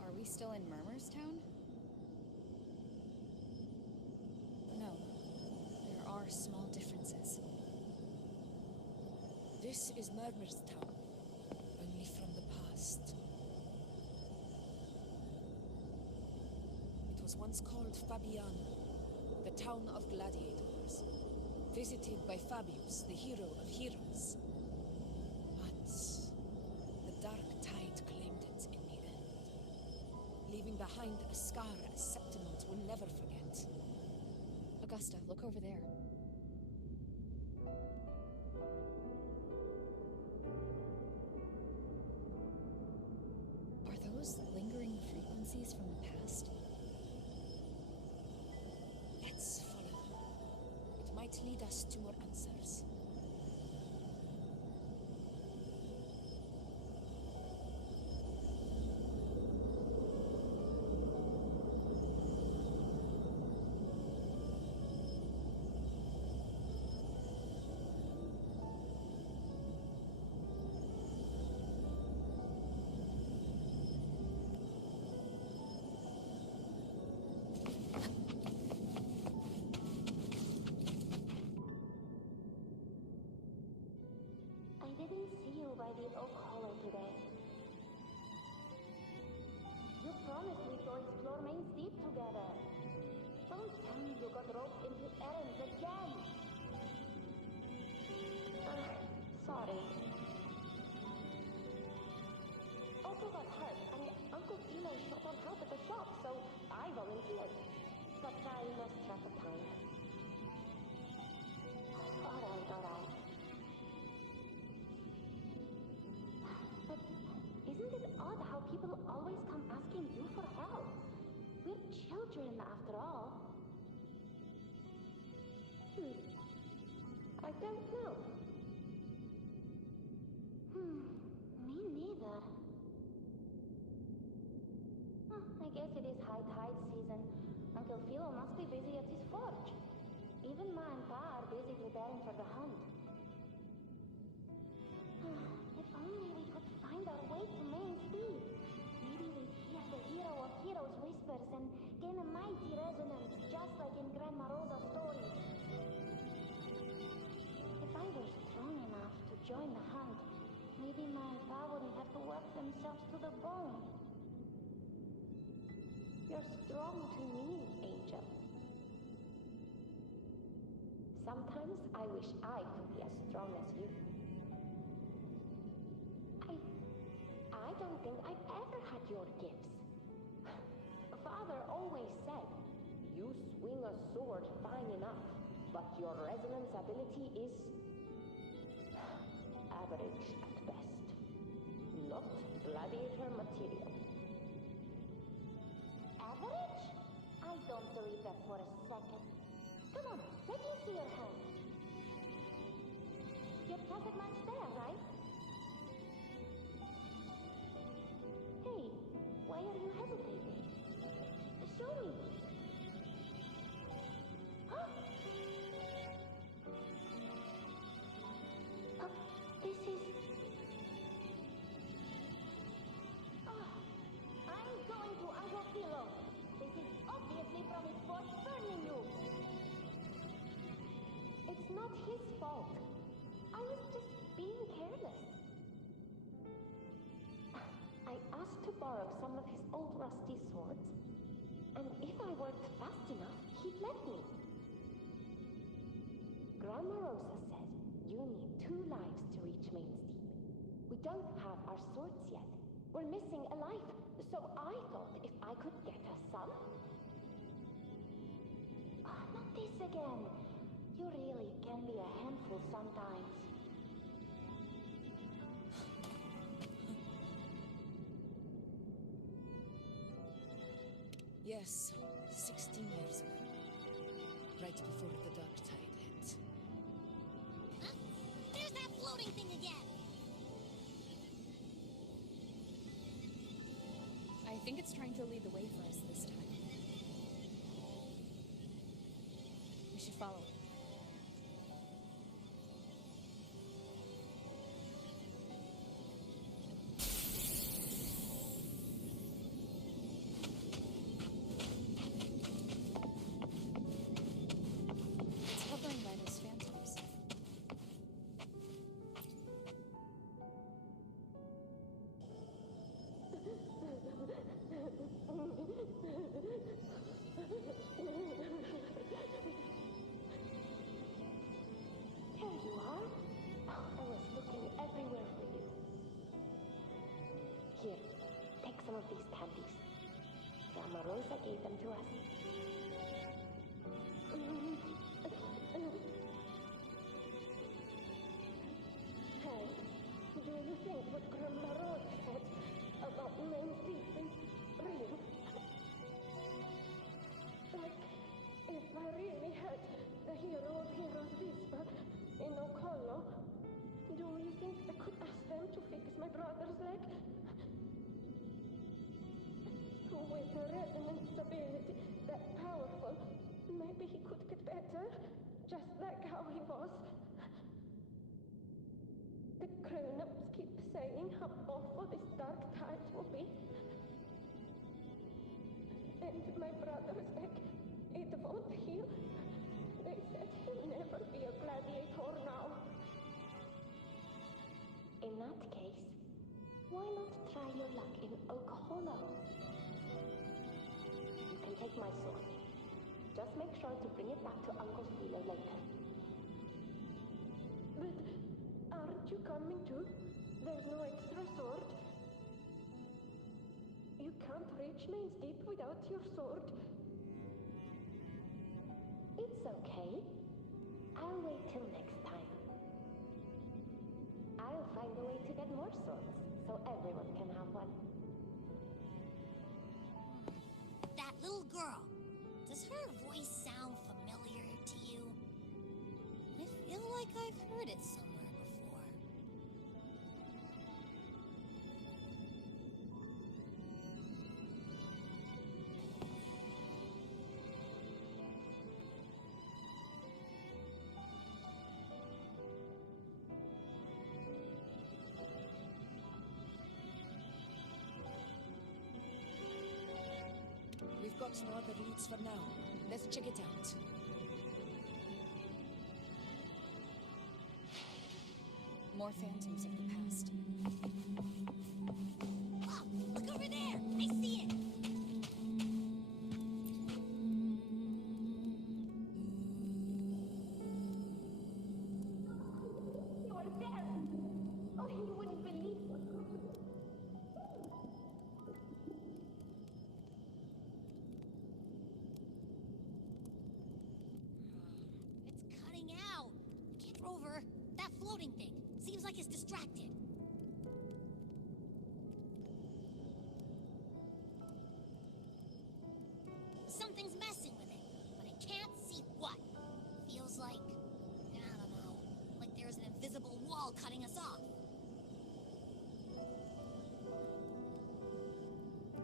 Are we still in Murmurstown? No. There are small differences. This is Murmurstown, only from the past. It was once called Fabiano, the town of gladiators, visited by Fabius, the hero of heroes. But the dark tide claimed it in the end, leaving behind a scar Septimont will never forget. Augusta, look over there. Are those lingering frequencies from the past? Let's follow them. It might lead us to more answers. go explore Main's Deep together. Don't tell me you got roped into errands again. Sorry. Otto got hurt, and Uncle Philo shut on help at the shop, so I volunteered. But I lost track of time. Alright. But isn't it odd how people always come asking you for help? We're children, after all. I don't know. Me neither. I guess it is high tide season. Uncle Philo must be busy at his forge. Even Ma and Pa are busy preparing for the hunt. If only we could find our way to Main's Deep. Maybe we'd hear the hero of heroes whispers and gain a mighty resonance, just like in Grandma Rosa's stories. If I were strong enough to join the hunt, maybe Ma and Pa wouldn't have to work themselves to the bone. You're strong to me, Angel. Sometimes I wish I could be as strong as you. I don't think I've ever had your gifts. Father always said, you swing a sword fine enough, but your resonance ability is average at best. Not gladiator material. Average? I don't believe that for a second. Come on, let me see your hand. Your pocket mark's there, right? Hey, why are you hesitating? Show me. Huh? This is... I'm going to Uncle Philo. This is obviously from his forge burning you. It's not his fault. I was just being careless. I asked to borrow some of his old rusty swords, and if I worked fast enough, he'd let me. Grandma Rosa says you need 2 lives to reach Main's Deep. We don't have our swords yet. We're missing a life, so I thought if I could get us some... not this again. You really can be a handful sometimes. Yes, 16 years ago. Right before the dark tide hit. Huh? There's that floating thing again! I think it's trying to lead the way for us this time. We should follow it. It's hovering by those phantoms. There you are. I was looking everywhere for you. Here, take some of these candies. Grandma Rosa gave them to us. Hey, do you think what Grandma Rosa said about Main's Deep is real? Like, if I really had the hero of heroes whisper in Okolo, do you think I could ask them to fix my brother's leg? With a resonance ability that powerful, maybe he could get better, just like how he was. The grown-ups keep saying how awful this dark tide will be. And my brother's leg, it won't heal. They said he'll never be a gladiator now. In that case, why not try your luck in Oak Hollow? my sword. Just make sure to bring it back to Uncle Wheeler later. But aren't you coming too? There's no extra sword. You can't reach Main's Deep without your sword. It's okay. I'll wait till next time. I'll find a way to get more swords, so everyone can have one. That little girl. Does her voice sound familiar to you? I feel like I've heard it somewhere before. We've got no other leads for now. Let's check it out. More phantoms of the past. Oh, look over there! I see it! You are there! Oh, you wouldn't believe what... It's cutting out. Get over. That floating thing. Seems like it's distracted. Something's messing with it, but I can't see what. Feels like, I don't know, like there's an invisible wall cutting us off.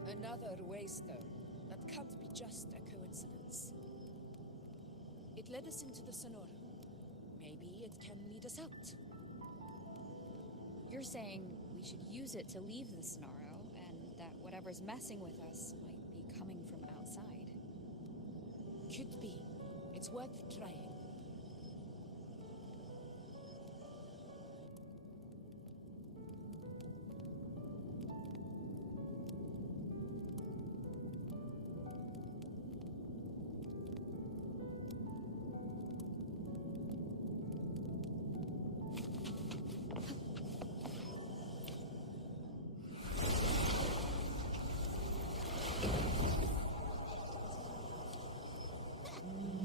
Another waystone. That can't be just a coincidence. It led us into the Sonora. Maybe it can lead us out. You're saying we should use it to leave the Sonaro, and that whatever's messing with us might be coming from outside. Could be. It's worth trying.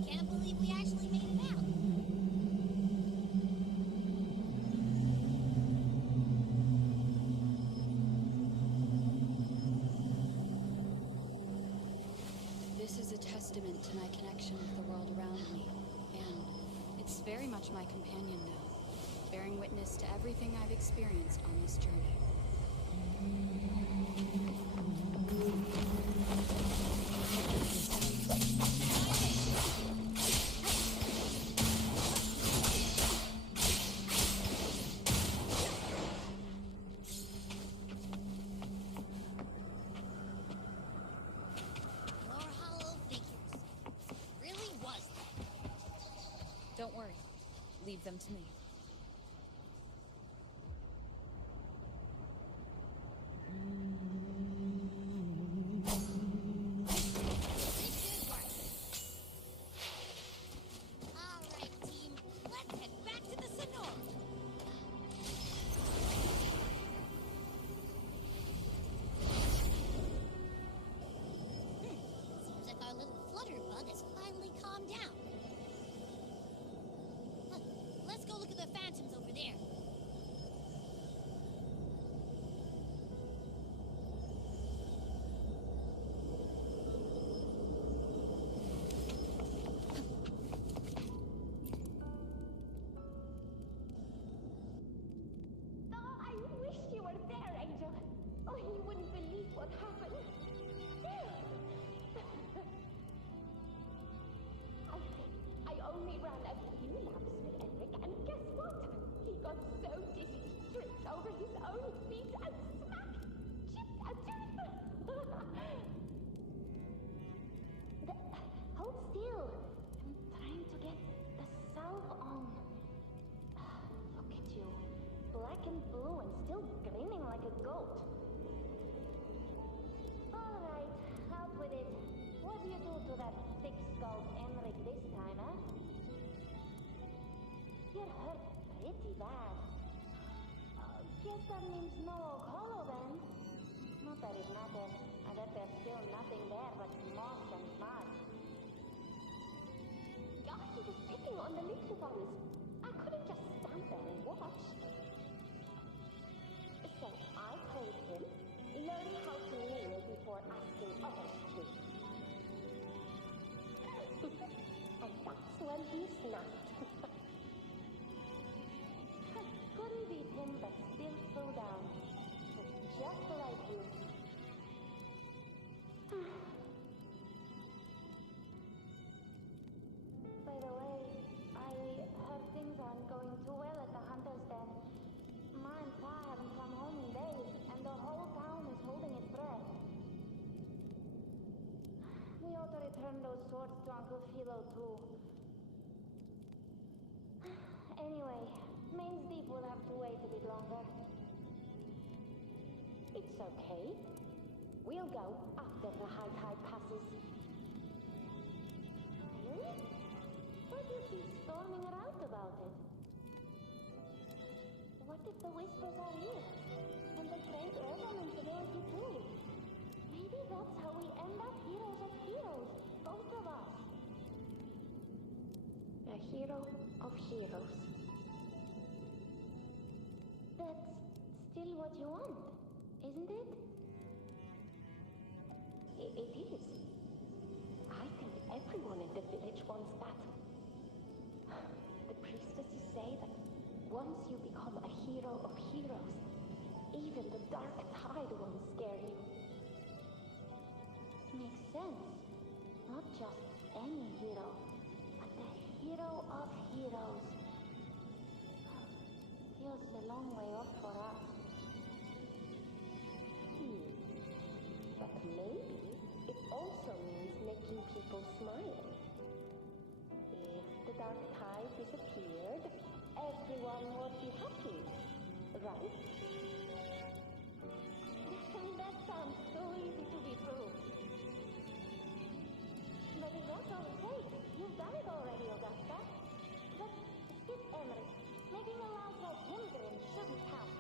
Can't believe we actually made it out. This is a testament to my connection with the world around me, and it's very much my companion now, bearing witness to everything I've experienced on this journey. More hollow figures. Really was that. Don't worry. Leave them to me. Alright, team. Let's head back to the Sonora. Seems like our little flutterbug has finally calmed down. Huh, let's go look at the phantoms over there. Oh, I wish you were there, Angel. Oh, you wouldn't believe what happened. I only ran a few laps with Eric, and guess what? He got so dizzy, tripped over his own feet, and smacked, chipped a tooth. Hold still. I'm trying to get the salve on. Look at you. Black and blue and still grinning like a goat. All right, out with it. What do you do to bad. Guess that means no Oak Hollow then. Not that it matters. I bet there's still nothing there but moss and mud. He was picking on the little ones. I couldn't just stand there and watch. So I told him, learn how to kneel before asking others to. And that's when he snapped. Couldn't beat him, but still fell down. Just like you. By the way, I heard things aren't going too well at the Hunter's Den. Ma and Pa haven't come home in days, and the whole town is holding its breath. We ought to return those swords to Uncle Philo, too. Anyway, Main's Deep will have to wait a bit longer. It's okay. We'll go after the high tide passes. Really? But you'd be storming around about it. What if the whispers are real? And the great resonance ability too? Maybe that's how we end up heroes of heroes, both of us. A hero of heroes. That's still what you want, isn't it? It is. I think everyone in the village wants that. The priestesses say that once you become a hero of heroes, even the dark tide won't scare you. Makes sense. Not just any hero, but the hero of heroes. Feels a long way off for us. But maybe it also means making people smile. If the dark tide disappeared, everyone would be happy, right? That sounds so easy to be true. But if that's all it takes, you've done it already, Augusta. But skip Emery. Making a loud like him grin shouldn't count.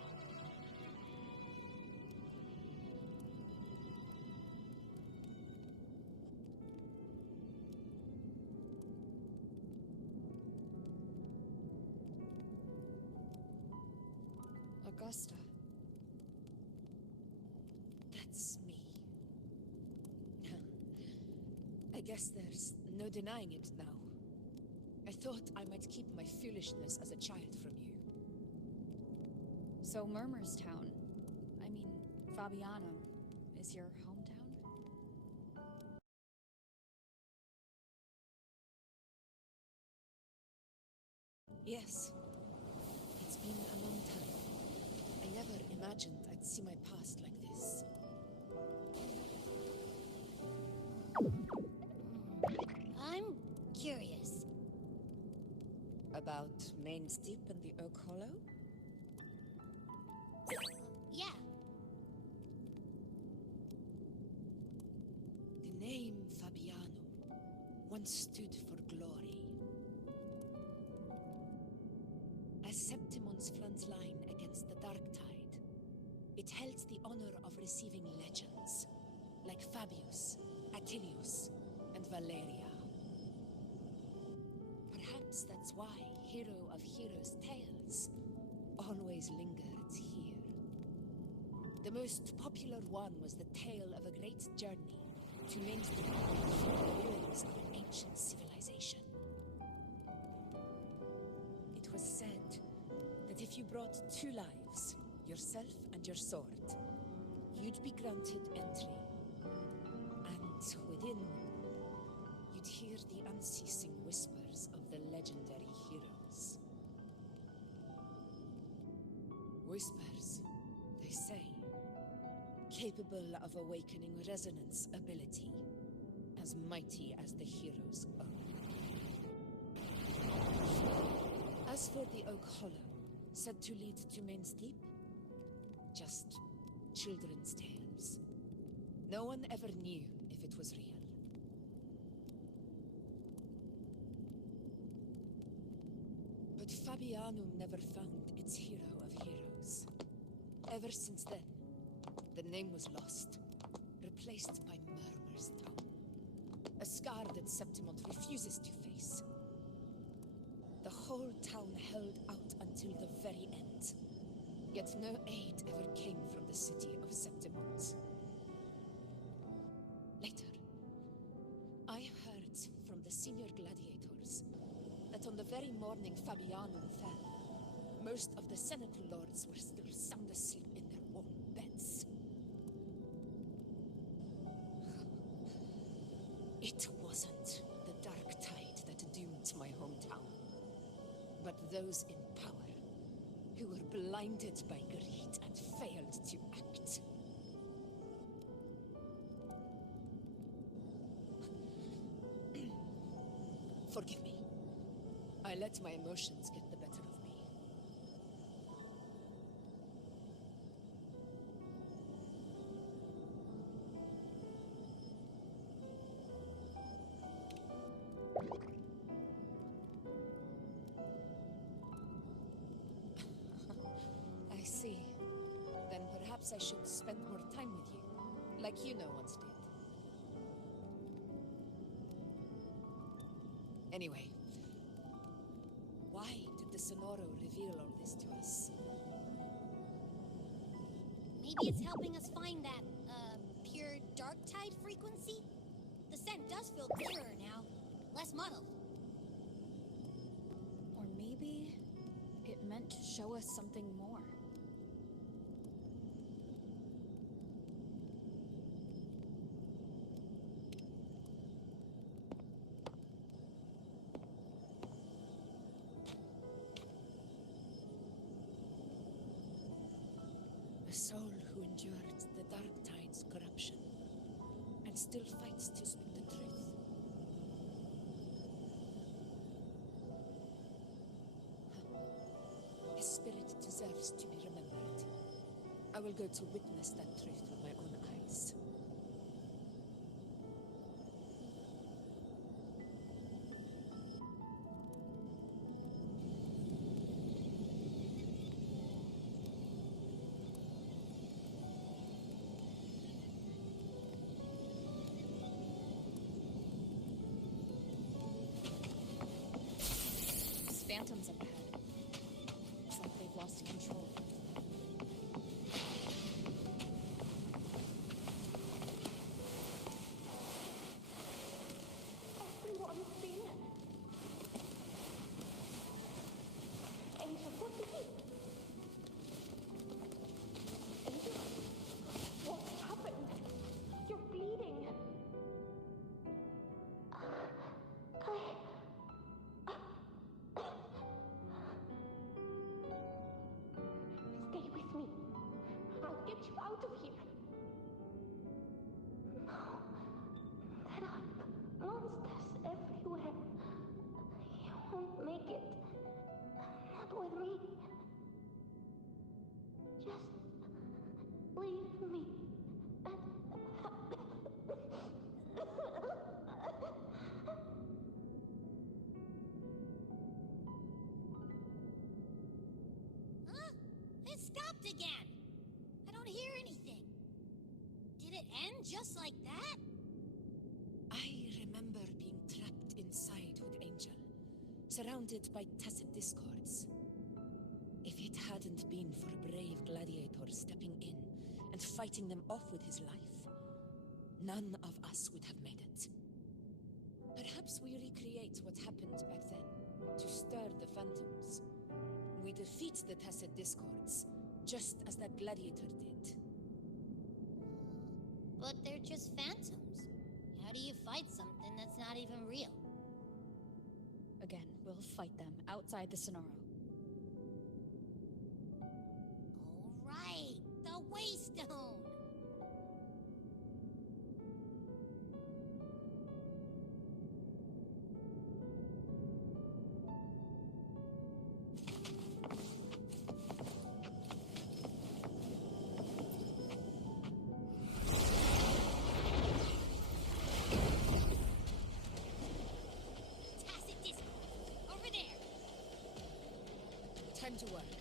Augusta. That's me. I guess there's no denying it now. I thought I might keep my foolishness as a child from you. So Murmurstown, I mean, Fabiano, is your hometown? Yes. It's been a long time. I never imagined I'd see my past like this. I'm curious. About Main's Deep and the Oak Hollow? Yeah. The name Fabiano once stood for glory. As Septimon's front line against the dark tide, it held the honor of receiving legends like Fabius, Attilius, and Valeria. Perhaps that's why Hero of Heroes' tales always lingered here. The most popular one was the tale of a great journey to Main's Deep, the ruins of an ancient civilization. It was said that if you brought 2 lives, yourself and your sword, you'd be granted entry. And within, you'd hear the unceasing whispers of the legendary heroes. Whispers, they say, capable of awakening resonance ability, as mighty as the hero's own. As for the Oak Hollow, said to lead to Main's Deep, just children's tales. No one ever knew if it was real. But But Fabianum never found its hero of heroes. Ever since then, the name was lost, replaced by Murmur's tongue. A scar that Septimont refuses to face. The whole town held out until the very end. Yet no aid ever came from the city of Septimont. Later, I heard from the senior gladiators that on the very morning Fabianum fell, most of the Senator lords were still sound asleep in their own beds. It wasn't the dark tide that doomed my hometown, but those in power who were blinded by greed and failed to act. Forgive me. I let my emotions get the better of me. I see. Then perhaps I should spend more time with you, like you once did. Anyway, why did the Sonoro reveal all this to us? Maybe it's helping us find that, pure dark tide frequency? The scent does feel clearer now, less muddled. Or maybe it meant to show us something more. A soul who endured the dark tide's corruption and still fights to speak the truth. His spirit deserves to be remembered. I will go to witness that truth with my own eyes. Phantoms up ahead. It's like they've lost control. Everyone's seen it. Angel, what is it? Angel, what's happened? You're bleeding. Stay with me. I'll get you out of here. No. There are monsters everywhere. You won't make it. Not with me. Just leave me. Huh? It stopped again! I don't hear anything. Did it end just like that? I remember being trapped inside with Angel, surrounded by tacit discords. If it hadn't been for a brave gladiator stepping in and fighting them off with his life, none of us would have made it. Perhaps we recreate what happened back then, to stir the phantoms. We defeat the tacit discords, just as that gladiator did. But they're just phantoms. How do you fight something that's not even real? Again, we'll fight them outside the Sonoro. All right, the Waystone! Tacit Discord, over there! to work.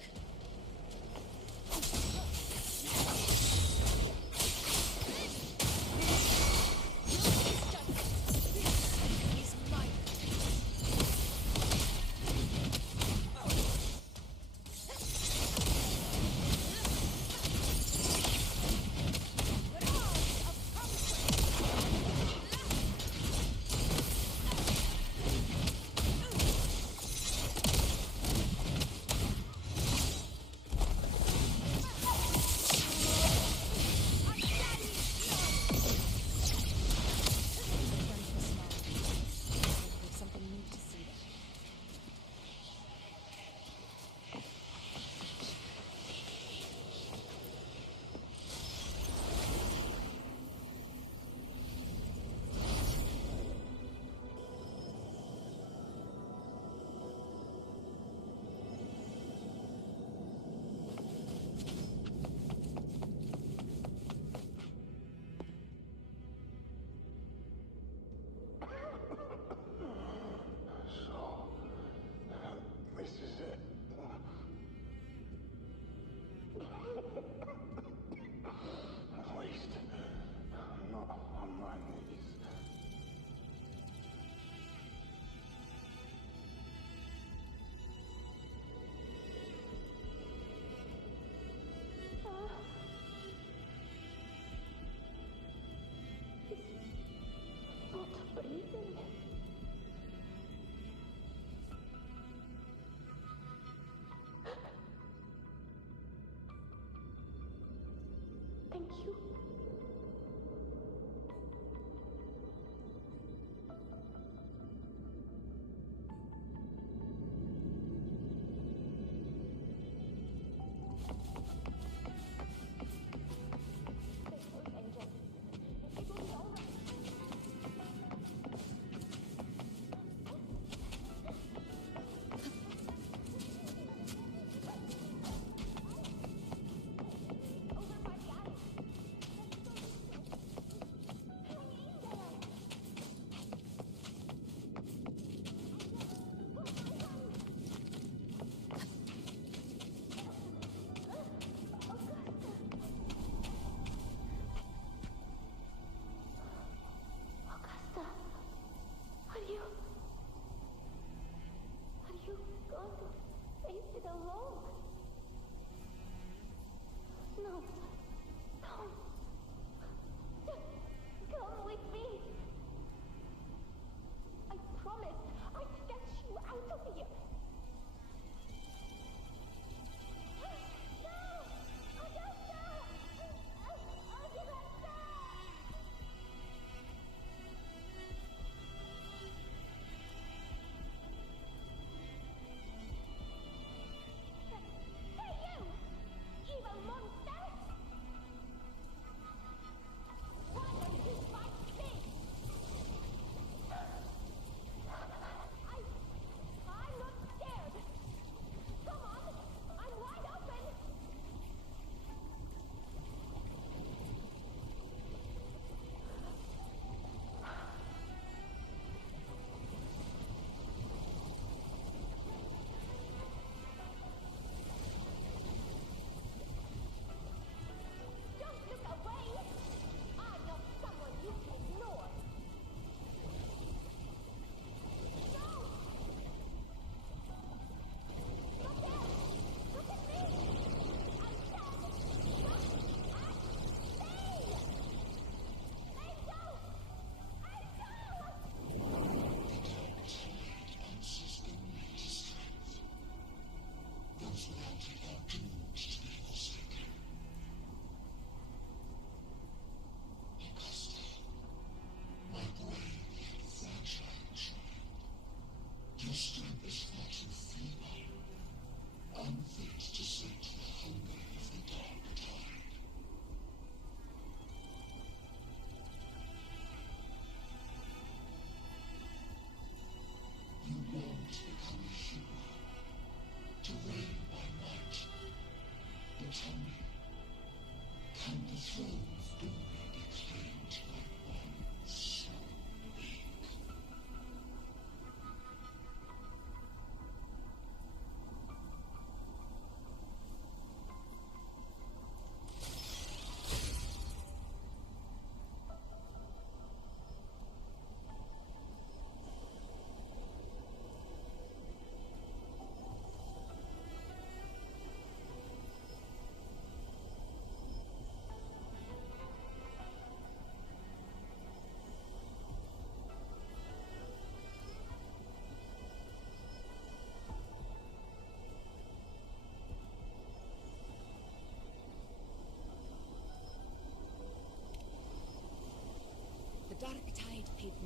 Thank you.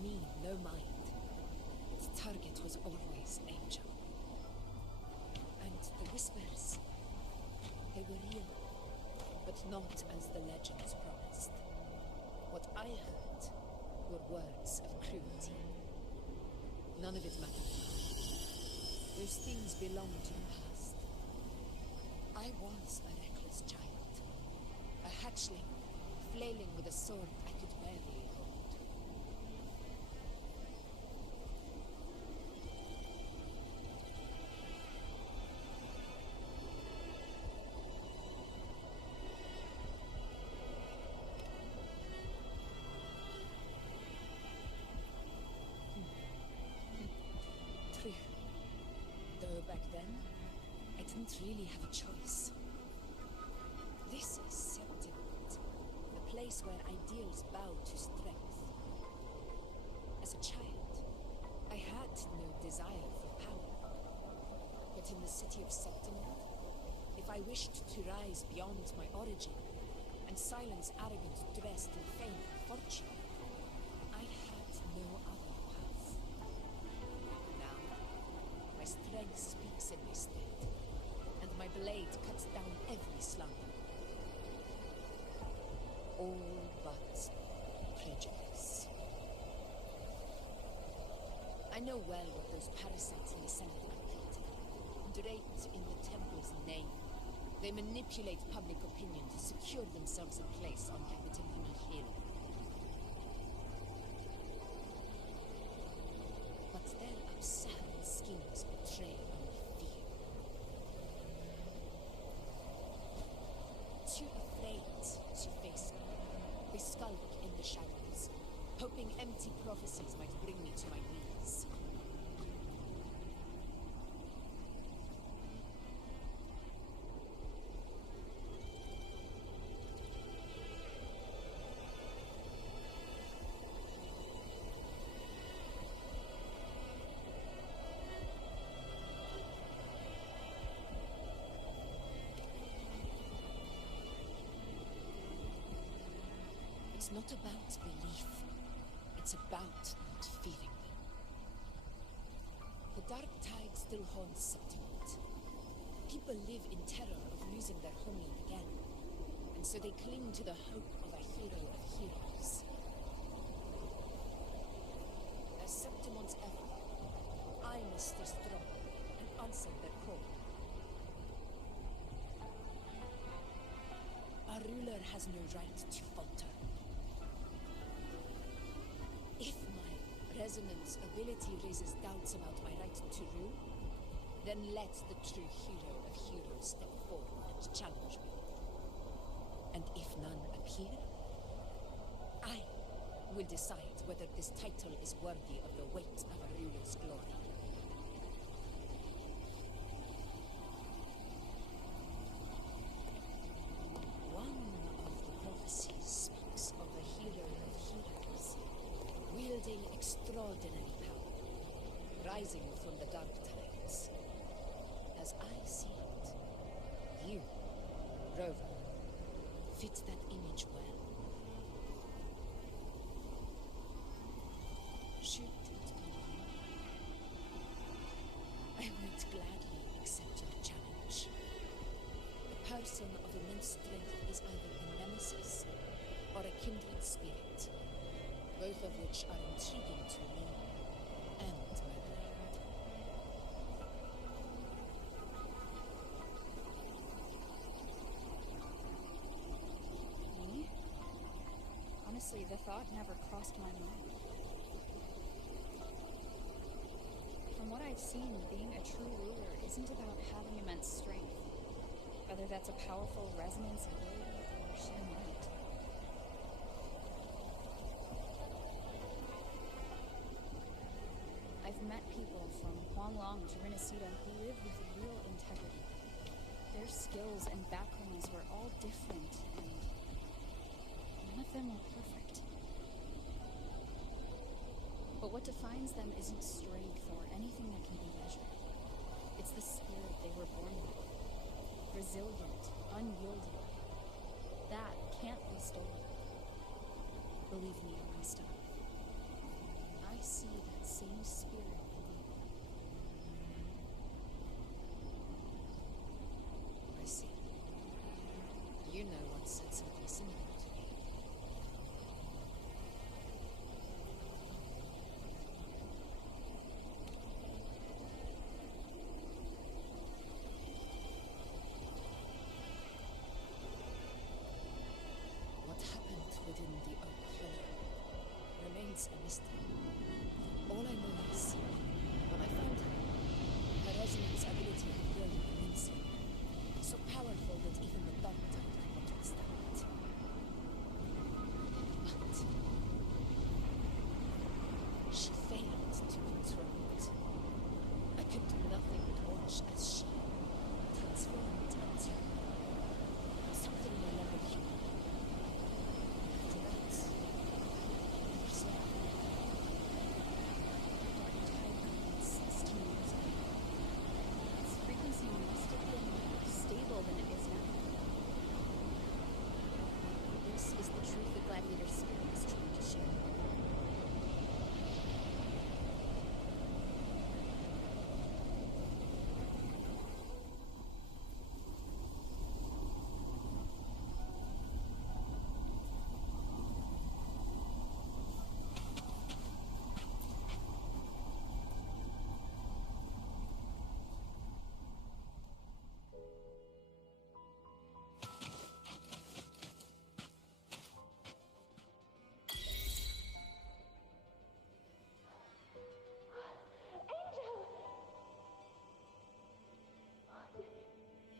me no mind. Its target was always Angel. And the whispers, they were real, but not as the legends promised. What I heard were words of cruelty. None of it mattered. Those things belong to the past. I was a reckless child. A hatchling, flailing with a sword I could barely hold. True. Though back then, I didn't really have a choice. This is Septimund, the place where ideals bow to strength. As a child, I had no desire for power. But in the city of Septimund, if I wished to rise beyond my origin and silence arrogant dressed in fame and fortune, I had no other path. Now, my strength speaks in my stead, and my blade cuts down every slander. All but prejudice. I know well what those parasites in the Senate are plotting. Draped in the temple's name, they manipulate public opinion to secure themselves a place on Capitolini Hill. But their absurd schemes betray only fear. Too afraid to face me, they skulk in the shadows, hoping empty prophecies might bring me to my knees. It's not about belief. It's about not fearing them. The dark tide still haunts Septimund. People live in terror of losing their homeland again, and so they cling to the hope of a hero of heroes. As Septimund's ever, I must stay strong and answer their call. Our ruler has no right to falter. If my resonance ability raises doubts about my right to rule, then let the true hero of heroes step forward and challenge me. And if none appear, I will decide whether this title is worthy of the weight of a ruler's glory. One of the prophecies speaks of a hero of heroes, wielding extraordinary power, rising from the dark tides. As I see it, you, Rover, fit that image well. Should it be you, I would gladly accept your challenge. A person of immense strength is either a nemesis or a kindred spirit, both of which are intriguing to me and my blade. Me? Honestly, the thought never crossed my mind. From what I've seen, being a true ruler isn't about having immense strength, whether that's a powerful resonance ability or sheer might. I've met people from Huanglong to Renacida who live with real integrity. Their skills and backgrounds were all different, and none of them were perfect. But what defines them isn't strength or anything that can be measured. It's the spirit they were born with. Resilient, unyielding. That can't be stolen. Believe me, Arista. mystery. All I know is, when I found her, her resonance ability had grown immensely. So powerful that even the Dark Tide could not withstand it. But she failed to control it. I could do nothing but watch as she transformed into something I never knew. After that, I never saw her. Dark Tide died 16 years ago. Its frequency must have been more stable than it is now. This is the truth the Gladiator Spirit is trying to share.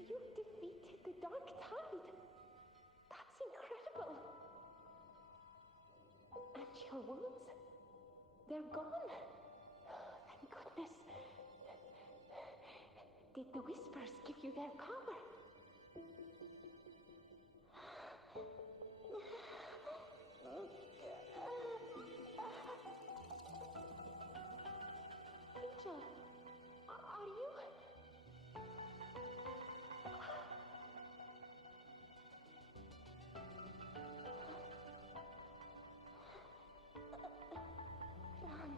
You've defeated the Dark Tide. That's incredible. And your wounds? They're gone. Thank goodness. Did the Whispers give you their power? Angel, are you? Run.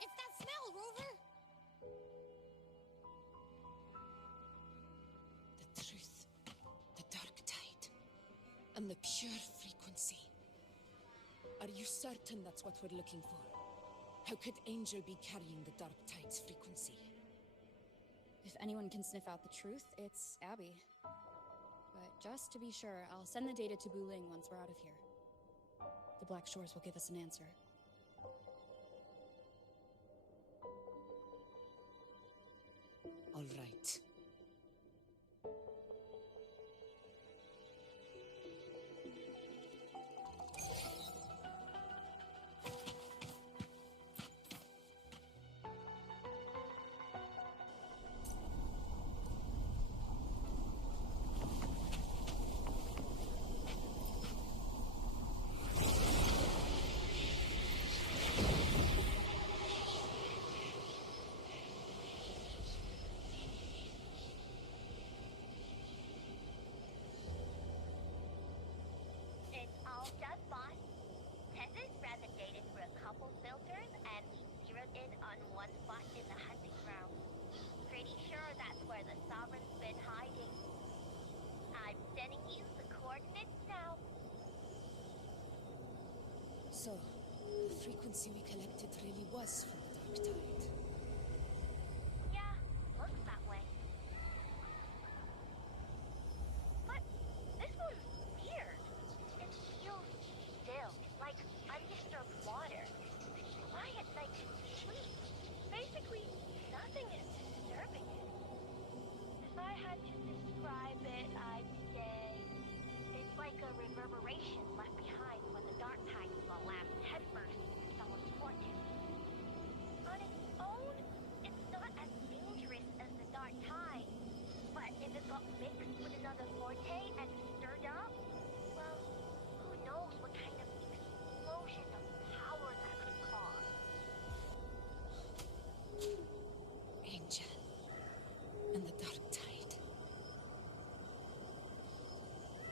It's that smell, Rover! The truth, the Dark Tide, and the pure frequency. Are you certain that's what we're looking for? How could Angel be carrying the Dark Tide's frequency? If anyone can sniff out the truth, it's Abby. But just to be sure, I'll send the data to Wuling once we're out of here. The Black Shores will give us an answer. All right. It's all done, boss. Tessus ran the data through a couple filters, and we zeroed in on one spot in the hunting ground. Pretty sure that's where the Sovereign's been hiding. I'm sending you the coordinates now. So, the frequency we collected really was from the Dark Tide. Yeah, looks that way. But this one's weird. It feels still, like undisturbed water. Quiet like sleep. Basically, nothing is disturbing it. If I had to describe it, I'd say it's like a reverberation left behind when the Dark Tide collapsed headfirst into someone's forte. On its own, it's not as dangerous as the Dark Tide, but if it got mixed with another forte and stirred up, well, who knows what kind of explosion of power that could cause. Angel and the Dark Tide.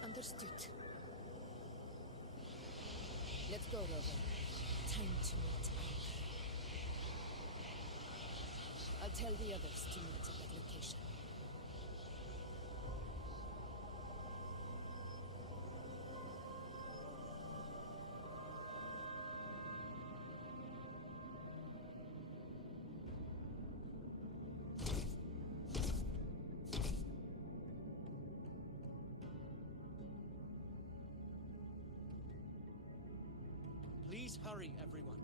Understood. Let's go, Rover. Time to meet Amber. I'll tell the others to meet at that location. Please hurry, everyone.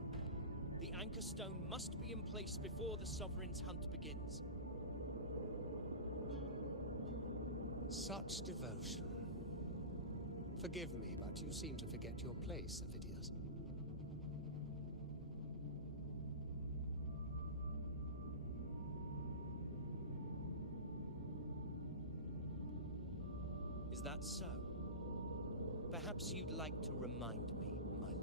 The Anchor Stone must be in place before the Sovereign's hunt begins. Such devotion. Forgive me, but you seem to forget your place, Avidius. Is that so? Perhaps you'd like to remind me, my lord.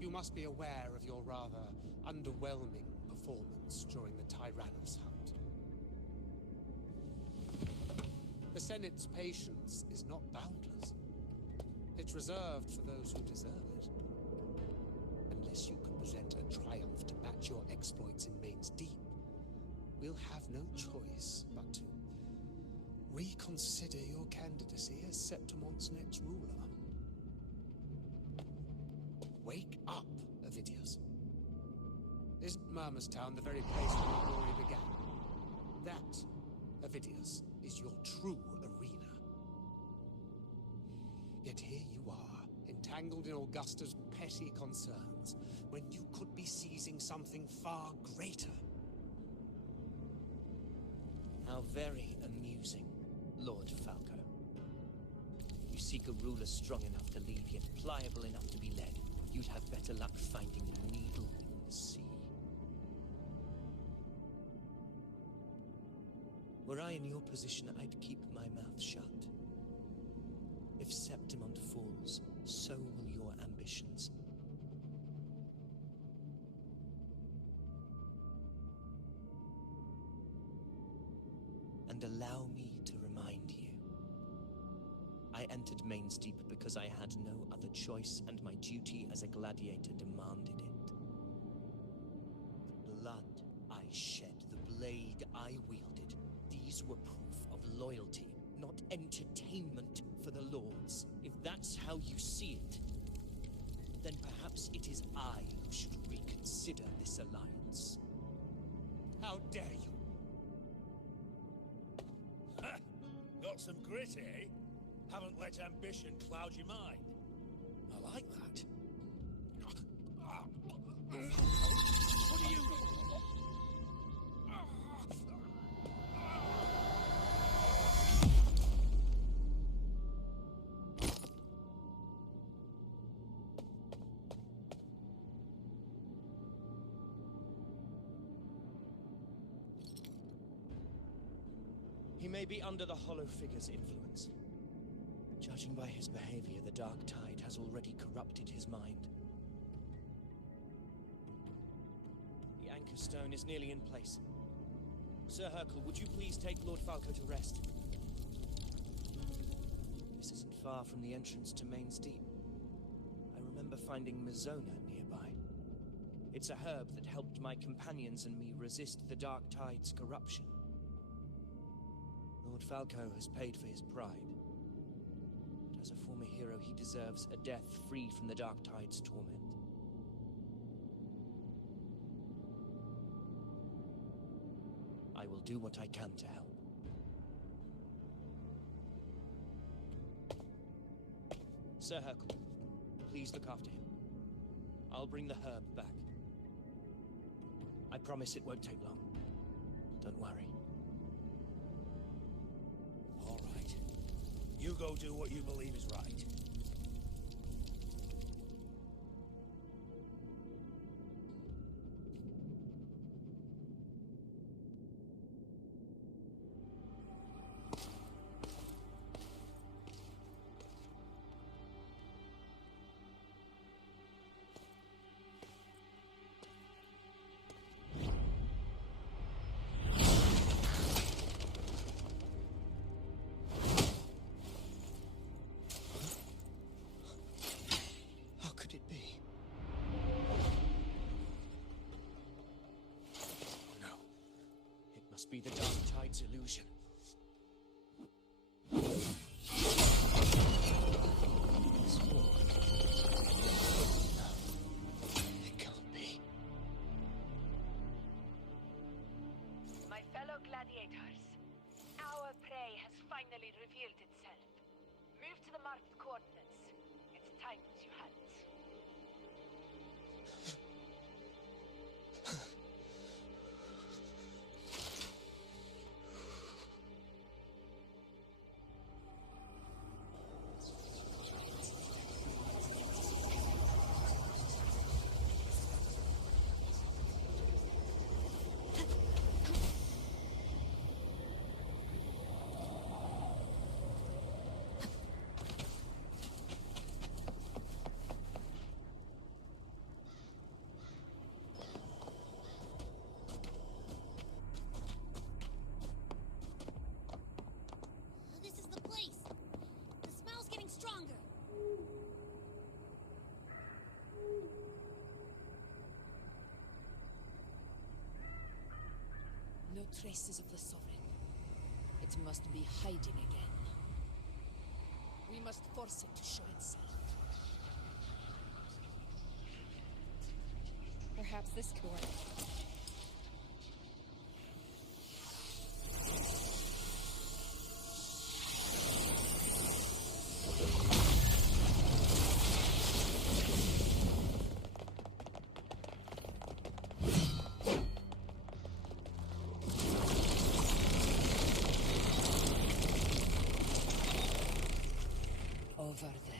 You must be aware of your rather underwhelming performance during the Tyrannus hunt. The Senate's patience is not boundless. It's reserved for those who deserve it. Unless you can present a triumph to match your exploits in Main's Deep, we'll have no choice but to reconsider your candidacy as Septimon's next ruler. Wake up, Avidius. Isn't Murmustown the very place where your glory began? That, Avidius, is your true arena. Yet here you are, entangled in Augusta's petty concerns, when you could be seizing something far greater. How very amusing, Lord Falco. You seek a ruler strong enough to lead, yet pliable enough to be led. You'd have better luck finding a needle in the sea. Were I in your position, I'd keep my mouth shut. If Septimon falls, so will your ambitions. And allow me to remind you. I entered Main's Deep because I had no other choice, and my duty as a gladiator demanded it. The blood I shed, the blade I wielded, these were proof of loyalty, not entertainment for the Lords. If that's how you see it, then perhaps it is I who should reconsider this alliance. How dare you! Got some grit, eh? Haven't let ambition cloud your mind. I like that. What do you mean? He may be under the Hollow Figure's influence. Judging by his behavior, the Dark Tide has already corrupted his mind. The Anchor Stone is nearly in place. Sir Hercule, would you please take Lord Falco to rest? This isn't far from the entrance to Main's Deep. I remember finding Mizona nearby. It's a herb that helped my companions and me resist the Dark Tide's corruption. Lord Falco has paid for his pride. But as a former hero, he deserves a death free from the Dark Tide's torment. I will do what I can to help. Sir Hercule, please look after him. I'll bring the herb back. I promise it won't take long. Don't worry. All right. You go do what you believe is right. Be the Dark Tide's illusion. It can't be. My fellow gladiators, our prey has finally revealed itself. Move to the marked coordinates. It's times you hadn't. This is the place. The smell's getting stronger. No traces of the Sovereign. It must be hiding again. We must force it to show itself. Perhaps this could work. Over there.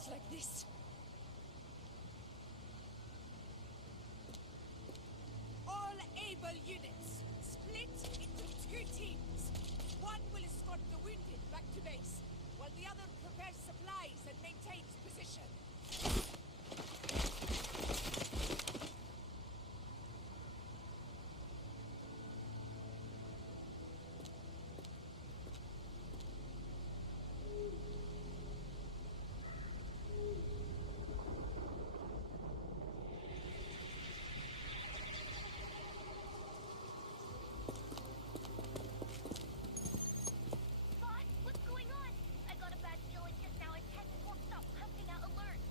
ends like this. All able units, split into 2 teams. One will escort the wounded back to base, while the other prepares supplies and maintains position. Boss, what's going on? I got a bad feeling just now and Tess won't stop pumping out alerts.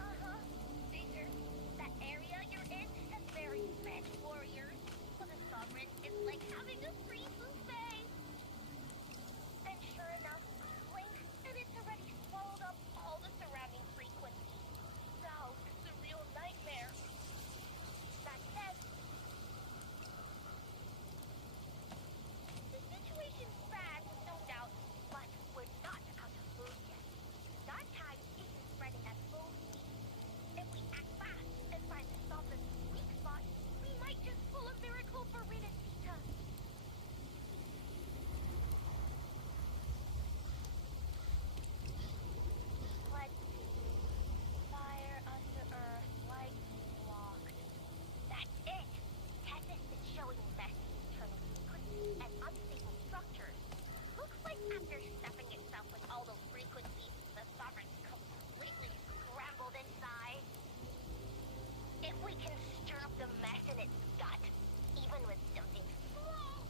Uh-huh. Danger. That area you're in has very mad warriors. So the Sovereign is like having a free buffet. And sure enough, blink, and it's already swallowed up all the surrounding frequencies. Now, it's a real nightmare. That said, the situation's bad, no doubt, but we're not out of food yet. Dark tide isn't spreading at full speed. If we act fast and find the Sovereign's weak spot, we might just pull a miracle for Renacita. Let's see. Fire under earth, light blocked. That's it! Tess has been showing messy internal frequencies and unstable structures. Looks like after stuffing itself with all those frequencies, the Sovereign's completely scrambled inside. If we can stir up the mess in its gut, even with something small,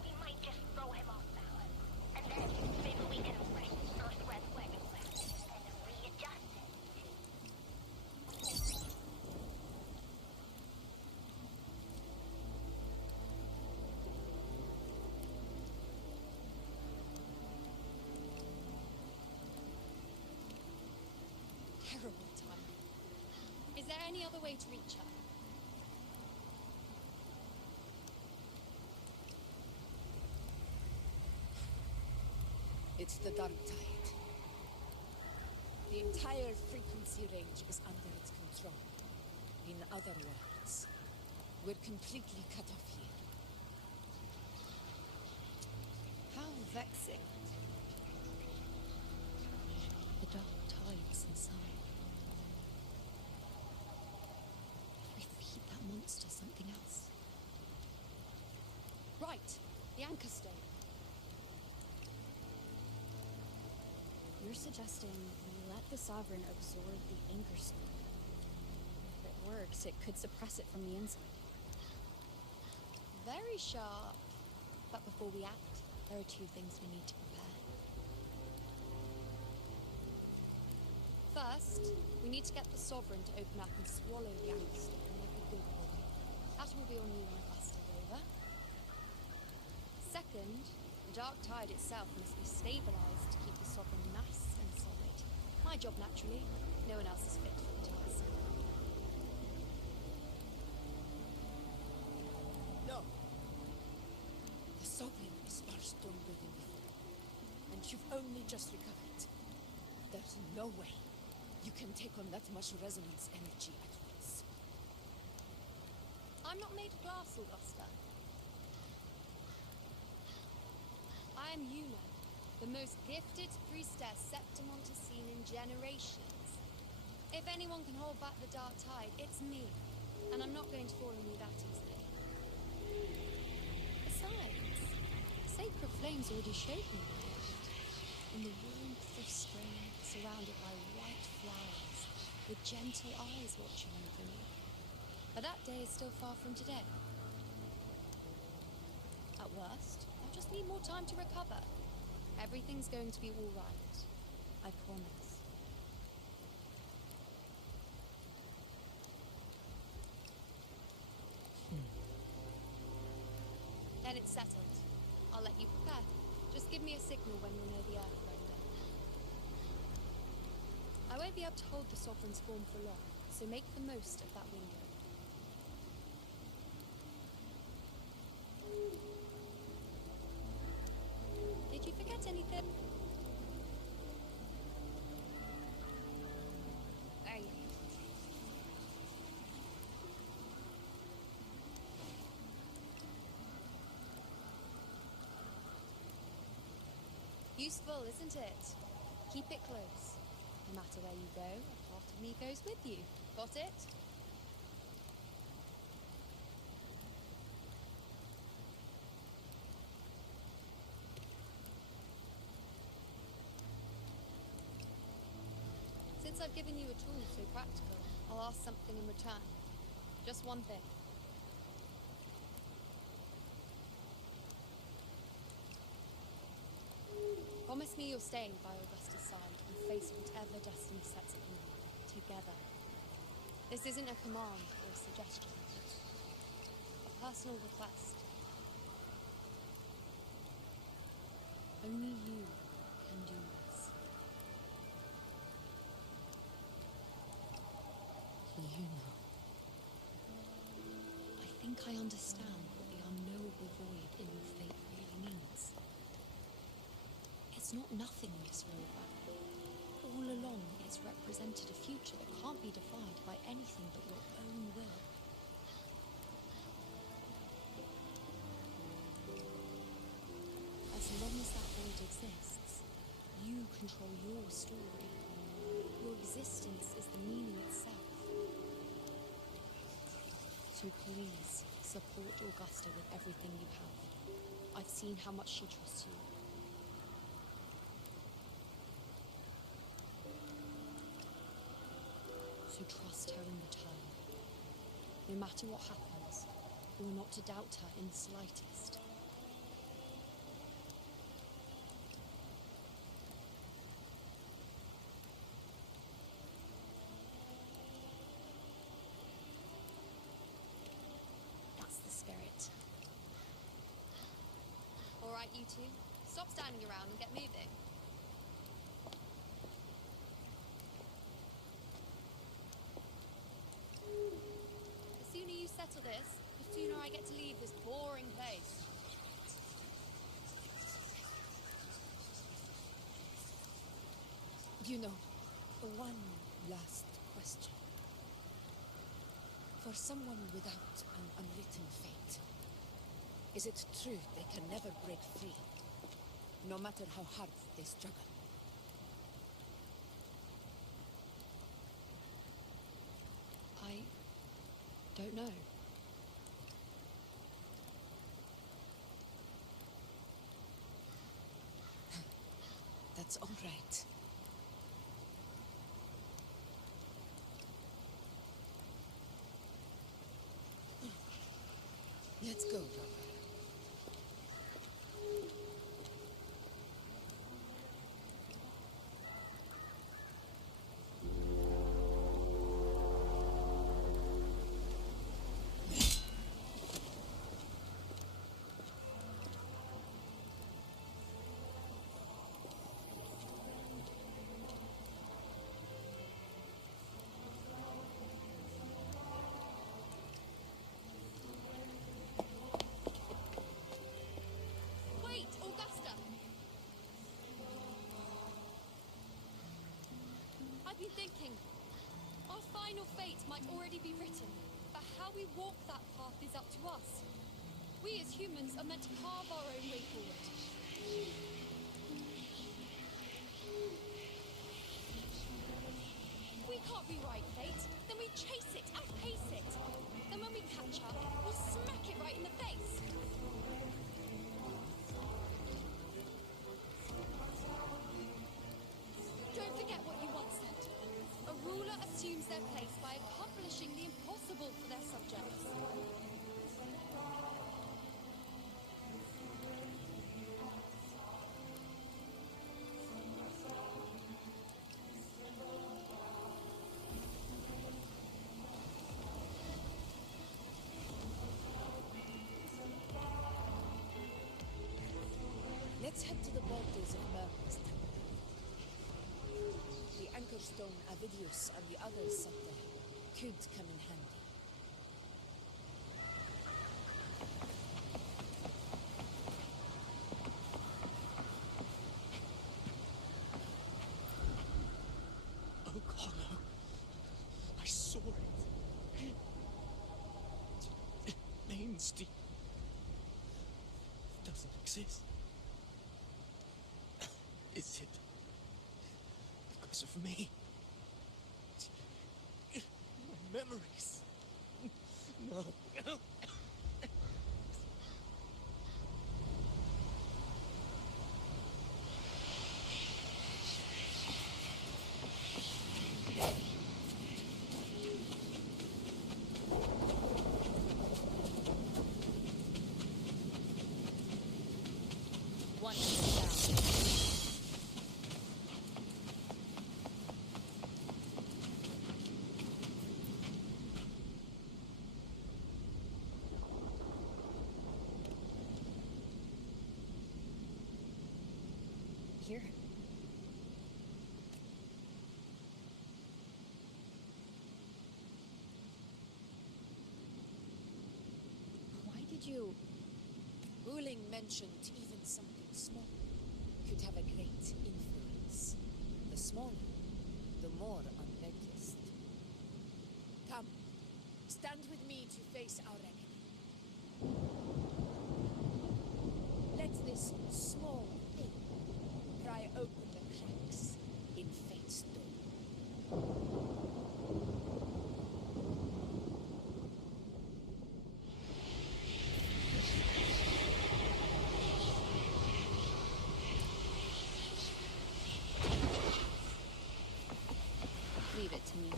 we might just throw him off balance. And then maybe we can raise Earth-Red Wedding and readjust it. Terrible time. Is there any other way to reach her? It's the dark tide. The entire frequency range is under its control. In other words, we're completely cut off here. How vexing. The dark tides inside. We feed that monster something else. Right, the anchor stone. You're suggesting we let the Sovereign absorb the Anchor Stone. If it works, it could suppress it from the inside. Very sharp. But before we act, there are 2 things we need to prepare. First, we need to get the Sovereign to open up and swallow the anchor stone like a good boy. That will be on you when I bust it over. Second, the dark tide itself must be stabilized to keep the Sovereign mass and solid. My job, naturally. No one else is fit for the task. No. The Sovereign is far stronger than before. And you've only just recovered. There's no way you can take on that much resonance energy at once. I'm not made of glass, Augusta. I am Yuna, the most gifted priestess Septimont has seen in generations. If anyone can hold back the dark tide, it's me. And I'm not going to fall on you that easily. Besides, sacred flames already showed me my hand. In the warmth of spring, surrounded by white flowers, with gentle eyes watching over me. But that day is still far from today. At worst, I'll just need more time to recover. Everything's going to be all right. I promise. Then it's settled. I'll let you prepare. Just give me a signal when you'll know the Earth render. I won't be able to hold the Sovereign's form for long, so make the most of that window. Did you forget anything? There you go. Useful, isn't it? Keep it close. No matter where you go, a part of me goes with you. Got it? Since I've given you a tool so practical, I'll ask something in return. Just one thing. Promise me you're staying by Augusta's side and face whatever destiny sets upon you, together. This isn't a command or a suggestion, but a personal request. Only you can do this. You know. I think I understand what the unknowable void in your fate really means. It's not nothingness, Rover. All along, it's represented a future that can't be defined by anything but your own will. As long as that void exists, you control your story. Your existence is the meaning itself. So please, support Augusta with everything you have. I've seen how much she trusts you. So trust her in return. No matter what happens, you're not to doubt her in the slightest. That's the spirit. All right, you two. Stop standing around and get moving. The sooner you settle this, the sooner I get to leave this boring place. You know, one last question. For someone without an unwritten fate, is it true they can never break free, no matter how hard they struggle? I don't know. That's all right. Let's go, Rover. Wait, Augusta! I've been thinking. Our final fate might already be written, but how we walk that path is up to us. We as humans are meant to carve our own way forward. We can't rewrite fate, then we chase it, outpace it. Then when we catch up, we'll smack it right in the face. Don't forget what you once said. A ruler assumes their place by accomplishing the impossible for their subjects. Let's head to the borders of Merma's temple. The Anchorstone Avidius on the other scepter could come in handy. Oh god, no. I saw it. Mainstay doesn't exist. Is it because of me? My memories. No. One down. Here. Why did you... Ruling mentioned even something small could have a great influence. The smaller, the more unnoticed. Come, stand with me to face our reckoning. Let this small thing pry open the cracks in fate's door. Leave it to me.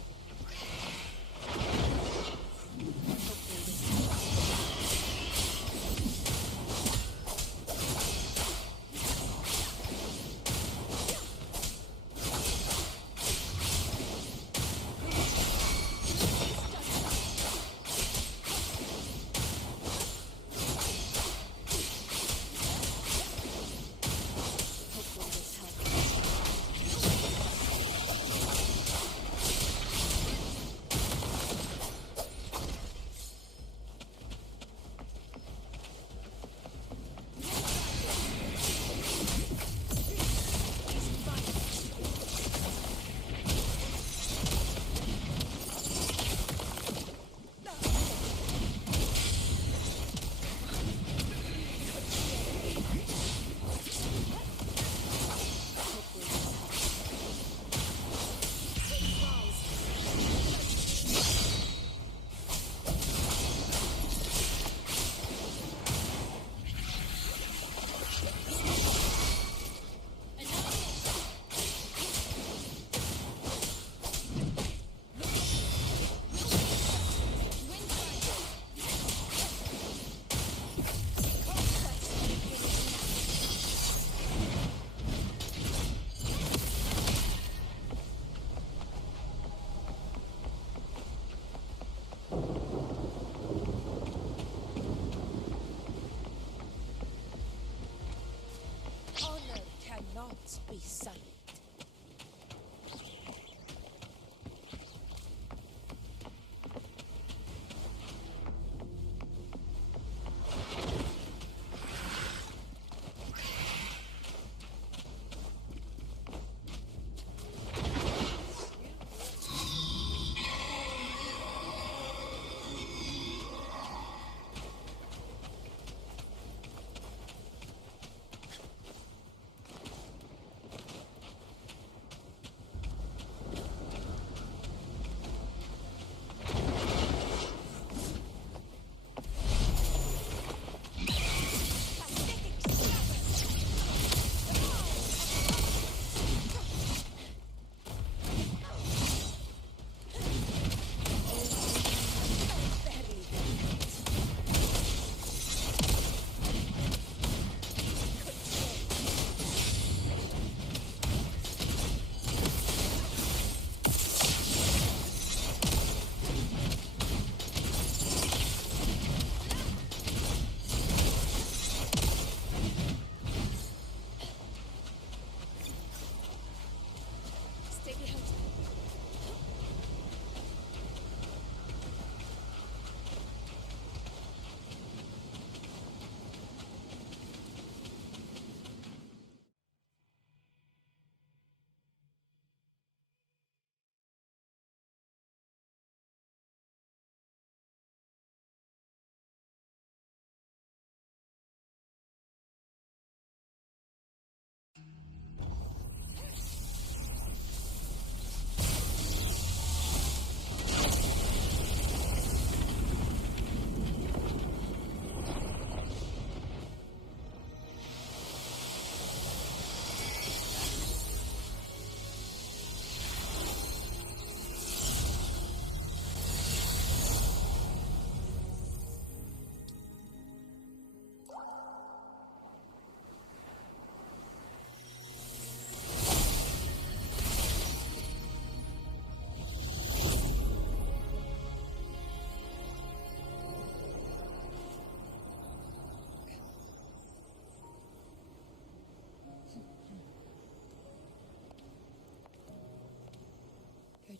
Honor cannot be silent.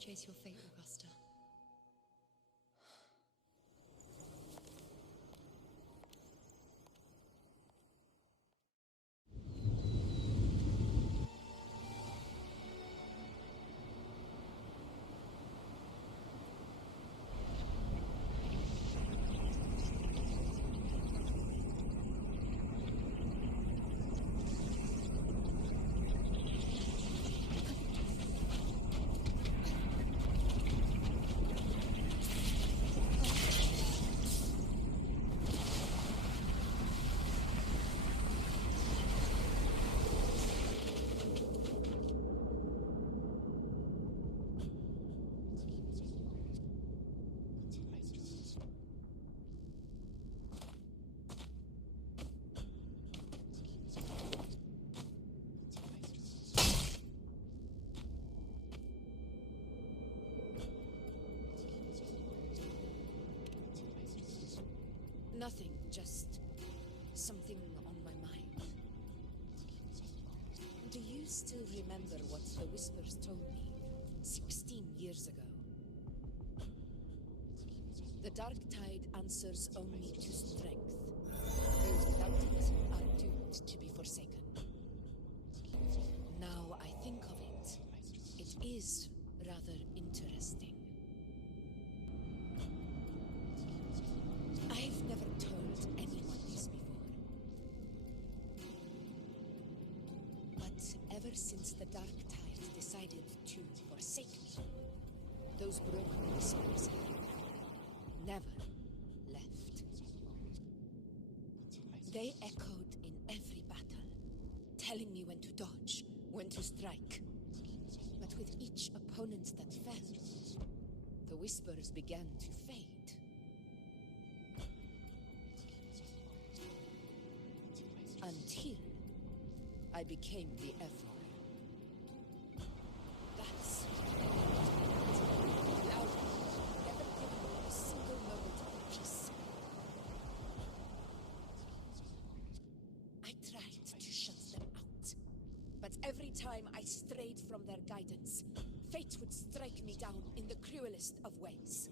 chase your fate, Augusta. Nothing, just something on my mind. Do you still remember what the Whispers told me 16 years ago? The Dark Tide answers only to strength. Those without it are doomed to be forsaken. Now I think of it, it is rather interesting. I've never told anyone this before. But ever since the Dark Tide decided to forsake me, those broken whispers have never left. They echoed in every battle, telling me when to dodge, when to strike. But with each opponent that fell, the whispers began to fade. Until I became the Ephor. That's loud, never given me a single moment of peace. I tried to shut them out, but every time I strayed from their guidance, fate would strike me down in the cruelest of ways.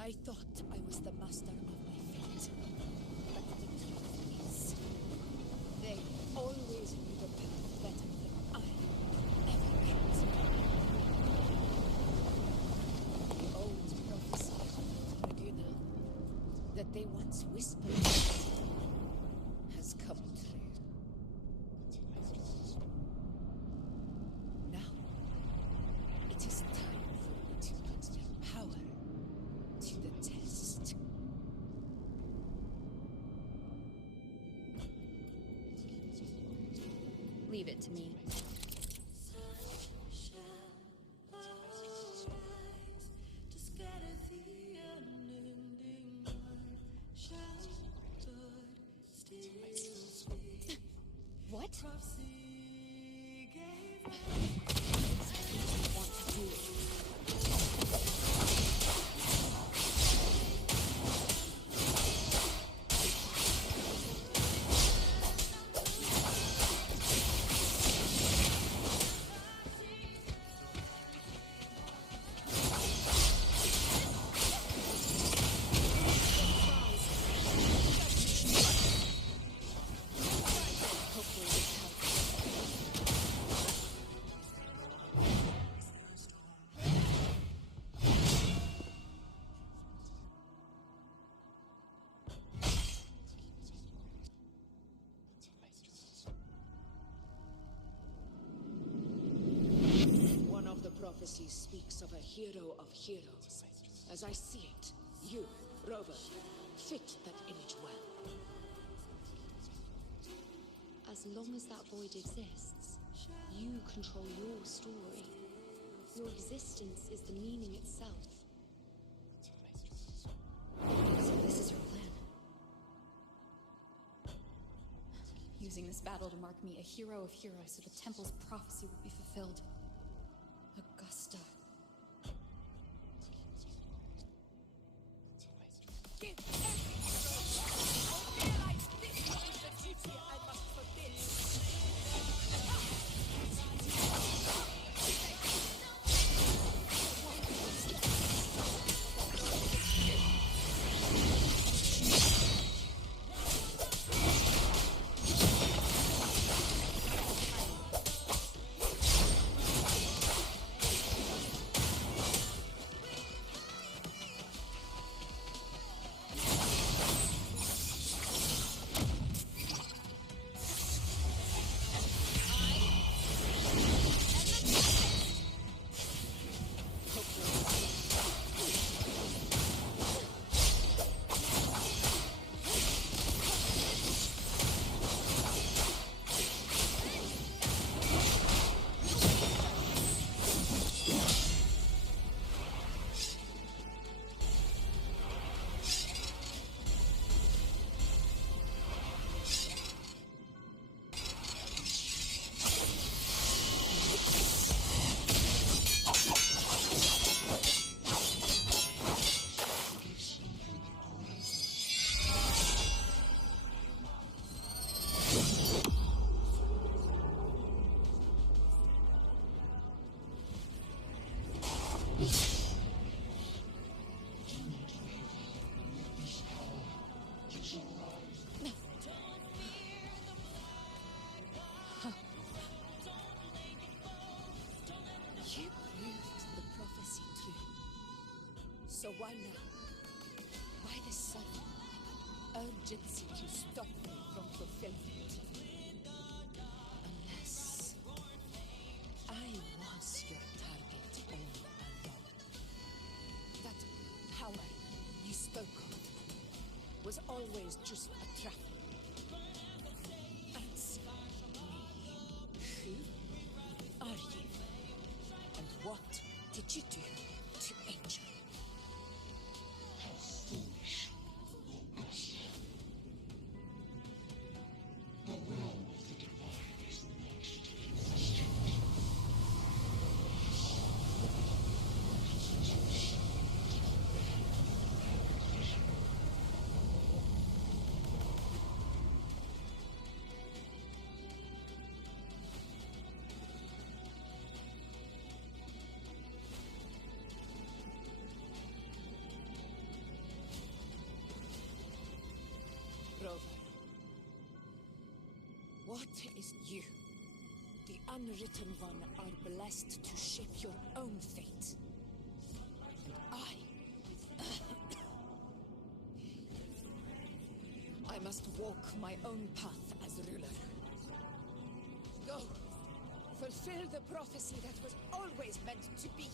I thought I was the master of my fate, but the truth is, they always knew the path better than I ever could. The old prophecy of Regina, that they once whispered, has come true. Now, it is time for me to put their power to the test. Leave it to me. What? Want to do it. Prophecy speaks of a hero of heroes. As I see it, you, Rover, fit that image well. As long as that void exists, you control your story. Your existence is the meaning itself. So this is your plan. Using this battle to mark me a hero of heroes so the temple's prophecy will be fulfilled. Augusta. Give everything! Realize this is the duty I must fulfill. So why now? Why this sudden urgency to stop me from fulfillment? Unless I was your target all along. That power you spoke of was always just a trap. Answer me. Who are you? And what did you do to Angel? How foolish, Augusta. The will of the divine is not to be frustrated. Rover, what is you? The unwritten one are blessed to shape your own fate. And I must walk my own path as ruler. Go, fulfill the prophecy that was always meant to be.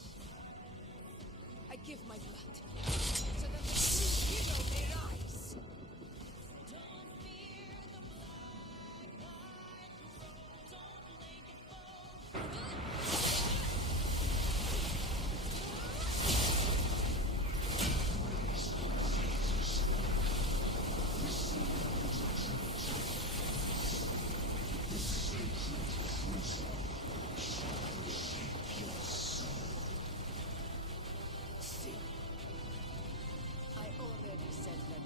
I give my blood, so that the true hero may rise. I already said that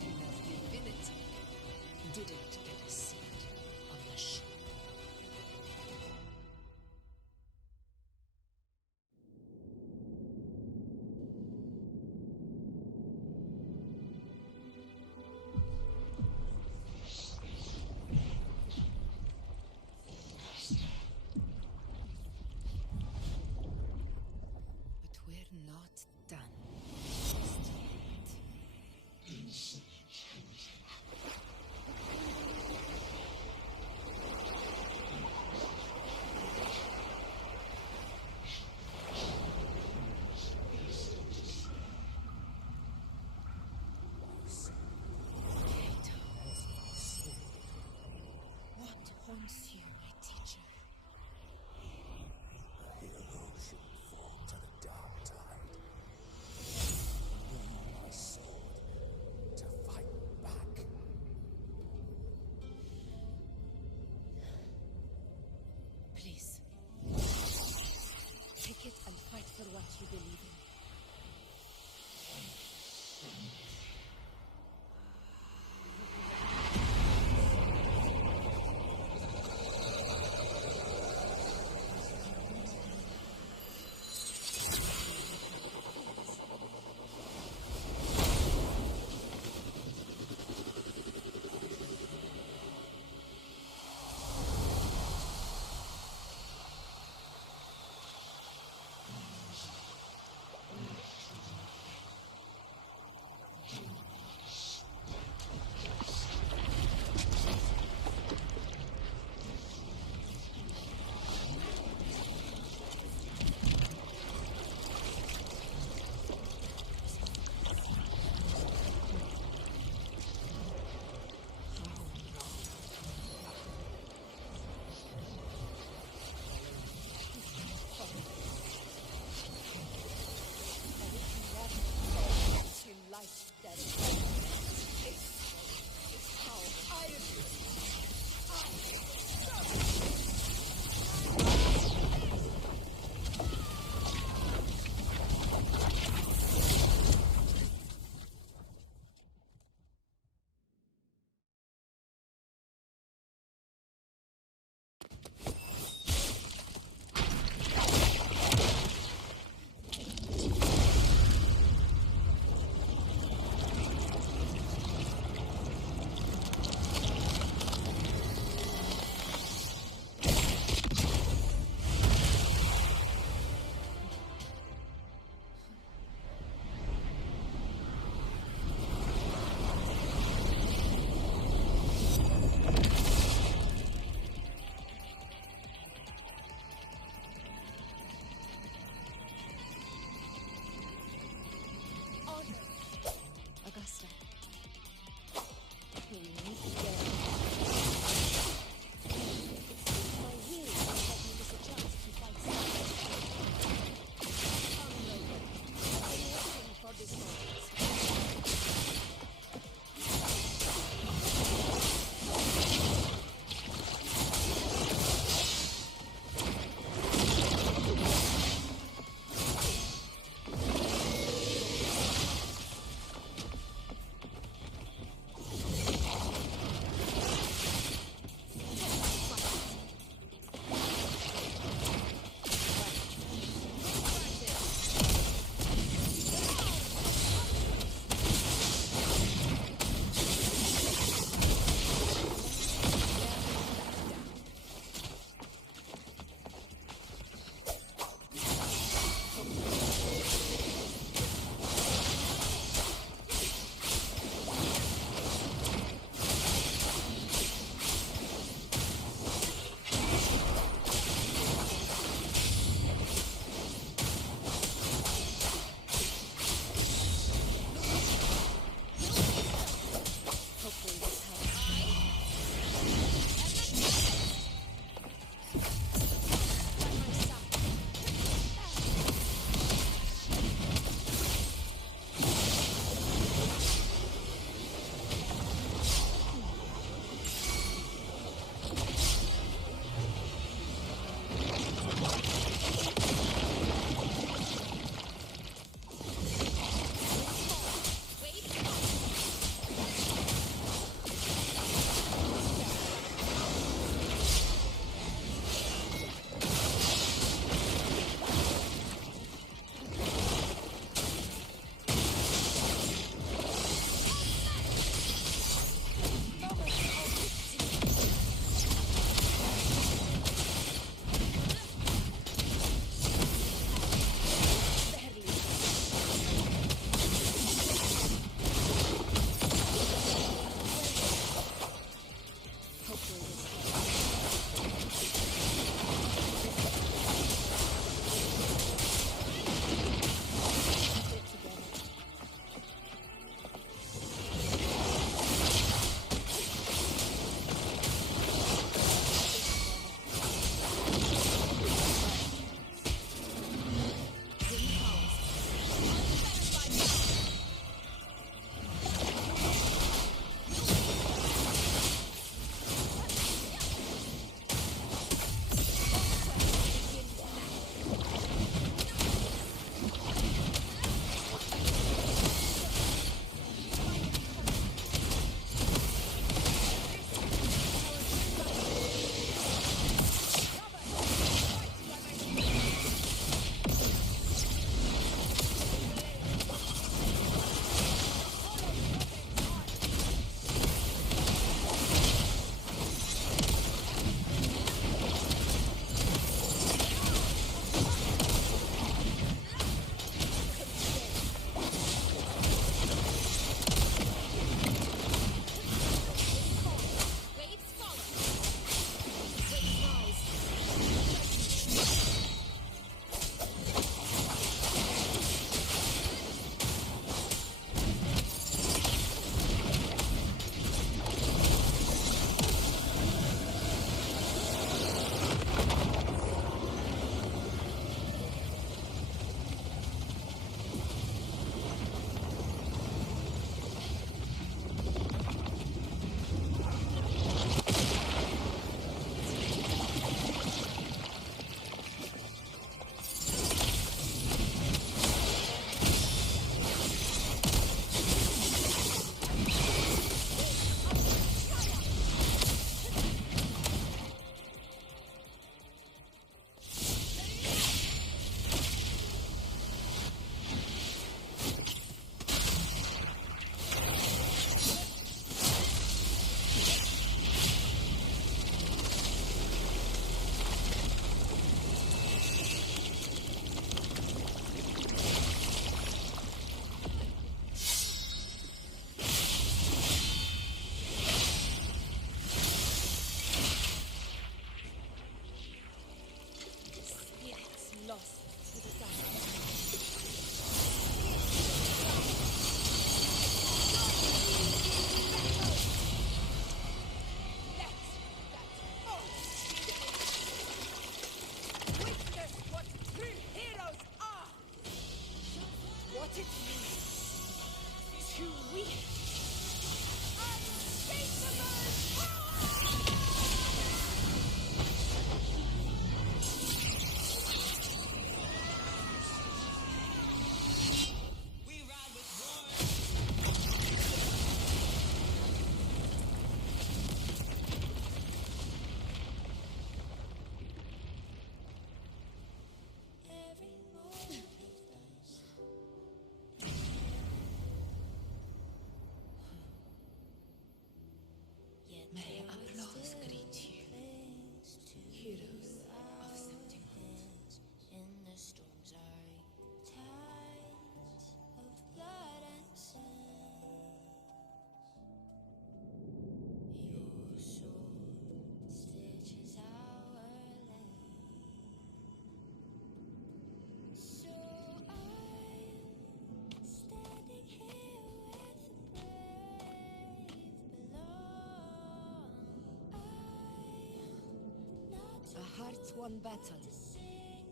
one battle,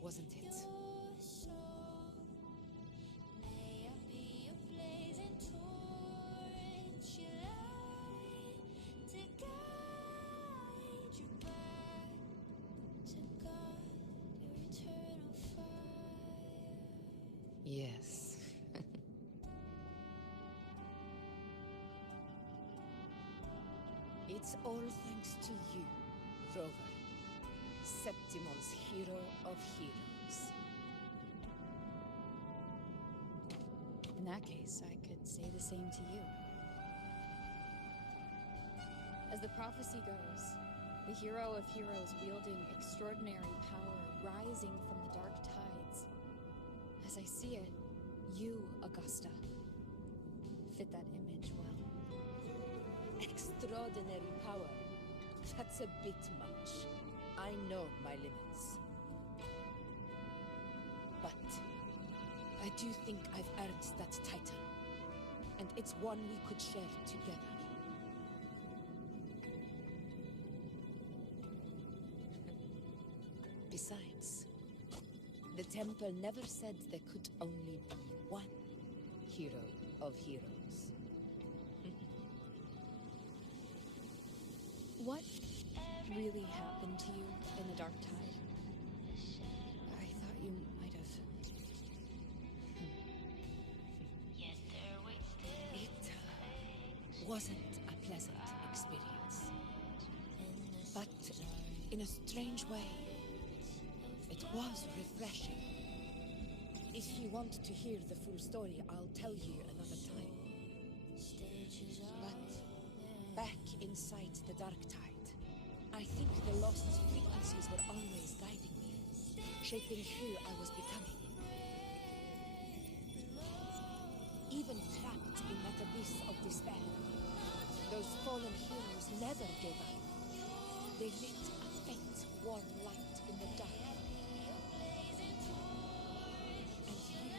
wasn't it? Yes. It's all thanks to you, Rover. Septimon's hero of heroes. In that case, I could say the same to you. As the prophecy goes, the hero of heroes wielding extraordinary power rising from the dark tides. As I see it, you, Augusta, fit that image well. Extraordinary power. That's a bit much. I know my limits. But I do think I've earned that title. And it's one we could share together. Besides, the temple never said there could only be one hero of heroes. What really happened to you in the Dark Tide? I thought you might have... It wasn't a pleasant experience. But in a strange way, it was refreshing. If you want to hear the full story, I'll tell you another time. But back inside the Dark Tide, I think the lost frequencies were always guiding me, shaping who I was becoming. Even trapped in that abyss of despair, those fallen heroes never gave up. They lit a faint, warm light in the dark. And you,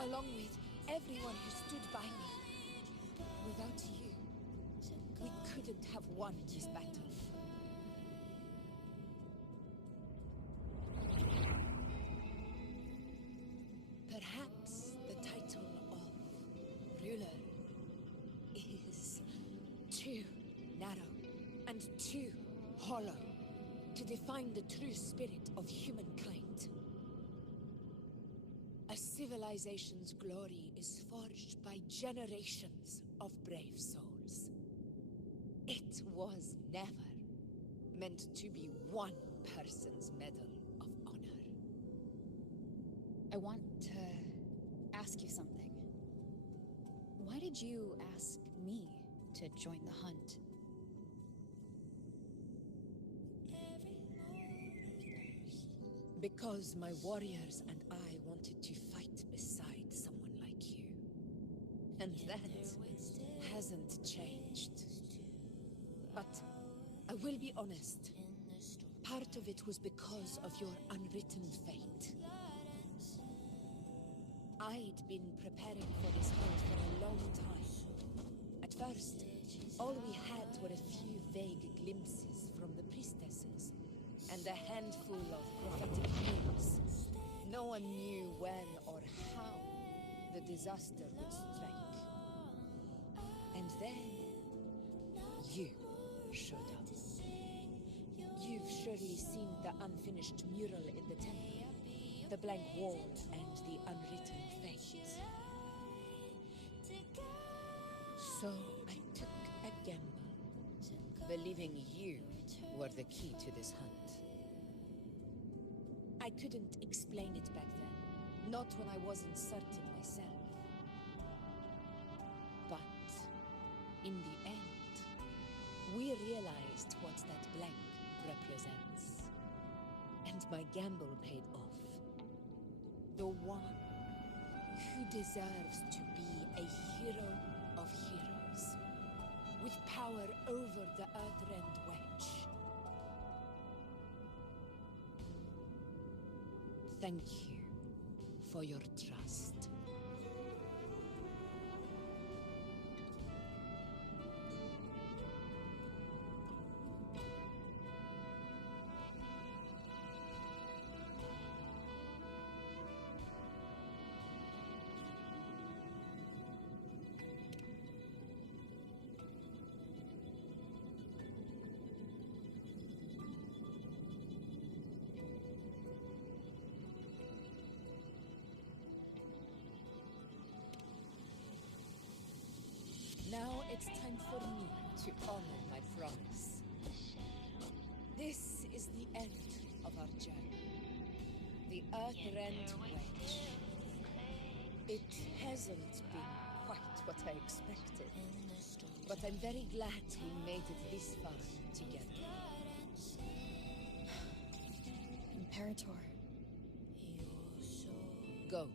along with everyone who stood by me, without you, we couldn't have won this battle. Perhaps the title of ruler is too narrow and too hollow to define the true spirit of humankind. A civilization's glory is forged by generations of brave souls. It was never meant to be one person's medal of honor. I want to ask you something. Why did you ask me to join the hunt? Because my warriors and I wanted to fight beside someone like you. And that hasn't changed. But I will be honest. Part of it was because of your unwritten fate. I'd been preparing for this hunt for a long time. At first, all we had were a few vague glimpses from the priestesses, and a handful of prophetic news. No one knew when or how the disaster would strike. And then, you showed up. You've surely seen the unfinished mural in the temple, the blank wall and the unwritten fate. So I took a gamble, believing you were the key to this hunt. I couldn't explain it back then, not when I wasn't certain myself. But in the end, we realized what that blank represents. And my gamble paid off. The one who deserves to be a hero of heroes, with power over the Earthrend Wedge. Thank you for your trust. to honor my promise. This is the end of our journey. The Earth-Rend Wedge. It hasn't been quite what I expected, but I'm very glad we made it this far together. Imperator. Go.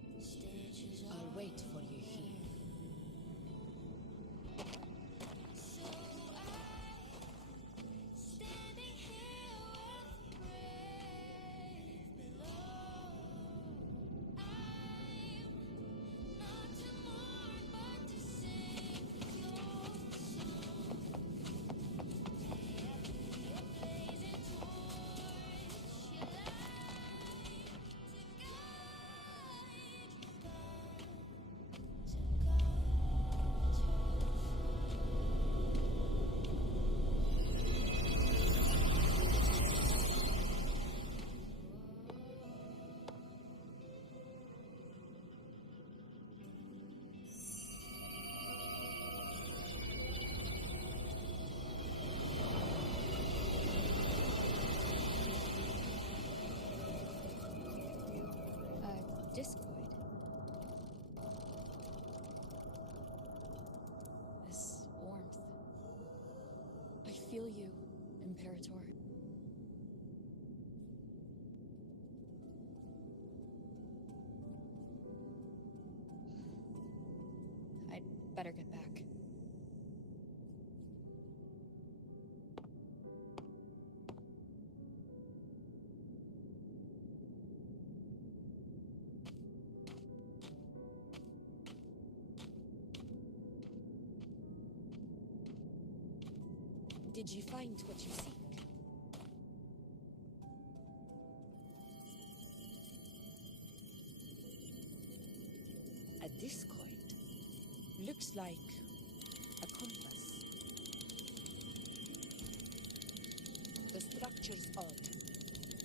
I'll wait for you here. Discoid. This warmth. I feel you, Imperator. I'd better get back. Did you find what you seek? A discoid. Looks like a compass. The structure's odd.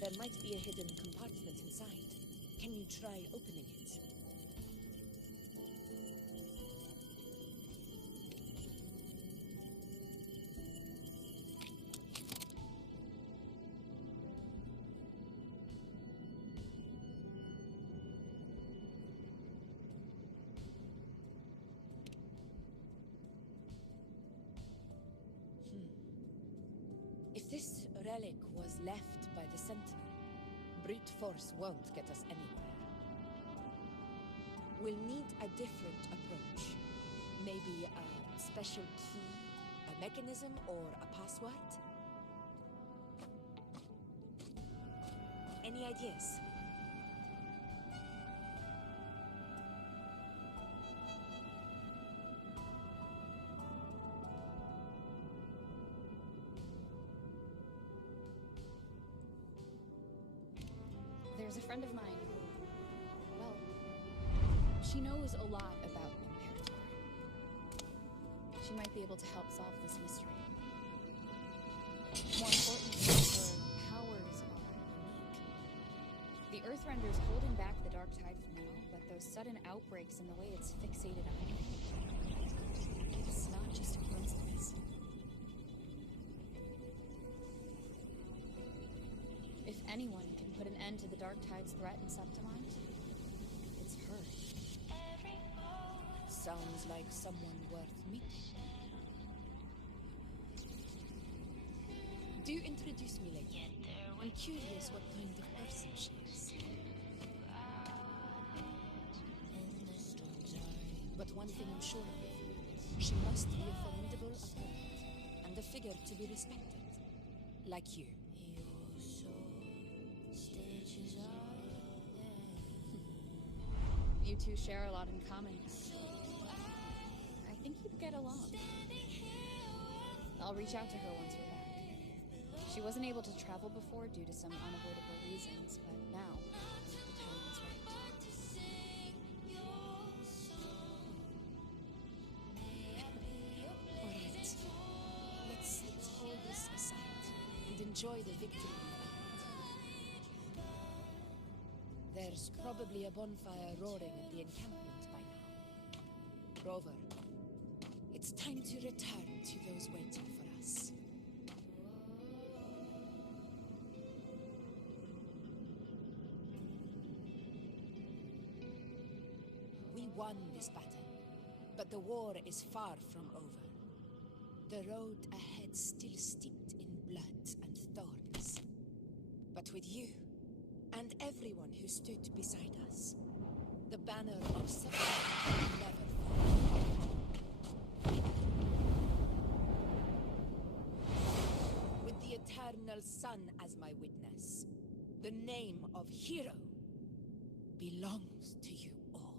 There might be a hidden compartment inside. Can you try opening it? If this relic was left by the Sentinel, brute force won't get us anywhere. We'll need a different approach. Maybe a special key, a mechanism, or a password? Any ideas? There's a friend of mine who, well, she knows a lot about Imperator. She might be able to help solve this mystery. More importantly, her powers are unique. The Earthrender's holding back the dark tide for now, but those sudden outbreaks and the way it's fixated on it, it's not just a coincidence. If anyone can put an end to the Dark Tide's threat in Septimine, it's her. Sounds like someone worth meeting. Do introduce me later. I'm curious what kind of person she is. But one thing I'm sure of, she must be a formidable opponent, and a figure to be respected. Like you. You two share a lot in common. I think you'd get along. I'll reach out to her once we're back. She wasn't able to travel before due to some unavoidable reasons, but now, the timing's right. Alright. Let's set all this aside and enjoy the victory. There's probably a bonfire roaring at the encampment by now. Rover, it's It's time to return to those waiting for us. We won this battle, but the war is far from over. The road ahead still steeped in blood and thorns. But with you, and everyone who stood beside us, the banner of suffering will never fall. With the eternal sun as my witness, the name of hero belongs to you all.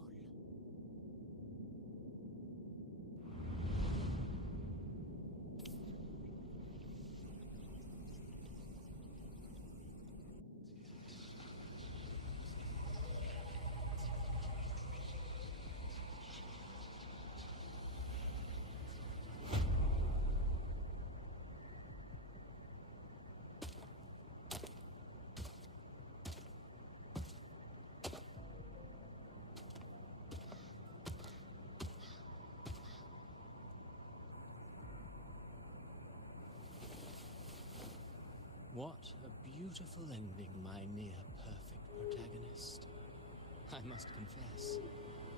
What a beautiful ending, my near-perfect protagonist. I must confess,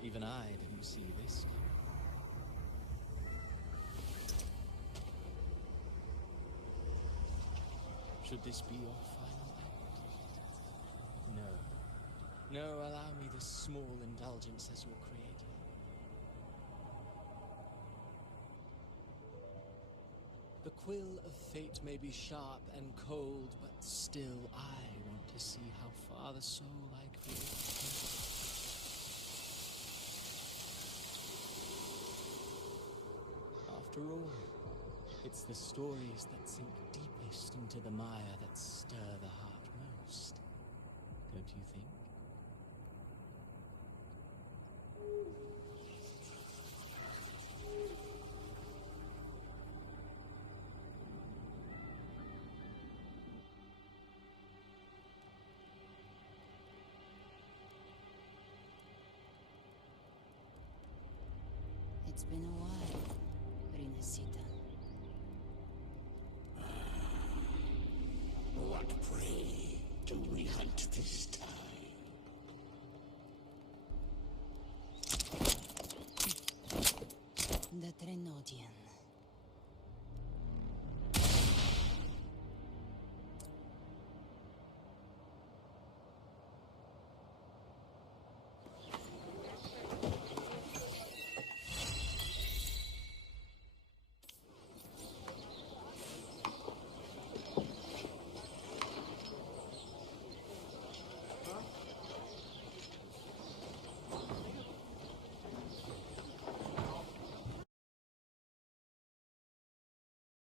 even I didn't see this coming. Should this be your final act? No. No, allow me this small indulgence as your creator. The quill of fate may be sharp and cold, but still I want to see how far the soul I create can go. After all, it's the stories that sink deepest into the mire that stir the heart most, don't you think? It's been a while, Rinesita. What prey do we hunt this time?